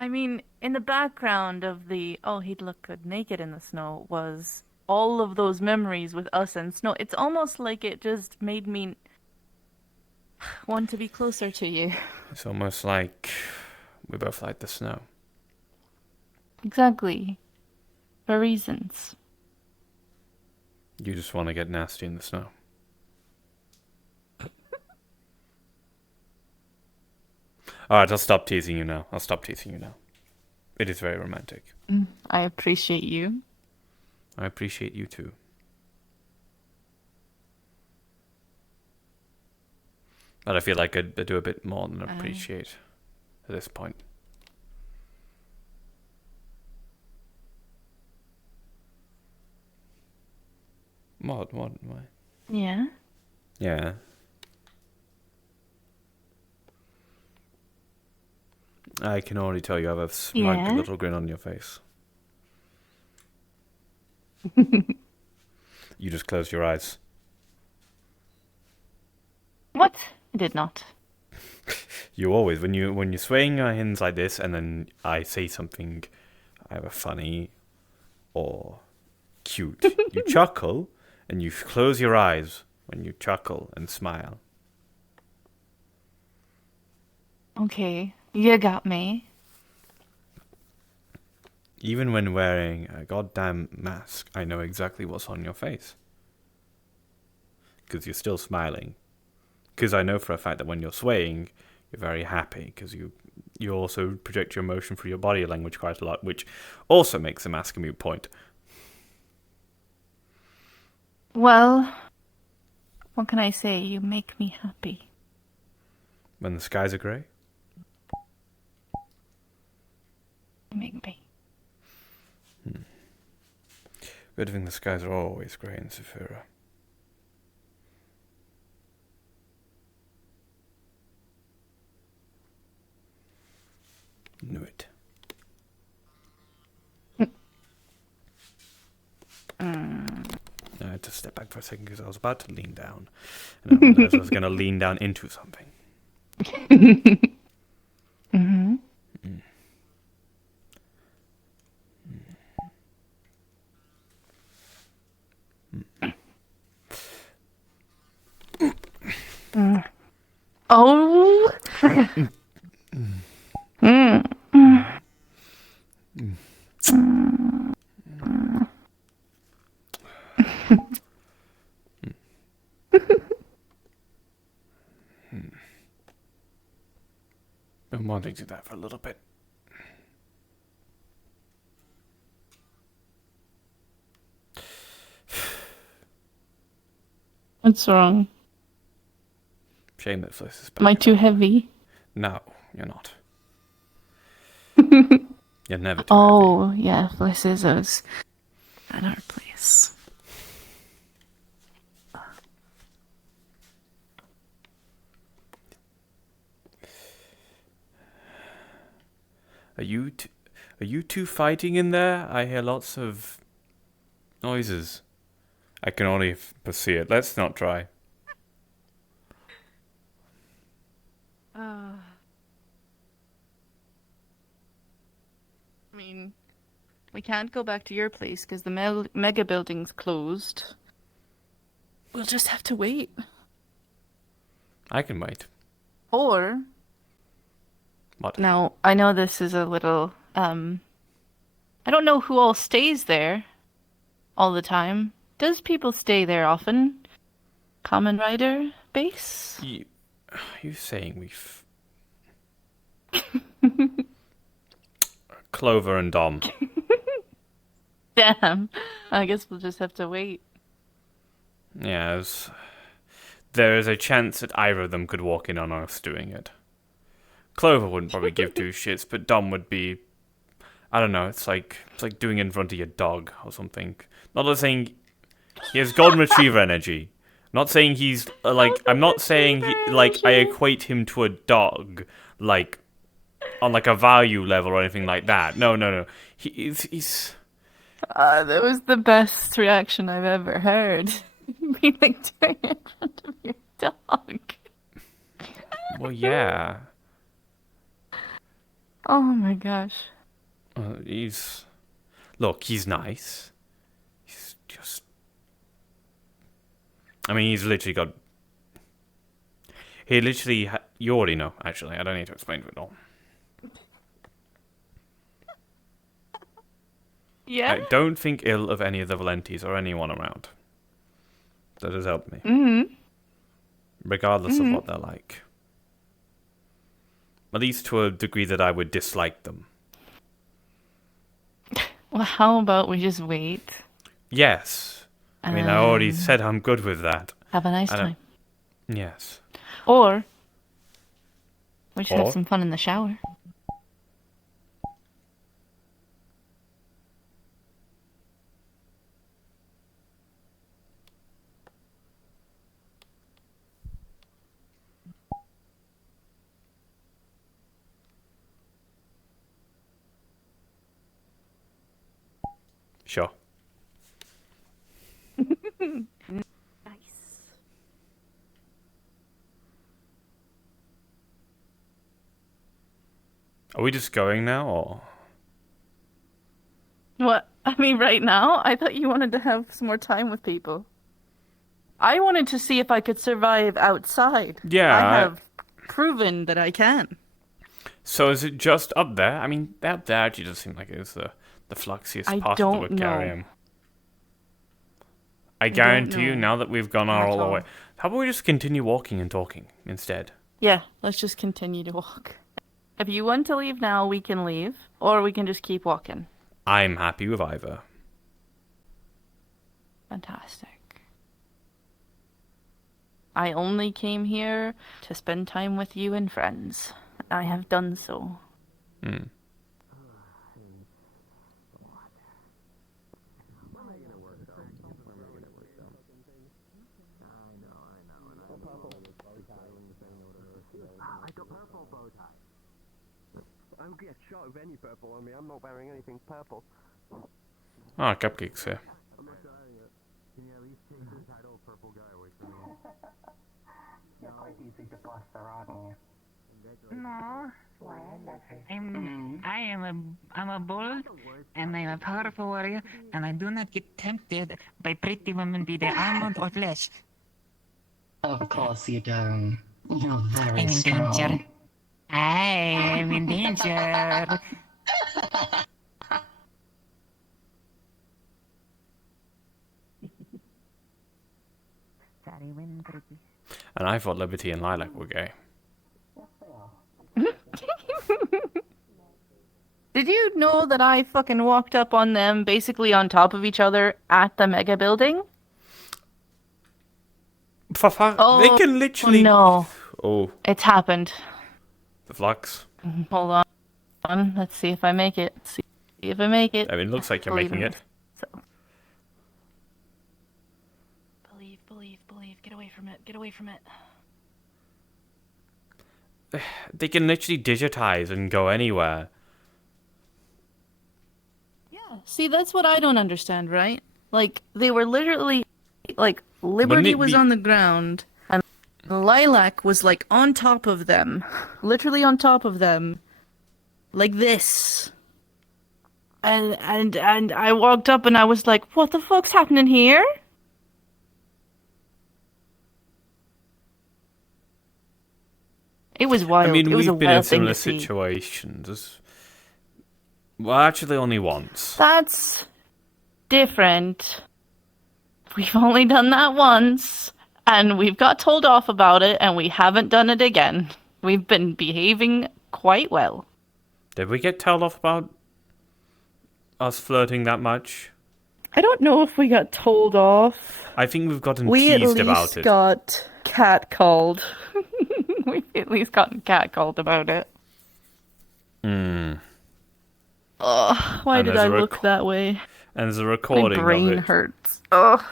I mean, in the background of the, oh, he'd look good naked in the snow, was all of those memories with us and snow. It's almost like it just made me want to be closer to you. It's almost like we both like the snow. Exactly. For reasons. You just want to get nasty in the snow. Alright, I'll stop teasing you now. It is very romantic. I appreciate you. I appreciate you too. But I feel like I do a bit more than appreciate at this point. What? Why? Yeah? Yeah. I can already tell you have a smug Yeah? little grin on your face. You just closed your eyes. What? I did not. You always, when you're swaying your hands like this, and then I say something either funny or cute, you chuckle, and you close your eyes when you chuckle and smile. Okay, you got me. Even when wearing a goddamn mask, I know exactly what's on your face. Because you're still smiling. Because I know for a fact that when you're swaying, you're very happy. Because you also project your emotion through your body language quite a lot, which also makes the mask a moot point. Well, what can I say? You make me happy. When the skies are grey? You make me. Good thing the skies are always grey in Saphira. Knew it. I had to step back for a second because I was about to lean down. And I realized I was going to lean down into something. Mm-hmm. Oh. Been wanting to do that for a little bit. What's wrong? Shame that Fliss is back. Am I too heavy? No, you're not. You're never too Oh, yeah, Fliss is us at our place. Are you two fighting in there? I hear lots of noises. I can only foresee it. Let's not try. I mean, we can't go back to your place because the mega building's closed. We'll just have to wait. I can wait. Or... What? Now, I know this is a little, I don't know who all stays there all the time. Does people stay there often? Common Rider base? You saying we've... Clover and Dom. Damn. I guess we'll just have to wait. Yes. There is a chance that either of them could walk in on us doing it. Clover wouldn't probably give two shits, but Dom would be... I don't know, it's like doing it in front of your dog or something. Not saying... He has golden retriever energy. Not saying he's, I'm not saying, I equate him to a dog, on, a value level or anything like that. No. He's... That was the best reaction I've ever heard. Being doing it in front of your dog. Well, yeah. Oh my gosh. He's... Look, he's nice. He's just... I mean, he's literally got... He literally... You already know, actually. I don't need to explain it all. Yeah? I don't think ill of any of the Valentis or anyone around. That has helped me. Mm-hmm. Regardless of what they're like. At least to a degree that I would dislike them. Well, how about we just wait? Yes. I mean, I already said I'm good with that. Have a nice time. Yes. Or we should have some fun in the shower. Sure. Nice. Are we just going now, or? What? I mean, right now? I thought you wanted to have some more time with people. I wanted to see if I could survive outside. Yeah. I have proven that I can. So is it just up there? I mean, that actually does seem like it's the fluxiest part of the Wiccarium. I guarantee you, now that we've gone all the way, how about we just continue walking and talking instead? Yeah, let's just continue to walk. If you want to leave now, we can leave, or we can just keep walking. I'm happy with either. Fantastic. I only came here to spend time with you and friends. I have done so. Hmm. I got purple bow tie. I would get shot with any purple on me. I'm not wearing anything purple. Ah, cupcakes here. I'm not wearing it. Can you at least take the title purple guy away from me? You're quite easy to bust around you. No. I'm a bull, and I'm a powerful warrior, and I do not get tempted by pretty women, be they almond or flesh. Of course you don't. You're very I'm in strong. danger. I am in danger. And I thought Liberty and Lilac were gay. Did you know that I fucking walked up on them basically on top of each other at the mega building? They can literally... No. Oh. It's happened. The flux. Hold on. Let's see if I make it. See if I make it. I mean, it looks like you're making it. So. Believe. Get away from it. They can literally digitize and go anywhere. See, that's what I don't understand, right? Like, they were literally, like, Liberty was on the ground, and Lilac was, like, on top of them. Literally on top of them. Like this. And I walked up and I was like, what the fuck's happening here? It was wild. I mean, it was we've a been in wild thing similar to see. situations. Well, actually, only once. That's different. We've only done that once, and we've got told off about it, and we haven't done it again. We've been behaving quite well. Did we get told off about us flirting that much? I don't know if we got told off. I think we've gotten We at teased least about it. got catcalled. We've at least gotten catcalled about it. Hmm. Why And did there's I a look that way? And there's a recording My brain of it. hurts. Ugh.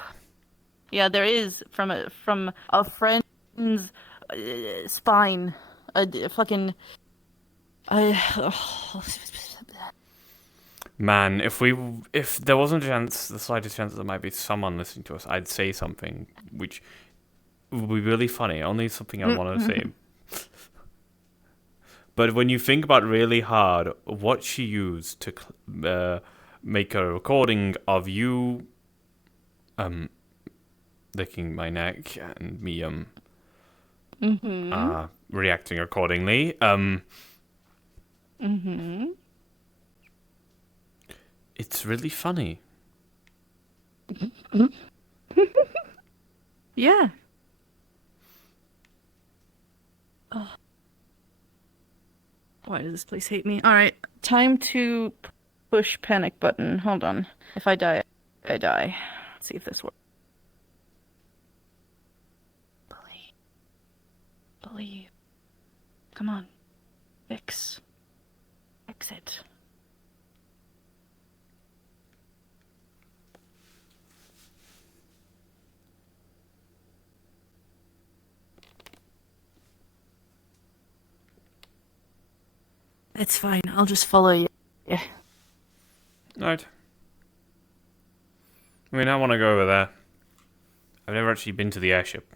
Yeah, there is from a friend's spine. A fucking. Man, if there wasn't the slightest chance that there might be someone listening to us, I'd say something which would be really funny. Only something I want to say. But when you think about really hard what she used to make a recording of you licking my neck and me reacting accordingly, it's really funny. Yeah. Why does this place hate me? Alright, time to push panic button. Hold on. If I die, I die. Let's see if this works. Believe. Come on. Fix it. It's fine. I'll just follow you. Yeah. Alright. I mean, I want to go over there. I've never actually been to the airship.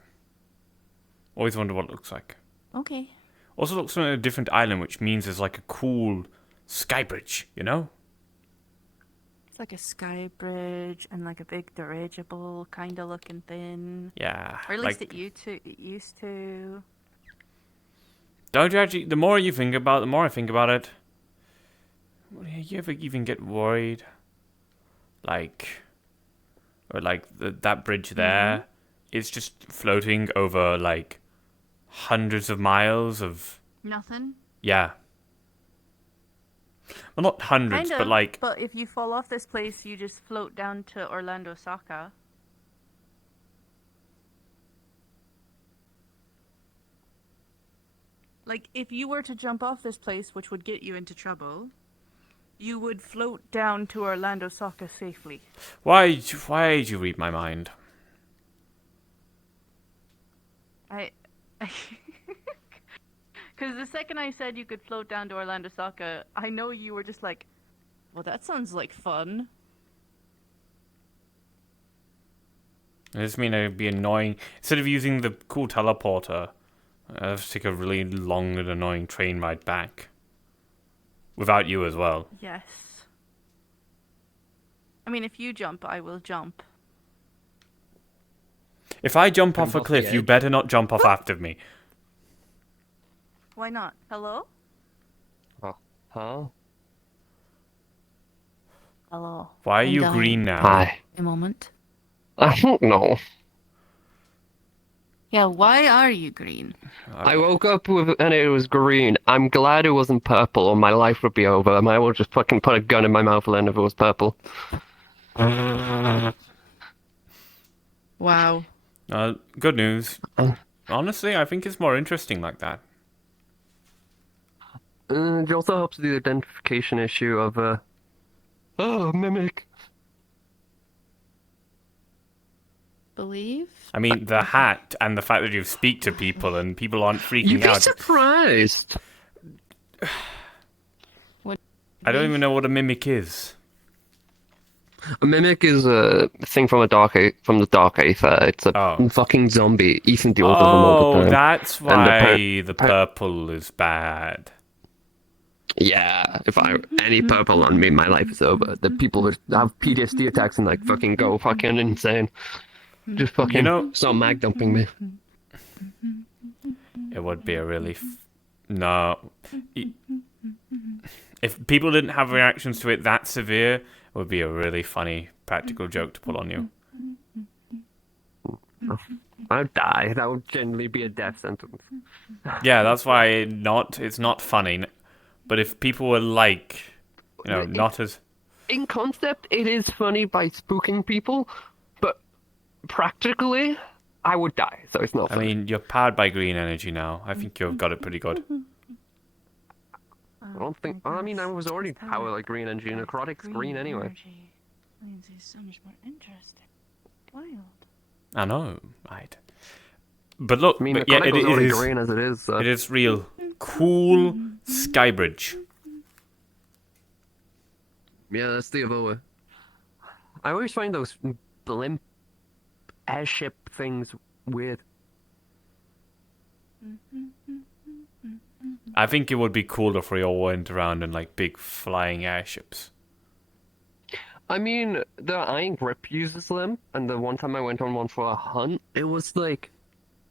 Always wonder what it looks like. Okay. Also looks like a different island, which means there's like a cool sky bridge, you know? It's like a sky bridge and like a big dirigible kind of looking thing. Yeah. Or at least it used to. Don't you actually... The more you think about it, the more I think about it... You ever even get worried? Like... Or like that bridge there is just floating over like hundreds of miles of... Nothing? Yeah. Well, not hundreds, Kind but of, like... But if you fall off this place, you just float down to Orlando Saka. Like, if you were to jump off this place, which would get you into trouble, you would float down to Orlando Saka safely. Why did you read my mind? Because the second I said you could float down to Orlando Saka, I know you were just like, well, that sounds like fun. I just mean it'd be annoying. Instead of using the cool teleporter, I have to take a really long and annoying train ride back. Without you as well. Yes. I mean, if you jump, I will jump. If I jump off a off the cliff, you edge. better not jump off after me. Why not? Hello? Oh. Huh? Hello. Why are I'm you dying. green now? Hi. A moment. I don't know. Yeah, why are you green? I woke up with and it was green. I'm glad it wasn't purple, or my life would be over. I might well just fucking put a gun in my mouth then if it was purple. Wow. Good news. Honestly, I think it's more interesting like that. It also helps the identification issue of mimic. Believe? I mean, the hat and the fact that you speak to people and people aren't freaking You'd be out. surprised. What? I don't even know what a mimic is. A mimic is a thing from the dark aether. It's a fucking zombie. Ethan deals with them all the time. That's And why the purple is bad. Yeah, if I any purple on me, my life is over. The people who have PTSD attacks and like fucking go fucking insane. Just fucking start mag dumping me. It would be a really... No. If people didn't have reactions to it that severe, it would be a really funny practical joke to put on you. I'd die. That would generally be a death sentence. Yeah, that's why it's not funny. But if people were like, not as... In concept, it is funny by spooking people, but practically, I would die, so it's not funny. I mean, you're powered by green energy now. I think you've got it pretty good. I don't think... I mean, I was already powered like green energy, necrotic's green anyway. Lindsay's so much more interesting. Wild. I know, right. But look, I mean, but yeah, necrotic was already green as it is, so... It is real. Cool skybridge. Yeah, that's the Evoa. I always find those blimp airship things weird. I think it would be cooler if we all went around in like big flying airships. I mean, the Iron Grip uses them, and the one time I went on one for a hunt, it was like...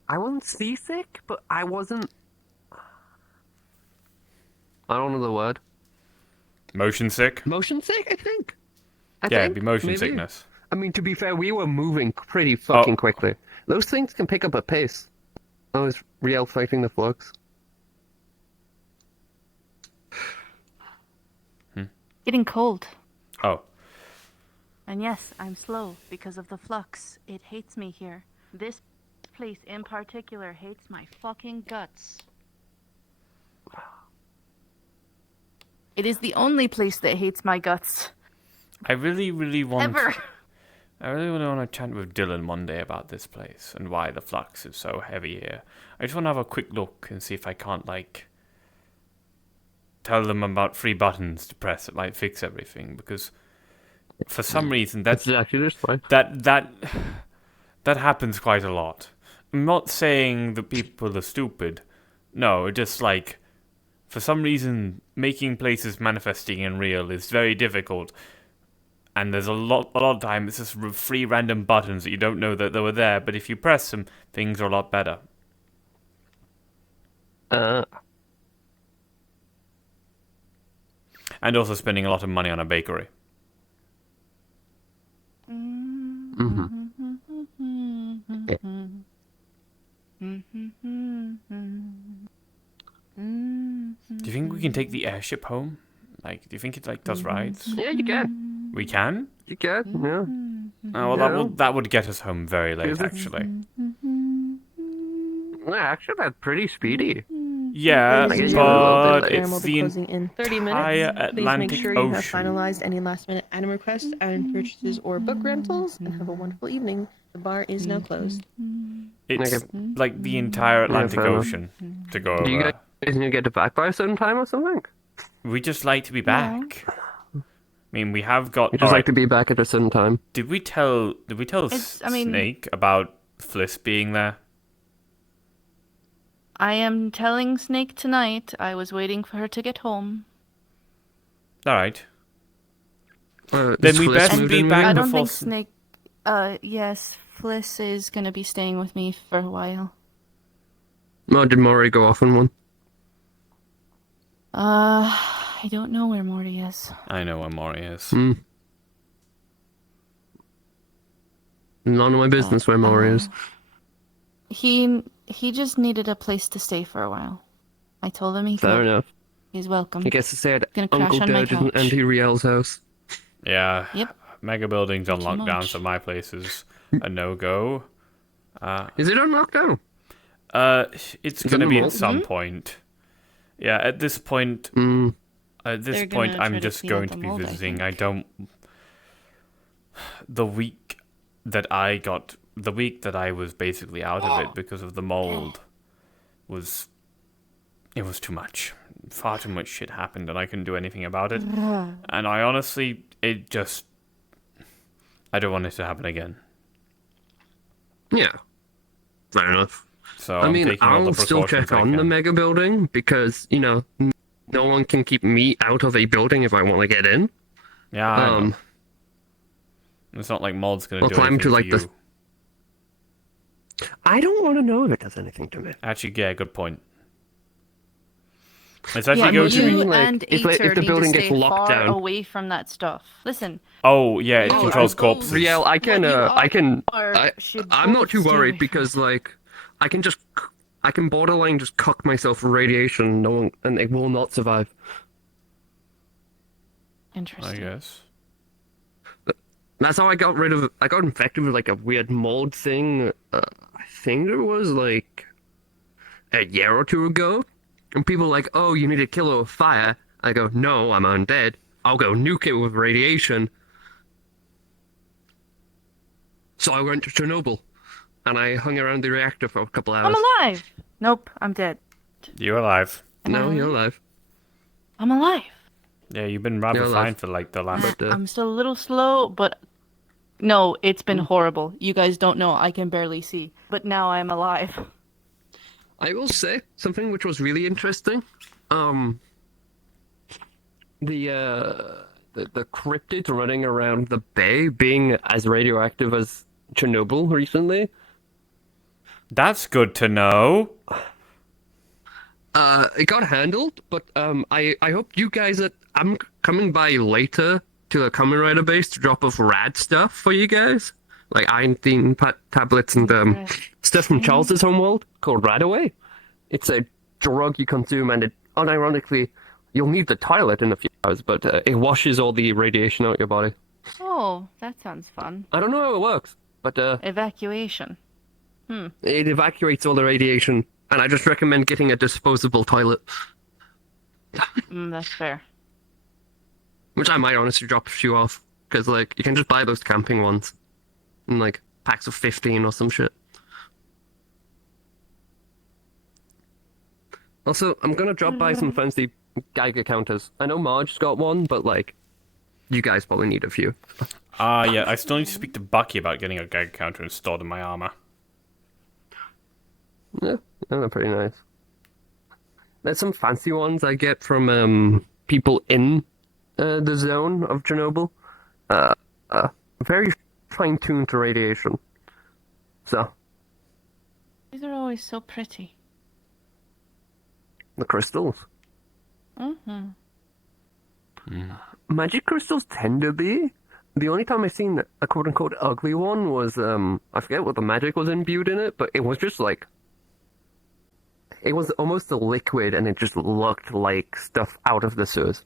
I wasn't seasick, but I wasn't... I don't know the word. Motion sick? Motion sick, I think. It'd be motion maybe. sickness. I mean, to be fair, we were moving pretty fucking quickly. Those things can pick up a pace. I was real fighting the flux. Getting cold. Oh. And yes, I'm slow because of the flux. It hates me here. This place in particular hates my fucking guts. It is the only place that hates my guts. I really, really want... Ever. I really want to chat with Dylan one day about this place and why the flux is so heavy here. I just want to have a quick look and see if I can't, like, tell them about 3 buttons to press that might fix everything, because For some reason, That's actually just fine. that happens quite a lot. I'm not saying that people are stupid. No, just like, for some reason, making places manifesting and real is very difficult. And there's a lot of time it's just three random buttons that you don't know that they were there, but if you press them, things are a lot better. And also spending a lot of money on a bakery. Do you think we can take the airship home? Like, do you think it like does rides? Yeah, you can. We can? You can, yeah. Oh, well, that would get us home very late, Is it? actually. Yeah, actually, that's pretty speedy. Yeah, Ladies and but gentlemen, it's will the be closing in 30 entire minutes. Please Atlantic make sure you have Ocean. finalized any last-minute item requests, item purchases, or book rentals, and have a wonderful evening. The bar is now closed. It's like the entire Atlantic fair enough. Ocean to go over. Do you guys need to get back by a certain time or something? We just like to be back. I mean, we have got. You just like to be back at a certain time. Did we tell I mean- Snake about Fliss being there? I am telling Snake tonight. I was waiting for her to get home. All right. Then Then we best be back I don't before. think Snake. Yes, Fliss is gonna be staying with me for a while. Oh, did Maury go off on one? I don't know where Morty is. I know where Maury is. None of my business where Maury is. He just needed a place to stay for a while. I told him he could. Fair enough. He's welcome. He gets to stay at Gonna crash Uncle on my Dirge and couch. Auntie Riel's house. Yeah. Yep. Mega buildings on Too lockdown, much. so my place is a no-go. Is it on lockdown? It's Is gonna it be on at some Mm-hmm. point. Yeah, at this point, They're point, gonna try I'm to just clean out going the to be mold, I visiting. think. I don't. The week that I was basically out of it because of the mold was too much. Far too much shit happened, and I couldn't do anything about it. And I honestly, I don't want it to happen again. Yeah. Fair enough. So I mean, taking all the I'll still precautions check I on the can. mega building because, no one can keep me out of a building if I want to get in. Yeah, I know. It's not like mold's gonna I'll do climb anything to, like, to the- you. I don't want to know if it does anything to me. Actually, yeah, good point. It's actually Yeah, go you to. and if Aether the need building to gets stay locked far down- away from that stuff. Listen, Oh yeah, it You controls are corpses. Riel, I'm should not both too stay away worried from because, like, I can borderline just cock myself for radiation, and it will not survive. Interesting. I guess. That's how I got infected with, like, a weird mold thing, I think it was, like, a year or two ago. And people were like, oh, you need a killer with fire. I go, no, I'm undead. I'll go nuke it with radiation. So I went to Chernobyl, and I hung around the reactor for a couple hours. I'm alive. Nope, I'm dead. You're alive. No, you're alive. I'm alive. Yeah, you've been rather You're fine alive. for like the last. I'm still a little slow, but no, it's been horrible. You guys don't know. I can barely see, but now I'm alive. I will say something which was really interesting. The cryptids running around the bay being as radioactive as Chernobyl recently. That's good to know. It got handled, but I hope you guys I'm coming by later to the Kamen Rider base to drop off rad stuff for you guys, like iron tablets and stuff from Charles's homeworld called Radaway. It's a drug you consume, and it unironically you'll need the toilet in a few hours, but it washes all the radiation out of your body. Oh, that sounds fun. I don't know how it works, but Evacuation. it evacuates all the radiation, and I just recommend getting a disposable toilet. That's fair. Which I might honestly drop a few off, because, like, you can just buy those camping ones in, like, packs of 15 or some shit. Also, I'm gonna drop by some fancy Geiger counters. I know Marge's got one, but, like, you guys probably need a few. Yeah, I still need to speak to Bucky about getting a gag counter installed in my armor. Yeah, they're pretty nice. There's some fancy ones I get from people in the zone of Chernobyl. Very fine-tuned to radiation. So, These are always so pretty. the crystals. Mm-hmm. Magic crystals tend to be. The only time I've seen a quote-unquote ugly one was, I forget what the magic was imbued in it, but it was just like... It was almost a liquid, and it just looked like stuff out of the sewers.